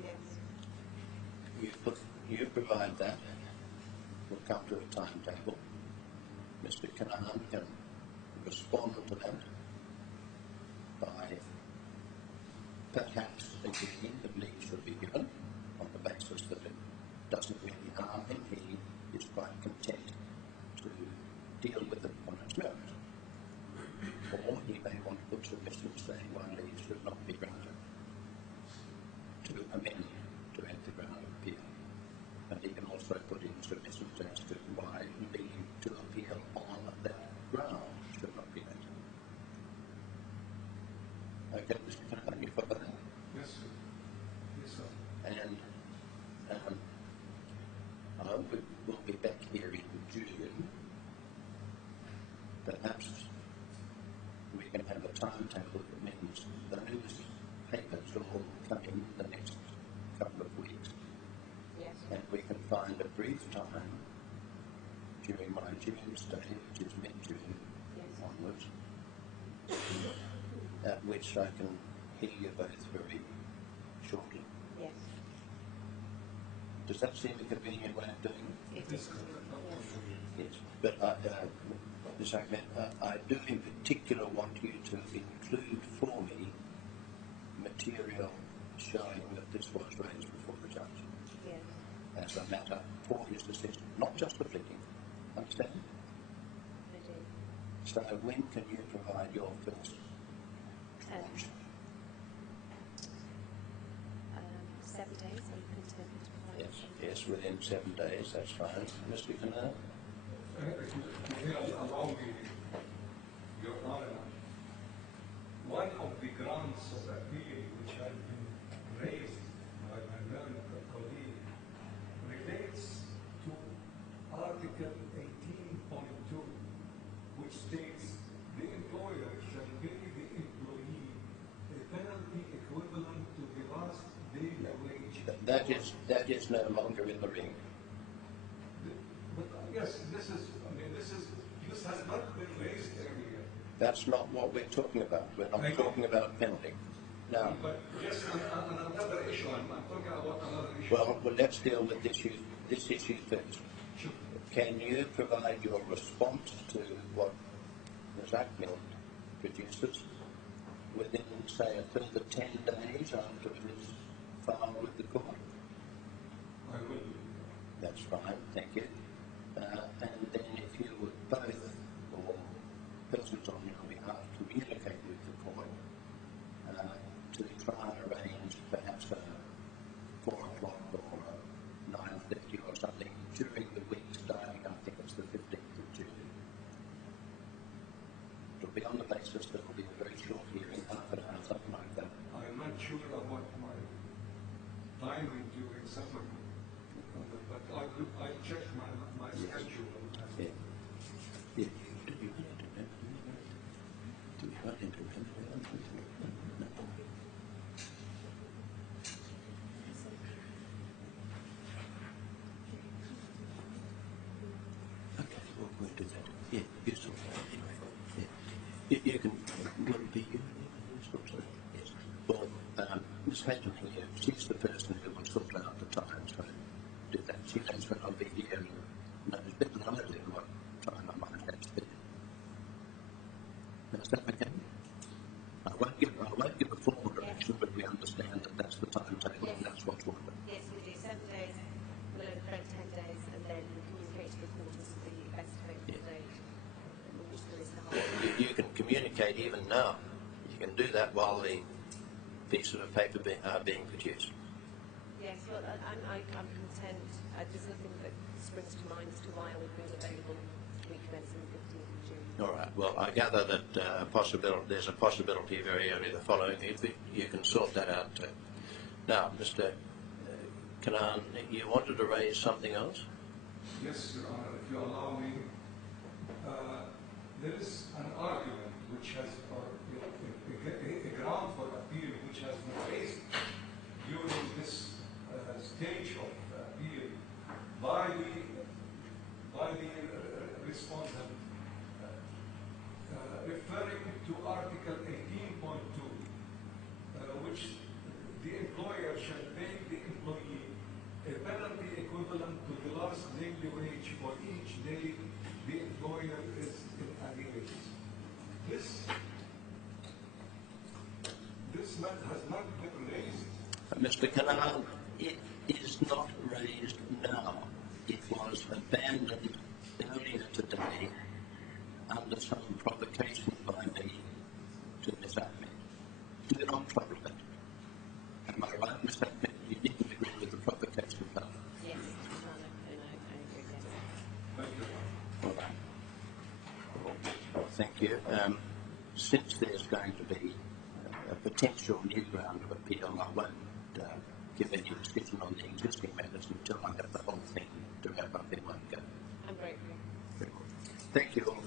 Yes. You provide that. We'll come to a timetable. Mr. Canaan can respond to that by perhaps agreeing that leave should be given on the basis that it doesn't really harm him. He is quite content to deal with it on its merits. Or he may want to put submissions saying why leave should not be granted to amend to enter the ground of appeal. And he can also put in submissions as to why leave to appeal on that ground should not be granted. Okay, Mr. Canaan, you follow that? Yes, sir. Yes, sir. And we'll be back here in June. Perhaps we can have a timetable that means those papers will all come in the next couple of weeks. Yes. And we can find a brief time during my June stay, which is mid-June onwards, at which I can hear you both very shortly. Yes. Does that seem a convenient way of doing it? It is. Yes. But Ms. Ahmed, I do in particular want you to include for me material showing that this was raised before the judge. Yes. As a matter for his decision, not just the pleading. Understand? I do. So when can you provide your first tranche? 7 days, or you can take it to provide. Yes, within 7 days, that's fine. Mr. Canaan? Allow me, Your Honor, one of the grounds of appeal which had been raised by my learned colleague relates to Article 18.2, which states the employer shall pay the employee a penalty equivalent to the last daily wage. That is no longer in the ring. But yes, this has not been raised earlier. That's not what we're talking about. We're not talking about penalty. Now, But just on another issue, I'm Well, let's deal with this issue first. Sure. Can you provide your response to what Ms. Ackmill produces within, say, a further 10 days after it is filed with the court? I will. That's fine, thank you. And then if you would both, or persons on your behalf, communicate with the court to try and arrange perhaps a 4 o'clock or 9:30 or something during the week starting, I think it's the 15th of June. It'll be on the basis that it'll be a very short hearing, half an hour, something like that. I'm not sure about my timing during summer, but I check my schedule. Yeah. Yeah. Okay, we'll do that. Yeah, you sort that anyway. Yeah. You can, will it be you? Yes. Well, Miss Hayden here, she's the person who will sort out the time, so do that. She knows when I'll be here and knows better than I do what time I might have to be. Is that okay? I won't give a formal direction, but we understand that that's the timetable and that's what's wanted. Yes, we do 7 days, we'll overrun 10 days, and then we communicate to the court as the best available date, which there is the whole. You can communicate even now. You can do that while the pieces of paper are being produced. Yes, well, I'm content. There's nothing that springs to mind as to why I would be available week commencing the 15th of June. All right. Well, I gather that there's a possibility very early the following week. You can sort that out too. Now, Mr. Kanan, you wanted to raise something else? Yes, Your Honor, if you allow me. There is an argument which has, or a ground for appeal which has been raised during this stage of appeal by the respondent, referring to Article 18.2, which the employer shall pay the employee a penalty equivalent to the last daily wage for each day the employer is in arrears. This matter has not been raised. Mr. Kanan, it is not raised now. It was abandoned earlier today under some provocation by me to Ms. Ahmed. Do not trouble it. Am I right, Ms. Ahmed? You didn't agree with the provocation part? Yes, I agree, yes. Thank you. All right. Thank you. Since there's going to be a potential new ground of appeal, I won't give any decision on the existing matters until I have the whole thing to wrap up in one go. I'm grateful. Very good. Thank you all.